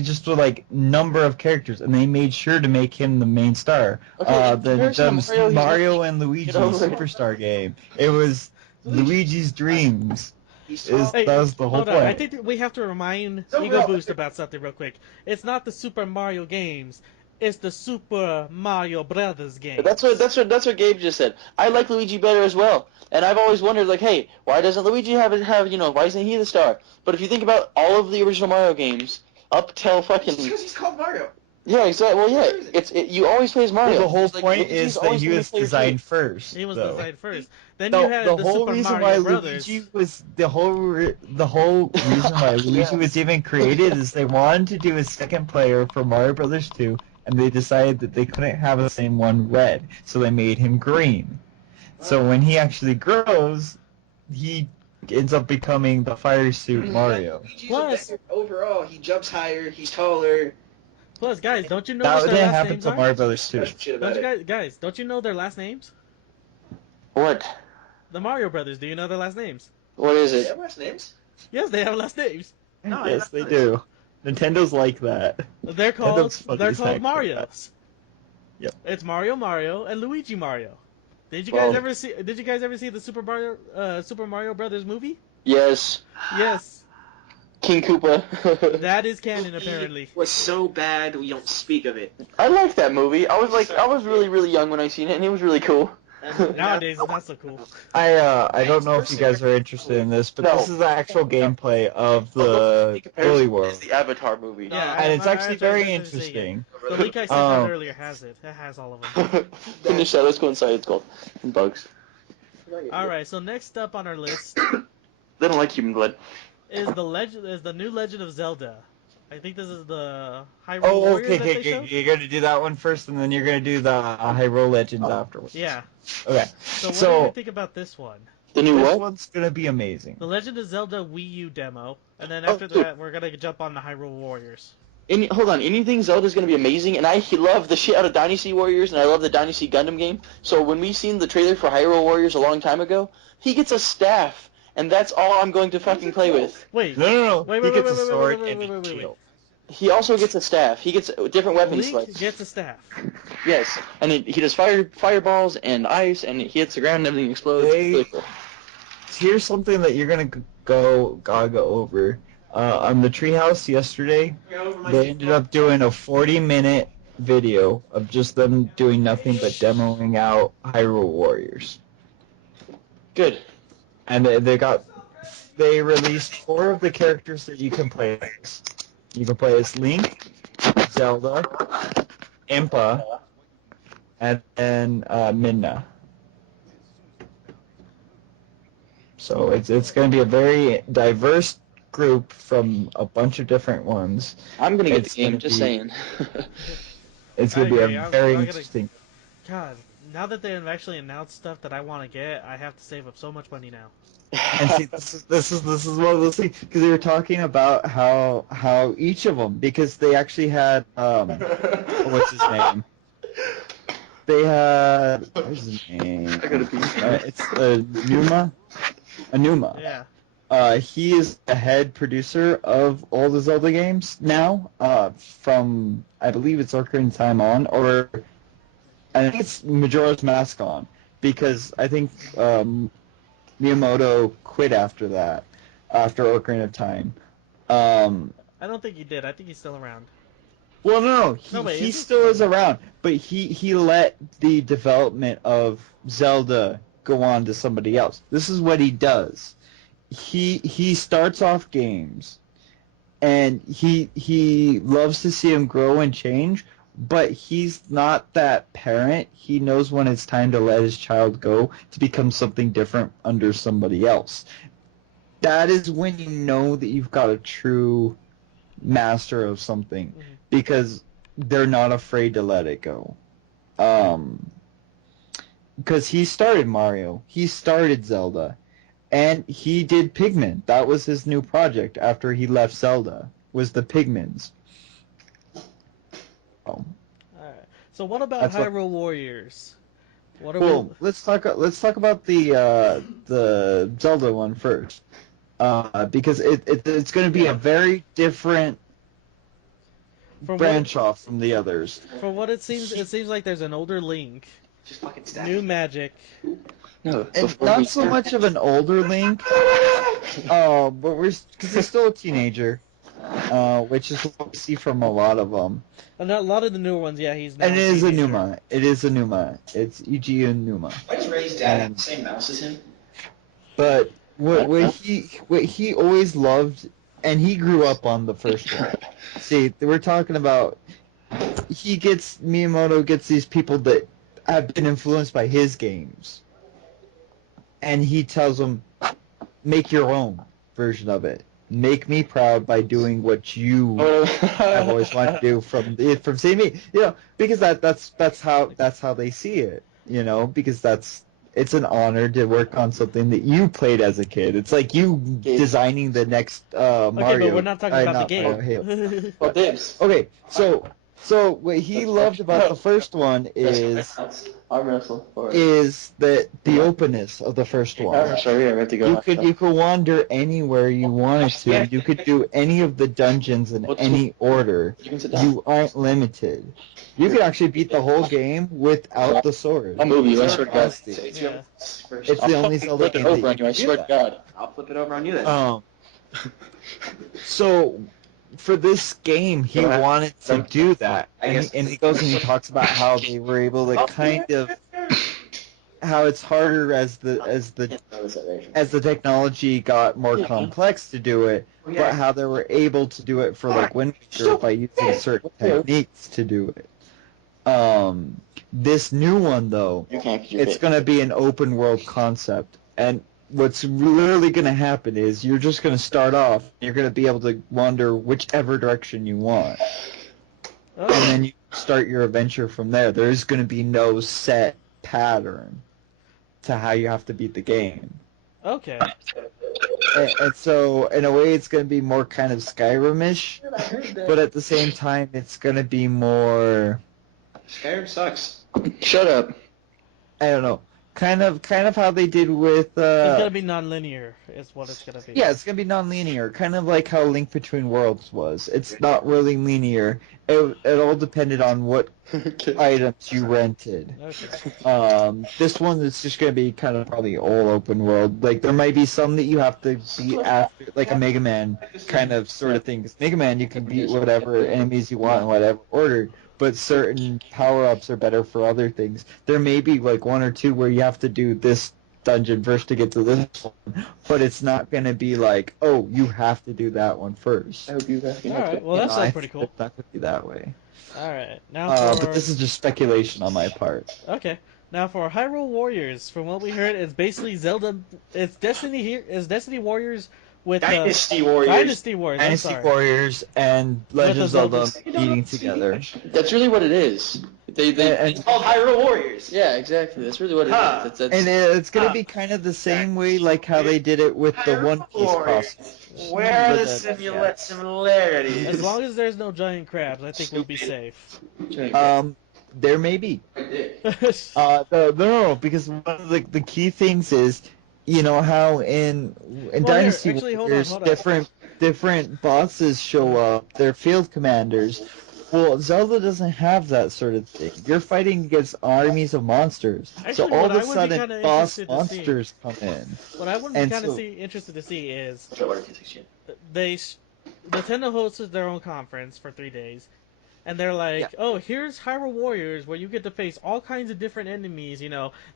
just with like number of characters, and they made sure to make him the main star. Okay, The Mario and Luigi Get over it. Superstar game. It was Luigi's dreams. Hey, That was the whole hold on. point. I think that we have to remind Egoboost about something real quick. It's not the Super Mario games. It's the Super Mario Brothers game. That's what Gabe just said. I like Luigi better as well, and I've always wondered, like, hey, why doesn't Luigi have why isn't he the star? But if you think about all of the original Mario games, up till fucking Because he's called Mario. yeah, exactly. Well, yeah, you always play as Mario. The whole It's like, point Luigi's is that always he been was player designed two. first. He was though. designed first. Then No, you had the the whole Super reason Mario why Brothers. Luigi was the whole reason why Luigi was even created is they wanted to do a second player for Mario Brothers 2, and they decided that they couldn't have the same one red, so they made him green. So when he actually grows, he ends up becoming the fire suit Mario. Plus- overall, he jumps higher, he's taller. Plus, guys, don't you know That what their didn't last happen names to are? Mario Brothers 2. Shit Don't about you it. guys, don't you know their last names? What? The Mario Brothers. Do you know their last names? What is They it? have last names? Yes, they have last names. No, I Yes, don't they know. do. Nintendo's like that. They're called Nintendo's funny as heck like that. Marios. Yep. It's Mario, and Luigi Mario. Did you Well- guys ever see the Super Mario Brothers movie? Yes, Yes, King Koopa. that is canon apparently. It was so bad we don't speak of it. I liked that movie. I was really, really young when I seen it, and it was really cool. Nowadays, it's not so cool. I don't know if you guys are interested in this, but No. this is the actual gameplay of Well, the in comparison, Holy World. It's the Avatar movie. Yeah, And it's actually very I was gonna say, interesting. The link I sent out earlier has it. It has all of them. Finish that. Let's go inside. It's called and bugs. All right. So next up on our list They don't like human blood. is the new Legend of Zelda. I think this is the Hyrule Oh, Warriors okay, that they okay, showed. you're gonna do that one first, and then you're gonna do the Hyrule Legends afterwards. Yeah. Okay. So what do So you think about this one? The new this what? one's gonna be amazing. The Legend of Zelda Wii U demo, and then Oh, after dude. that, we're gonna jump on the Hyrule Warriors. Hold on, anything Zelda's gonna be amazing, and I love the shit out of Dynasty Warriors, and I love the Dynasty Gundam game. So when we seen the trailer for Hyrule Warriors a long time ago, he gets a staff, and that's all I'm going to fucking play with. Wait, No. Wait, he wait, gets wait, a wait, sword wait, and wait, a wait, wait. shield. He also gets a staff. He gets different weapon Link slots. gets a staff. Yes, and he does fireballs and ice, and he hits the ground and everything explodes. They- It's really cool. Here's something that you're gonna go gaga over. On the Treehouse yesterday, they ended up doing a 40-minute video of just them doing nothing but demoing out Hyrule Warriors. Good. And they released 4 of the characters that you can play as. You can play as Link, Zelda, Impa, and Midna. So it's going to be a very diverse group from a bunch of different ones. I'm gonna get It's the game. gonna Just be- saying. It's going I to be agree. a I'm very gonna- interesting. God, now that they've actually announced stuff that I want to get, I have to save up so much money now. And see, this is one of those things because they were talking about how each of them, because they actually had what's his name? They had what's his name? I gotta pee. It's Anuma. Yeah. He is the head producer of all the Zelda games now. From I believe it's Ocarina of Time on, or I think it's Majora's Mask on, because I think Miyamoto quit after that, after Ocarina of Time. I don't think he did. I think he's still around. Well, no, No, wait, he is he- still is around, but he let the development of Zelda go on to somebody else. This is what he does. He starts off games, and he loves to see them grow and change, but he's not that parent. He knows when it's time to let his child go to become something different under somebody else. That is when you know that you've got a true master of something. Mhm. Because they're not afraid to let it go. Because he started Mario, he started Zelda, and he did Pikmin. That was his new project after he left Zelda, was the Pikmins. Alright. So what about That's what- Hyrule Warriors? What are Well, let's talk about the Zelda one first, because it's going to be a very different branch off from the others. From what it seems like there's an older Link, Just fucking stab new him. magic. No, And not so much of an older Link, but because he's still a teenager, which is what we see from a lot of them. And a lot of the newer ones, yeah, he's now And it is a teenager. Numa. It is a Numa. It's Eg and Numa. Why does Ray's dad have And- the same mouse as him? But what he always loved, and he grew up on the first one. See, we're talking about Miyamoto gets these people that have been influenced by his games, and he tells them, make your own version of it. Make me proud by doing what you have always wanted to do from seeing me. Because that's how they see it. Because it's an honor to work on something that you played as a kid. It's like you designing the next Mario. Okay, but we're not talking about the Mario, game. Halo. Well, dibs. Okay, so what he loved about the first one is Arm wrestle. that the openness of the first Arm one. wrestle. Yeah, we have to go. You could wander anywhere you wanted to. You could do any of the dungeons in any order. You can sit down. You aren't limited. You could actually beat the whole game without the sword. I'll move you. I swear to God. It's Yeah. first. It's I'll the only fucking Zelda flip it game over that on you. I you can swear do to God. I'll flip it over on you then. So for this game, he wanted to do that, and he goes and he talks about how they were able to kind of how it's harder as the technology got more complex to do it, but how they were able to do it for like Wind Waker by using certain techniques to do it. This new one though, You can't. 'Cause you're it's big. going to be an open world concept, and what's literally going to happen is you're just going to start off, you're going to be able to wander whichever direction you want, and then you start your adventure from there. There's going to be no set pattern to how you have to beat the game. Okay. And so, in a way, it's going to be more kind of Skyrim-ish, but at the same time, it's going to be more, Skyrim sucks. Shut up. I don't know, kind of how they did with... It's gonna be non-linear, is what it's gonna be. Yeah, it's going to be non-linear, kind of like how Link Between Worlds was. It's not really linear. It all depended on what items you rented. Okay. This one is just going to be kind of probably all open world. Like, there might be some that you have to beat after, like a Mega Man kind of sort of thing. 'Cause Mega Man, you can beat whatever enemies you want in whatever order, but certain power-ups are better for other things. There may be, like, one or two where you have to do this dungeon first to get to this one, but it's not going to be like, oh, you have to do that one first. I hope you guys can. Alright, well that I sounds think pretty cool. It's not going to be that way. Alright, now for... But this is just speculation on my part. Okay. Now for Hyrule Warriors, from what we heard, it's basically Zelda... It's Destiny Warriors with... Dynasty Warriors. Dynasty Warriors, I'm Dynasty sorry. Warriors and Legend of Zelda Zeldas. meeting together. That's really what it is. They It's called Hyrule Warriors. yeah, exactly. That's really what it Huh. is. That's, And it's going to be kind of the same way like how they did it with the One Piece crossover. Where are the Yeah. similarities? As long as there's no giant crabs, I think we'll be safe. There may be. No, because one of the key things is, you know how in Dynasty actually, hold Warriors on. different bosses show up, they're field commanders. Well, Zelda doesn't have that sort of thing. You're fighting against armies of monsters. Actually, So all what of I a would be sudden, kinda boss interested to see- monsters come in. What I would be And kind of so- interested to see is they Nintendo hosted their own conference for 3 days, and they're like, Yeah. "Oh, here's Hyrule Warriors, where you get to face all kinds of different enemies,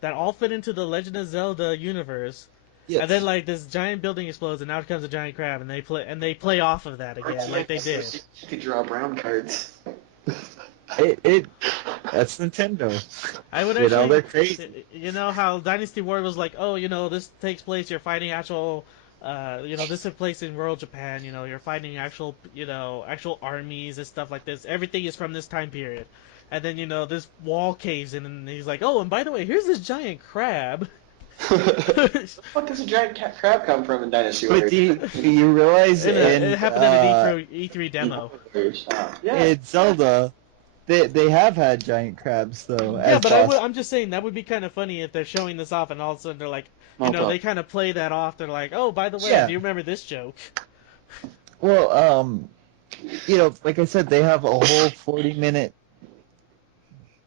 that all fit into the Legend of Zelda universe." Yes. And then like this giant building explodes, and out comes a giant crab, and they play off of that again, like they did. You could draw brown cards. That's Nintendo. I would You know, actually, they're crazy. You know how Dynasty Warriors was like, "Oh, this takes place. You're fighting actual This took place in rural Japan. You're fighting actual armies and stuff like this. Everything is from this time period. And then, this wall caves in, and he's like, oh, and by the way, here's this giant crab. Where the fuck does a giant crab come from in Dynasty But Warriors? do you realize It happened in the E3 demo. in Zelda, they have had giant crabs though. Yeah, as but boss- I'm just saying that would be kind of funny if they're showing this off and all of a sudden they're like, Okay. they kind of play that off. They're like, oh, by the way, Yeah. do you remember this joke? Well, like I said, they have a whole 40-minute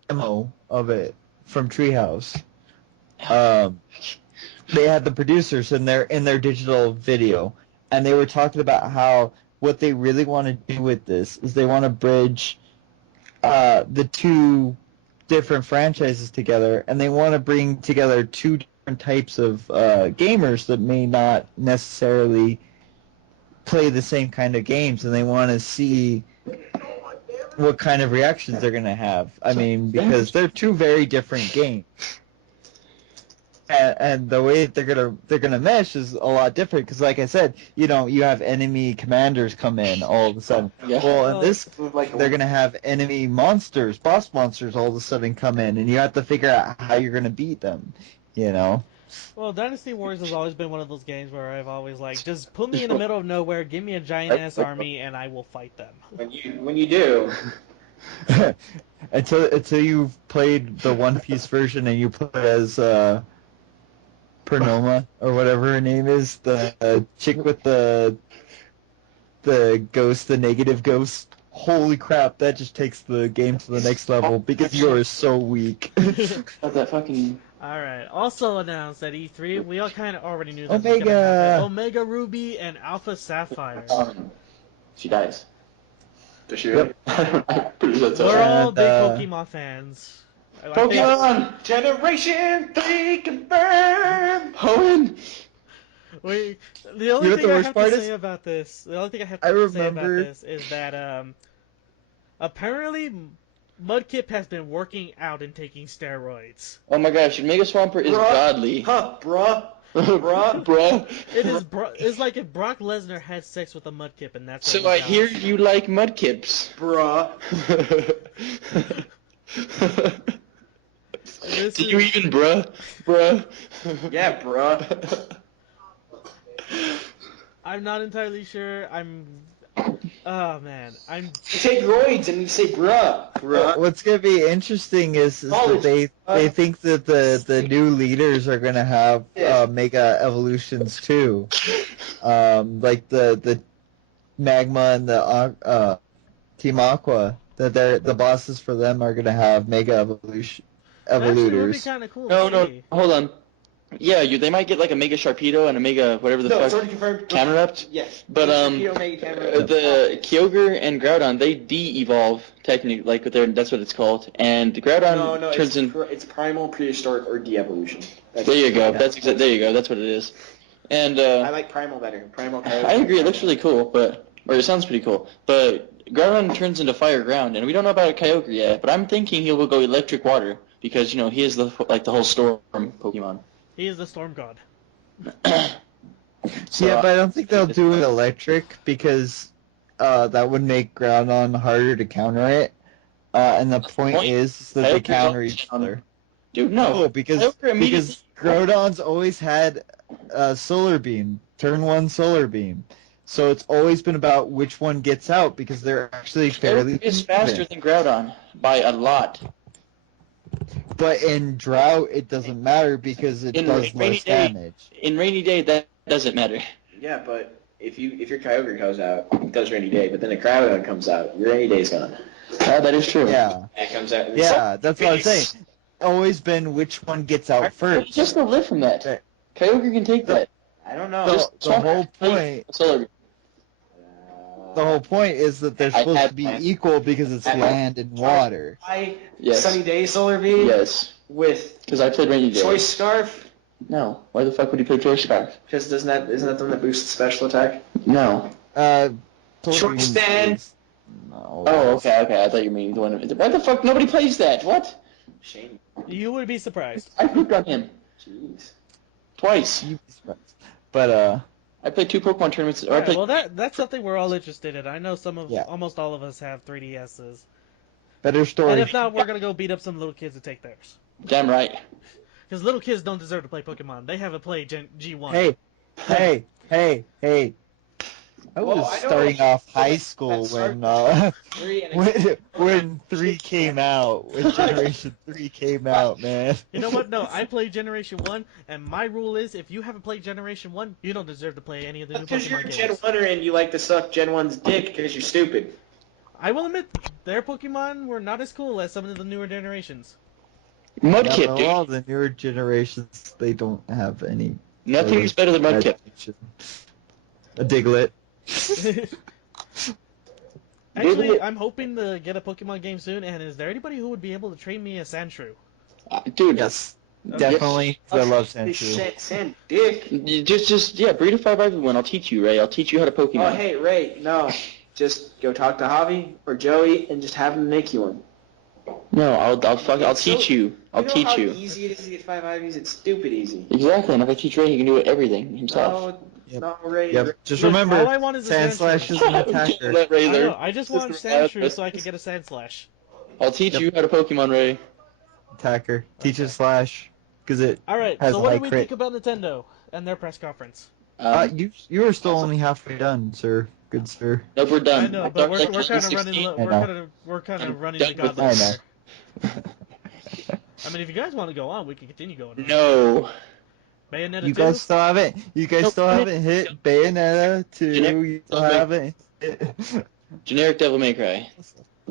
demo of it from Treehouse. They had the producers in their digital video, and they were talking about how what they really want to do with this is they want to bridge the two different franchises together, and they want to bring together two different types of gamers that may not necessarily play the same kind of games, and they want to see what kind of reactions they're going to have. I mean, because they're two very different games. And the way that they're gonna mesh is a lot different because, like I said, you have enemy commanders come in all of a sudden. Yeah. Well, in this, they're gonna have enemy monsters, boss monsters, all of a sudden come in, and you have to figure out how you're gonna beat them. Well, Dynasty Warriors has always been one of those games where I've always just put me in the middle of nowhere, give me a giant ass army, and I will fight them. When you do, until you've played the One Piece version and you play as Pernoma or whatever her name is, the chick with the ghost, the negative ghost. Holy crap, that just takes the game to the next level because you are so weak. That fucking... Alright, also announced at E3, we all kind of already knew that Omega! was gonna happen. Omega Ruby and Alpha Sapphire. She dies. does she really? I'm pretty sure that's We're all. all big And, Pokemon fans. I think- Pokemon! Generation 3 confirmed! Owen! the You only know what thing the I worst have part to is? say about this, the only thing I have I to say about remember- this is that apparently Mudkip has been working out and taking steroids. Oh my gosh, Mega Swampert is Bruh. godly. Huh, bruh. Bruh. Bruh. It's like if Brock Lesnar had sex with a Mudkip and that's what So I it hear sounds. you like mudkips. Bruh. This Do you is- even bruh? Bruh? Yeah, bruh. I'm not entirely sure. Oh man, You take roids and you say bruh. Bruh. What's gonna be interesting is Oh, that they think that the new leaders are gonna have mega evolutions too, like the Magma and the Team Aqua. That the bosses for them are gonna have mega Actually, it would be evolutors. kind of cool. No, to no, see. hold on. Yeah, they might get like a Mega Sharpedo and a Mega whatever the No, it's fuck. already confirmed. Camerupt? Yes. But, Keto Mega Camera. The Kyogre and Groudon, they de-evolve, technically, like that's what it's called. And Groudon No, turns it's primal, prehistoric, or de-evolution. There you go. There you go. That's what it is. And I like primal better. Primal. I agree. It looks really cool, or it sounds pretty cool. But Groudon turns into fire ground, and we don't know about a Kyogre yet. But I'm thinking he will go electric water because he is the whole storm Pokemon. He is the storm god. So, Yeah, but I don't think they'll do it electric because that would make Groudon harder to counter it. And the point is that they Kyogre's counter always each counter. other. Dude, no. No, because Kyogre immediately- because Groudon's always had Solar Beam, turn 1 Solar Beam. So it's always been about which one gets out because they're actually fairly Kyogre is faster than Groudon by a lot. But in Drought, it doesn't matter because it In does Rainy less Day- damage. In Rainy Day, that doesn't matter. Yeah, but if your Kyogre goes out, it does Rainy Day, but then a Groudon comes out, your Rainy Day's gone. That is true. Yeah, It comes out. yeah, that's what I'm saying. Always been which one gets out first. Just to live from that. Right. Kyogre can take that. I don't know. The whole point. Solar. The whole point is that they're I supposed had to be plans. equal because it's I had- land and water. Yes. Sunny Day Solar Beam Yes. with Because I played Rainy Day. Choice Scarf, No. Why the fuck would you play Choice Scarf? because isn't that the one that boosts special attack? No. Solar Short Beam stand. is- No. Oh, okay. I thought you mean the one. Why the fuck nobody plays that? What? Shane. You would be surprised. I pooped on him Jeez. twice. You'd be surprised. But I played 2 Pokemon tournaments. Or I Alright, played. well, that's something we're all interested in. I know Yeah. almost all of us have 3DSs. Better story. And if not, we're gonna go beat up some little kids and take theirs. Damn right. Because little kids don't deserve to play Pokemon. They haven't played G1. Hey. I was starting off high school when 3 came out, when Generation 3 came out, man. You know what? No, I played Generation 1, and my rule is if you haven't played Generation 1, you don't deserve to play any of the new Because you're Pokemon a games. Gen 1er and you like to suck Gen 1's dick because you're stupid. I will admit, their Pokemon were not as cool as some of the newer generations. Mudkip, dude. All the newer generations, they don't have any. Nothing's better than Mudkip. A Diglett. Actually, I'm hoping to get a Pokemon game soon, and is there anybody who would be able to train me a Sandshrew? Dude. Yes, definitely. 'Cause I love Sandshrew. Sand dick. Breed a 5-1. I'll teach you, Ray. I'll teach you how to Pokemon. Oh, hey, Ray, no. Just go talk to Javi or Joey and just have them make you one. No, I'll teach you. I'll teach you. You know how easy it is to get 5 IVs? It's stupid easy. Exactly, and if I teach Ray, he can do everything himself. No, no, Ray. Yep. Just Look, remember, all I want is a Sandslash is an attacker. Let Ray I learn. know, I just want Sandshrew so I can get a Sandslash. I'll teach you how to Pokemon, Ray. Attacker. Teach it Slash, because it Alright, has so a what high do we crit. think about Nintendo and their press conference? You are still only halfway done, sir. Good sir. Nope, we're done. I know, but we're kind of running the gauntlet I know. here. I mean, if you guys want to go on, we can continue going on. No. Bayonetta You 2? guys still haven't. You guys still haven't hit Bayonetta 2. You still haven't. Generic Devil May Cry.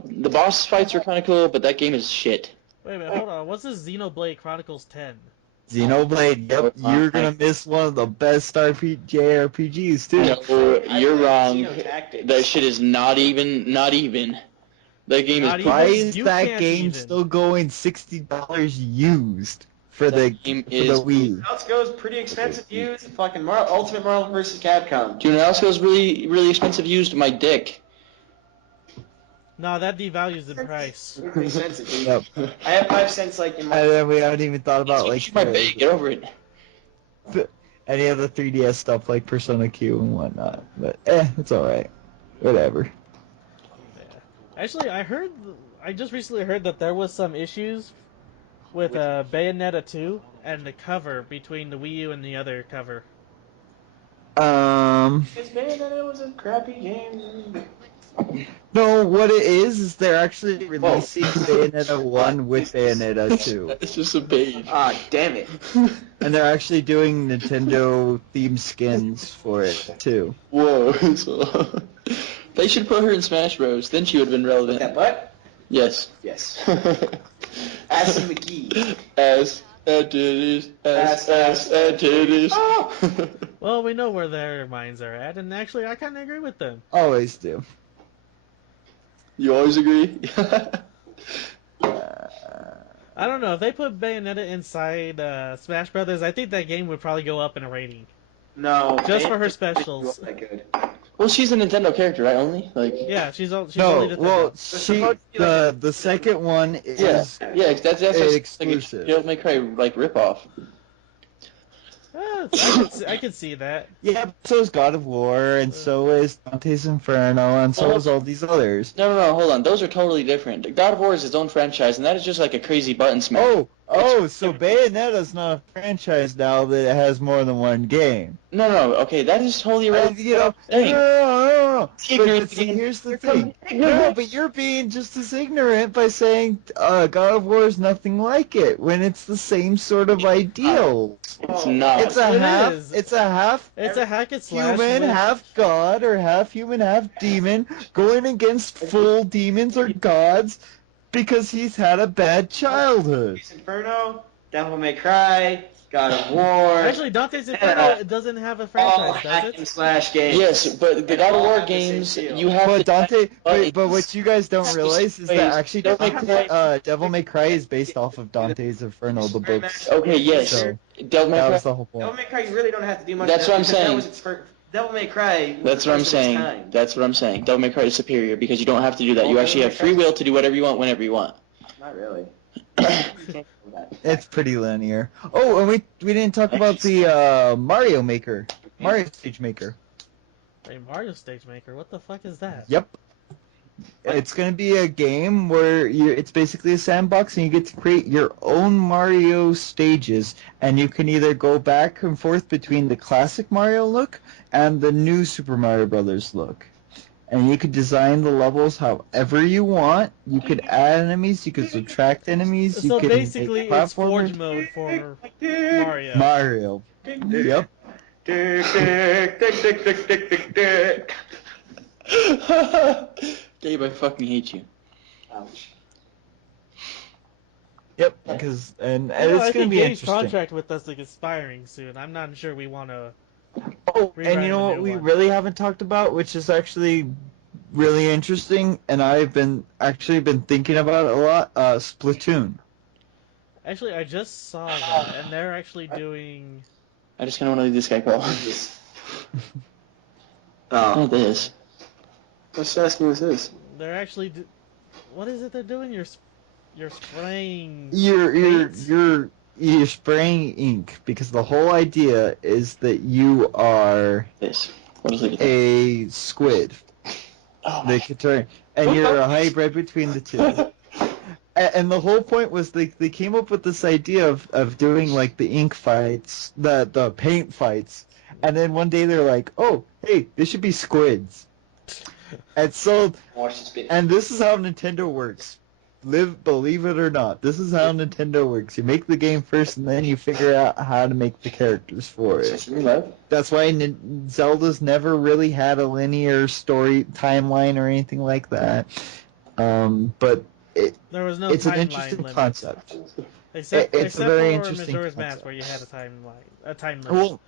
The boss fights are kind of cool, but that game is shit. Wait a minute, hold on. What's this Xenoblade Chronicles 10? Xenoblade. Yep, you're gonna miss one of the best JRPGs too. No, you're wrong. Xenotactics. That shit is not even. That game Not is. even? Why is You that can't game even. still going $60 used for the game for is- the Wii? Else goes pretty expensive used. Fucking Ultimate Marvel vs. Capcom. Do you know what else goes really, really expensive used? My dick. No, that devalues the price. Pretty expensive, dude. Yep. I have 5 cents like in my. And then we haven't even thought about like My bag, get over it. any of the 3DS stuff like Persona Q and whatnot. But it's alright. Whatever. Actually, I just recently heard that there was some issues with Bayonetta 2 and the cover between the Wii U and the other cover. Because Bayonetta was a crappy game. No, what it is they're actually releasing Bayonetta 1 with Bayonetta 2. It's just a page. Ah, damn it. And they're actually doing Nintendo themed skins for it too. Whoa. So, they should put her in Smash Bros. Then she would have been relevant. That butt? Yes. Yes. Ass and McGee. Ass and titties. Ass and titties. Oh! Well, we know where their minds are at, and actually, I kind of agree with them. Always do. You always agree? I don't know, if they put Bayonetta inside Smash Brothers, I think that game would probably go up in a rating. No. Just for her Bayonetta's specials. not that good. Well, she's a Nintendo character, right? Only? Like. Yeah, she's only No, Nintendo. well, the second one is Yeah, that's exclusive. Like a Devil May Cry like ripoff. I can see that. yeah. So is God of War, and so is Dante's Inferno, and so is all these others. No, hold on. Those are totally different. God of War is its own franchise, and that is just like a crazy button smash. So Bayonetta's not a franchise now that it has more than one game. No, okay, that is totally irrelevant. No. Ignorant But see, again. here's the thing. No, but you're being just as ignorant by saying God of War is nothing like it when it's the same sort of ideal. It's not. It's a It half. is. It's a half It's a hack and slash. human, with- half god, or half human, half demon, going against full demons or gods because he's had a bad childhood. Dante's Inferno, Devil May Cry, God of War. Actually, Dante's Inferno doesn't have a franchise, all does hack it? and slash games. Yes, but the And God of all War have the same games, feel. you have But to... Dante, but but what you guys don't realize is that actually Devil Devil May Cry is based off of Dante's Inferno, the books. Okay, yes. So Devil May that Cry... was the whole Devil point. May Cry, you really don't have to do much. That's of that what I'm because that saying. was its first, Devil May Cry. was That's the what I'm first of its saying. kind. That's what I'm saying. Devil May Cry is superior because you don't have to do that. You Well, actually have Devil May free Cry- will to do whatever you want whenever you want. Not really. You can't do that. It's pretty linear. Oh, and we didn't talk about the Mario Maker. Mario Stage Maker. A Mario Stage Maker? What the fuck is that? Yep. It's going to be a game where it's basically a sandbox and you get to create your own Mario stages, and you can either go back and forth between the classic Mario look and the new Super Mario Brothers look. And you could design the levels however you want. You could add enemies, you could subtract enemies, you So could basically, make it's platformers. Forge mode for Mario. Mario. Yep. Gabe, I fucking hate you. Ouch. Yep. Because and I know, it's I going to think be Gabe's interesting. contract with us is expiring soon. I'm not sure we want to. Oh, Rewrite and you know a what new we one. really haven't talked about, which is actually really interesting, and I've been thinking about it a lot. Splatoon. Actually, I just saw that, and they're actually doing. I just kind of want to leave this guy call. Oh. Not this. Let's ask me what's this. They're actually. What is it they're doing? You're spraying. You're paints? spraying ink because the whole idea is that you are This. What is it? a squid. Oh They my. could turn, and you're a hybrid between the two. And the whole point was they came up with this idea of doing like the ink fights, the paint fights, and then one day they're like, oh, hey, this should be squids. And so, Watch this video. and this is how Nintendo works. Believe it or not, this is how Nintendo works. You make the game first, and then you figure out how to make the characters for it. That's why Zelda's never really had a linear story timeline or anything like that. But There was no it's an timeline interesting limit. concept. Except, It's a except very for interesting Majora's Mask, concept. where you had a time limit. Well,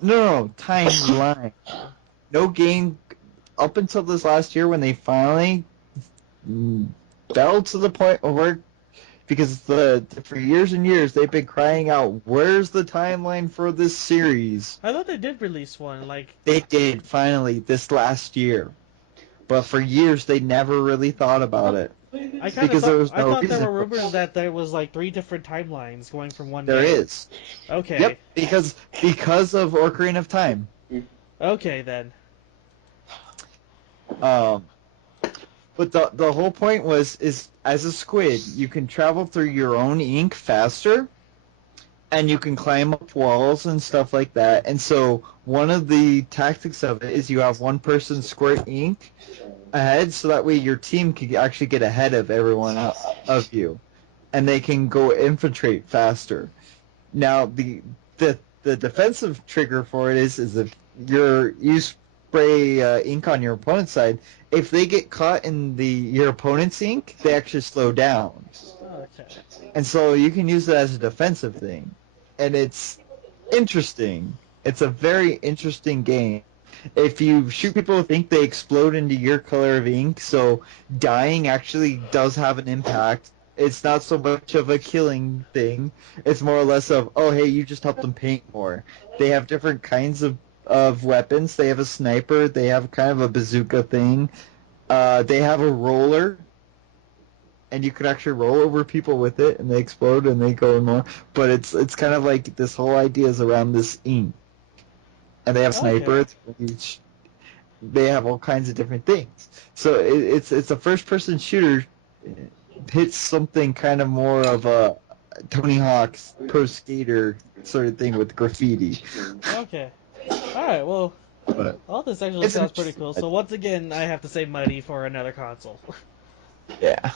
no, timeline. No game up until this last year when they finally fell to the point where, because for years and years they've been crying out, where's the timeline for this series? I thought they did release one. Like They did finally this last year, but for years they never really thought about it. I kind of Because there was thought, I no thought there reason were for it. rumors that there was like 3 different timelines going from one There day. is. Okay. Yep, because of Ocarina of Time. Okay then. But the whole point is as a squid, you can travel through your own ink faster, and you can climb up walls and stuff like that. And so one of the tactics of it is you have one person squirt ink ahead, so that way your team can actually get ahead of everyone of you, and they can go infiltrate faster. Now the defensive trigger for it is if you spray ink on your opponent's side, if they get caught in your opponent's ink, they actually slow down. Okay. And so you can use it as a defensive thing. And it's interesting. It's a very interesting game. If you shoot people with ink, they explode into your color of ink, so dying actually does have an impact. It's not so much of a killing thing. It's more or less of, oh, hey, you just helped them paint more. They have different kinds of weapons. They have a sniper. They have kind of a bazooka thing. They have a roller, and you can actually roll over people with it, and they explode and they go more. But it's kind of like this whole idea is around this ink, and they have snipers. They have all kinds of different things. So it's a first-person shooter. Hits something kind of more of a Tony Hawk's Pro Skater sort of thing with graffiti. Okay. Alright, well, But all this actually it's sounds pretty cool. interesting. So once again, I have to save money for another console. yeah.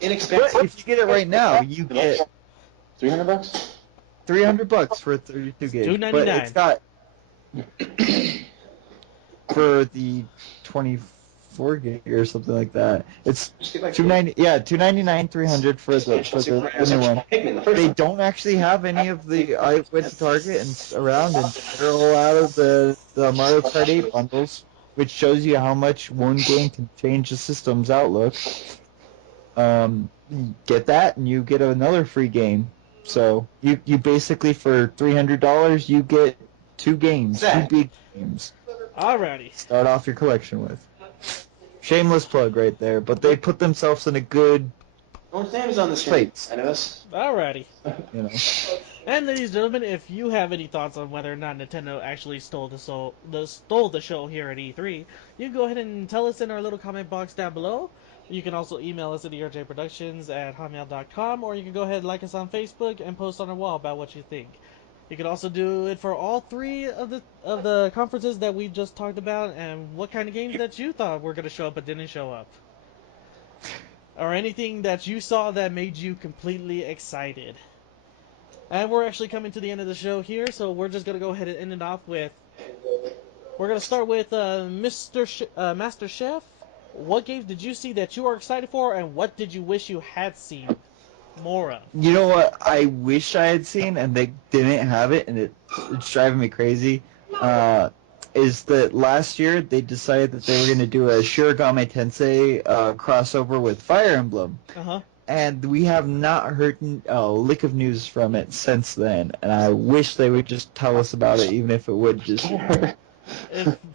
Inexpensive. But if you get it right now, you get $300? $300 for a 32 gig. $299. But it's got for the 24 gig or something like that. It's $299, $300 for the new one. They don't actually have any of the. I went to Target and around, and they're all out of the Mario Kart 8 bundles, which shows you how much one game can change the system's outlook. Get that, and you get another free game. So you basically for $300 you get 2 games, 2 big games. Alrighty. Start off your collection with. Shameless plug right there, but they put themselves in a good Oh, Sam's on the screen. Plates. I know this. Alrighty. You know. And ladies and gentlemen, if you have any thoughts on whether or not Nintendo actually stole the show here at E3, you can go ahead and tell us in our little comment box down below. You can also email us at erjproductions@hotmail.com, or you can go ahead and like us on Facebook and post on our wall about what you think. You can also do it for all three of the conferences that we just talked about, and what kind of games that you thought were going to show up but didn't show up. Or anything that you saw that made you completely excited. And we're actually coming to the end of the show here, so we're just going to go ahead and end it off with... We're going to start with Master Chef. What games did you see that you are excited for, and what did you wish you had seen more of? You know what I wish I had seen, and they didn't have it, and it's driving me crazy, is that last year they decided that they were going to do a Shirogane Tensei crossover with Fire Emblem. Uh-huh. And we have not heard a lick of news from it since then, and I wish they would just tell us about it, even if it would just...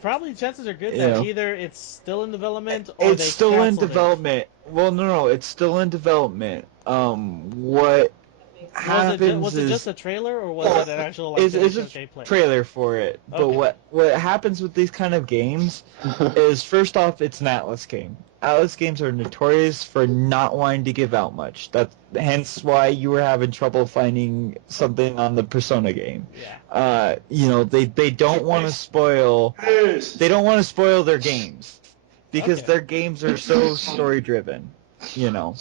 Probably chances are good that either it's still in development or it's they still in canceled development. Well, no, it's still in development. What happens was it just a trailer, or was it an actual like it's a gameplay? trailer for it. But Okay. what happens with these kind of games is, first off, it's an Atlas game. Atlas games are notorious for not wanting to give out much. That's hence why you were having trouble finding something on the Persona game. Yeah. They don't want to spoil. They don't want to spoil their games because Okay. their games are so story driven. Alrighty.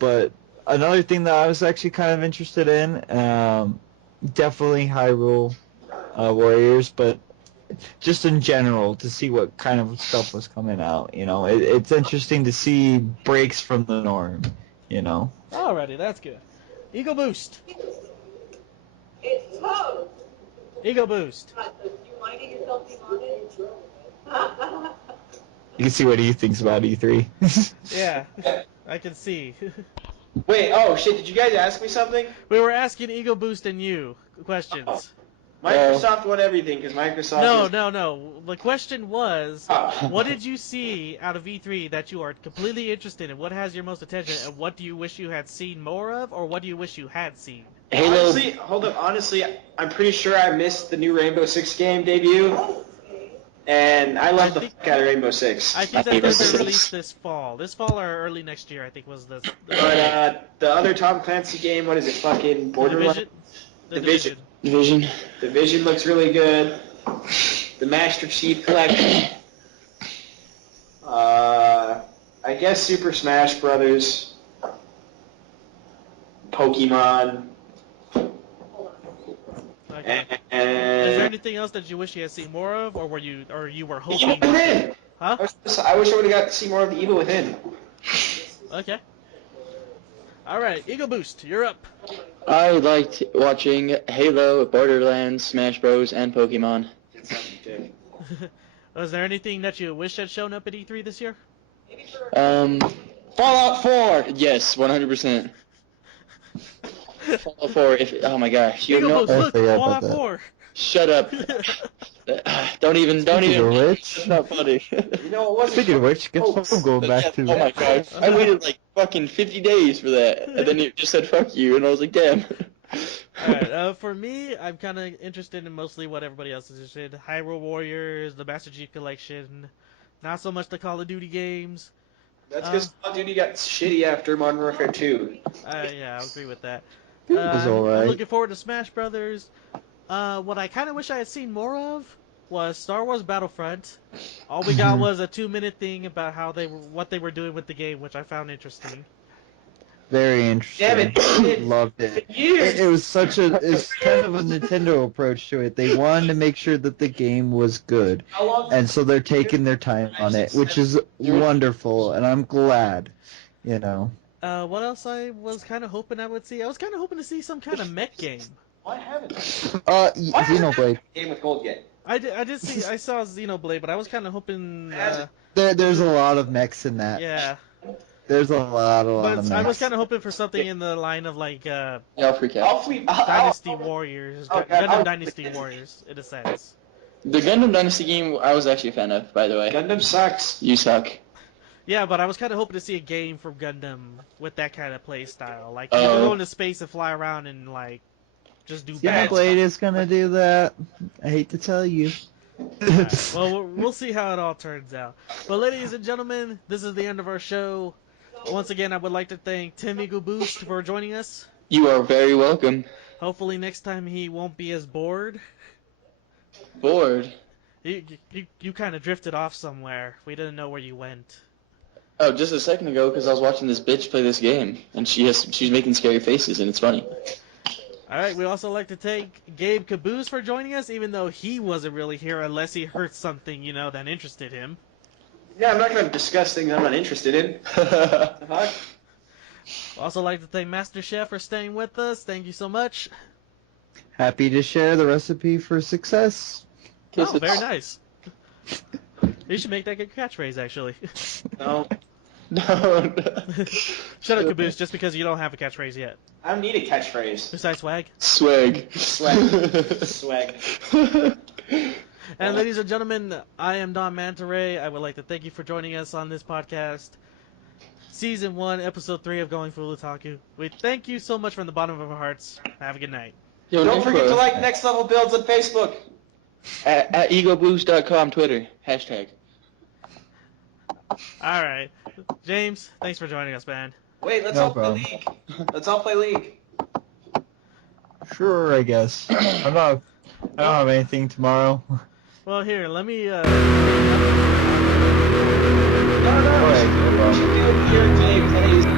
But another thing that I was actually kind of interested in, definitely Hyrule Warriors, but just in general to see what kind of stuff was coming out. It's interesting to see breaks from the norm. Alrighty, that's good. Egoboost. It's Toad. Egoboost. You minding yourself being on it? You can see what he thinks about E3. Yeah, I can see. Wait, oh shit, did you guys ask me something? We were asking Egoboost and you questions. Oh. Microsoft won everything, because Microsoft No. The question was, Oh. what did you see out of E3 that you are completely interested in? What has your most attention, and what do you wish you had seen more of, or what do you wish you had seen? Halo. Honestly, I'm pretty sure I missed the new Rainbow Six game debut, and I love the fuck out of Rainbow Six. I think that they're going to release this fall. This fall or early next year, I think was the The other Tom Clancy game, what is it, fucking Borderlands? Division. Division looks really good. The Master Chief Collection. I guess Super Smash Brothers. Pokemon. Okay. And Is there anything else that you wish you had seen more of, or you were hoping? Evil Within. Huh? I wish I would have got to see more of the Evil Within. Okay. Alright, Egoboost, you're up. I liked watching Halo, Borderlands, Smash Bros, and Pokemon. Was there anything that you wish had shown up at E3 this year? Fallout 4. Yes, 100%. Fallout 4. Oh my gosh, you know. Egoboost, look, forgot Fallout about that. 4. Shut up. Don't even. Speaking of which, It's not funny. You know, it wasn't. speaking of which, guess what I'm going back to. Oh my gosh, I waited like fucking 50 days for that, and then you just said fuck you, and I was like, damn. Alright, for me, I'm kind of interested in mostly what everybody else is interested in. Hyrule Warriors, the Master Chief Collection, not so much the Call of Duty games. That's because Call of Duty got shitty after Modern Warfare 2. Yeah, I'll agree with that. It was I'm alright. looking forward to Smash Brothers. What I kind of wish I had seen more of was Star Wars Battlefront. All we got was a 2-minute thing about what they were doing with the game, which I found interesting. Very interesting. Damn it. Loved it. Years. It was it's kind of a Nintendo approach to it. They wanted to make sure that the game was good, How long? and so they're taking their time on it, which is wonderful, and I'm glad. What else I was kind of hoping I would see? I was kind of hoping to see some kind of mech game. Why haven't Xenoblade. game with gold yet? I saw Xenoblade, but I was kind of hoping. There's a lot of mechs in that. Yeah. There's a lot of But I was mechs. kind of hoping for something in the line of like Yeah, I'll freak out. Dynasty Warriors, Okay, Gundam Dynasty Warriors, in a sense. The Gundam Dynasty game, I was actually a fan of, by the way. Gundam sucks. You suck. Yeah, but I was kind of hoping to see a game from Gundam with that kind of play style. Like, you can go into space and fly around and, like, just do bad Xenoblade is gonna do that. I hate to tell you. Alright, well, we'll see how it all turns out. But ladies and gentlemen, this is the end of our show. Once again, I would like to thank Tim Egoboost for joining us. You are very welcome. Hopefully next time he won't be as bored. Bored? You kind of drifted off somewhere. We didn't know where you went. Oh, just a second ago, because I was watching this bitch play this game, and she's making scary faces, and it's funny. Alright, we also like to thank Gabe Caboose for joining us, even though he wasn't really here unless he heard something, that interested him. Yeah, I'm not going to discuss things I'm not interested in. Fuck? Also like to thank Master Chef for staying with us. Thank you so much. Happy to share the recipe for success. Oh, very nice. You should make that good catchphrase, actually. No. No. Shut up, Caboose, just because you don't have a catchphrase yet. I don't need a catchphrase. Besides swag. Swag. Swag. And ladies and gentlemen, I am Don Manta Ray. I would like to thank you for joining us on this podcast. Season 1, Episode 3 of Going Full Otaku. We thank you so much from the bottom of our hearts. Have a good night. Yo, Don't forget to like Next Level Builds on Facebook. At egoboost.com, Twitter. Hashtag. Alright. James, thanks for joining us, man. Wait, let's No all play problem. League. Let's all play League. Sure, I guess. I don't have anything tomorrow. Well, here, let me, No, Go ahead, no problem. you should do it here, James.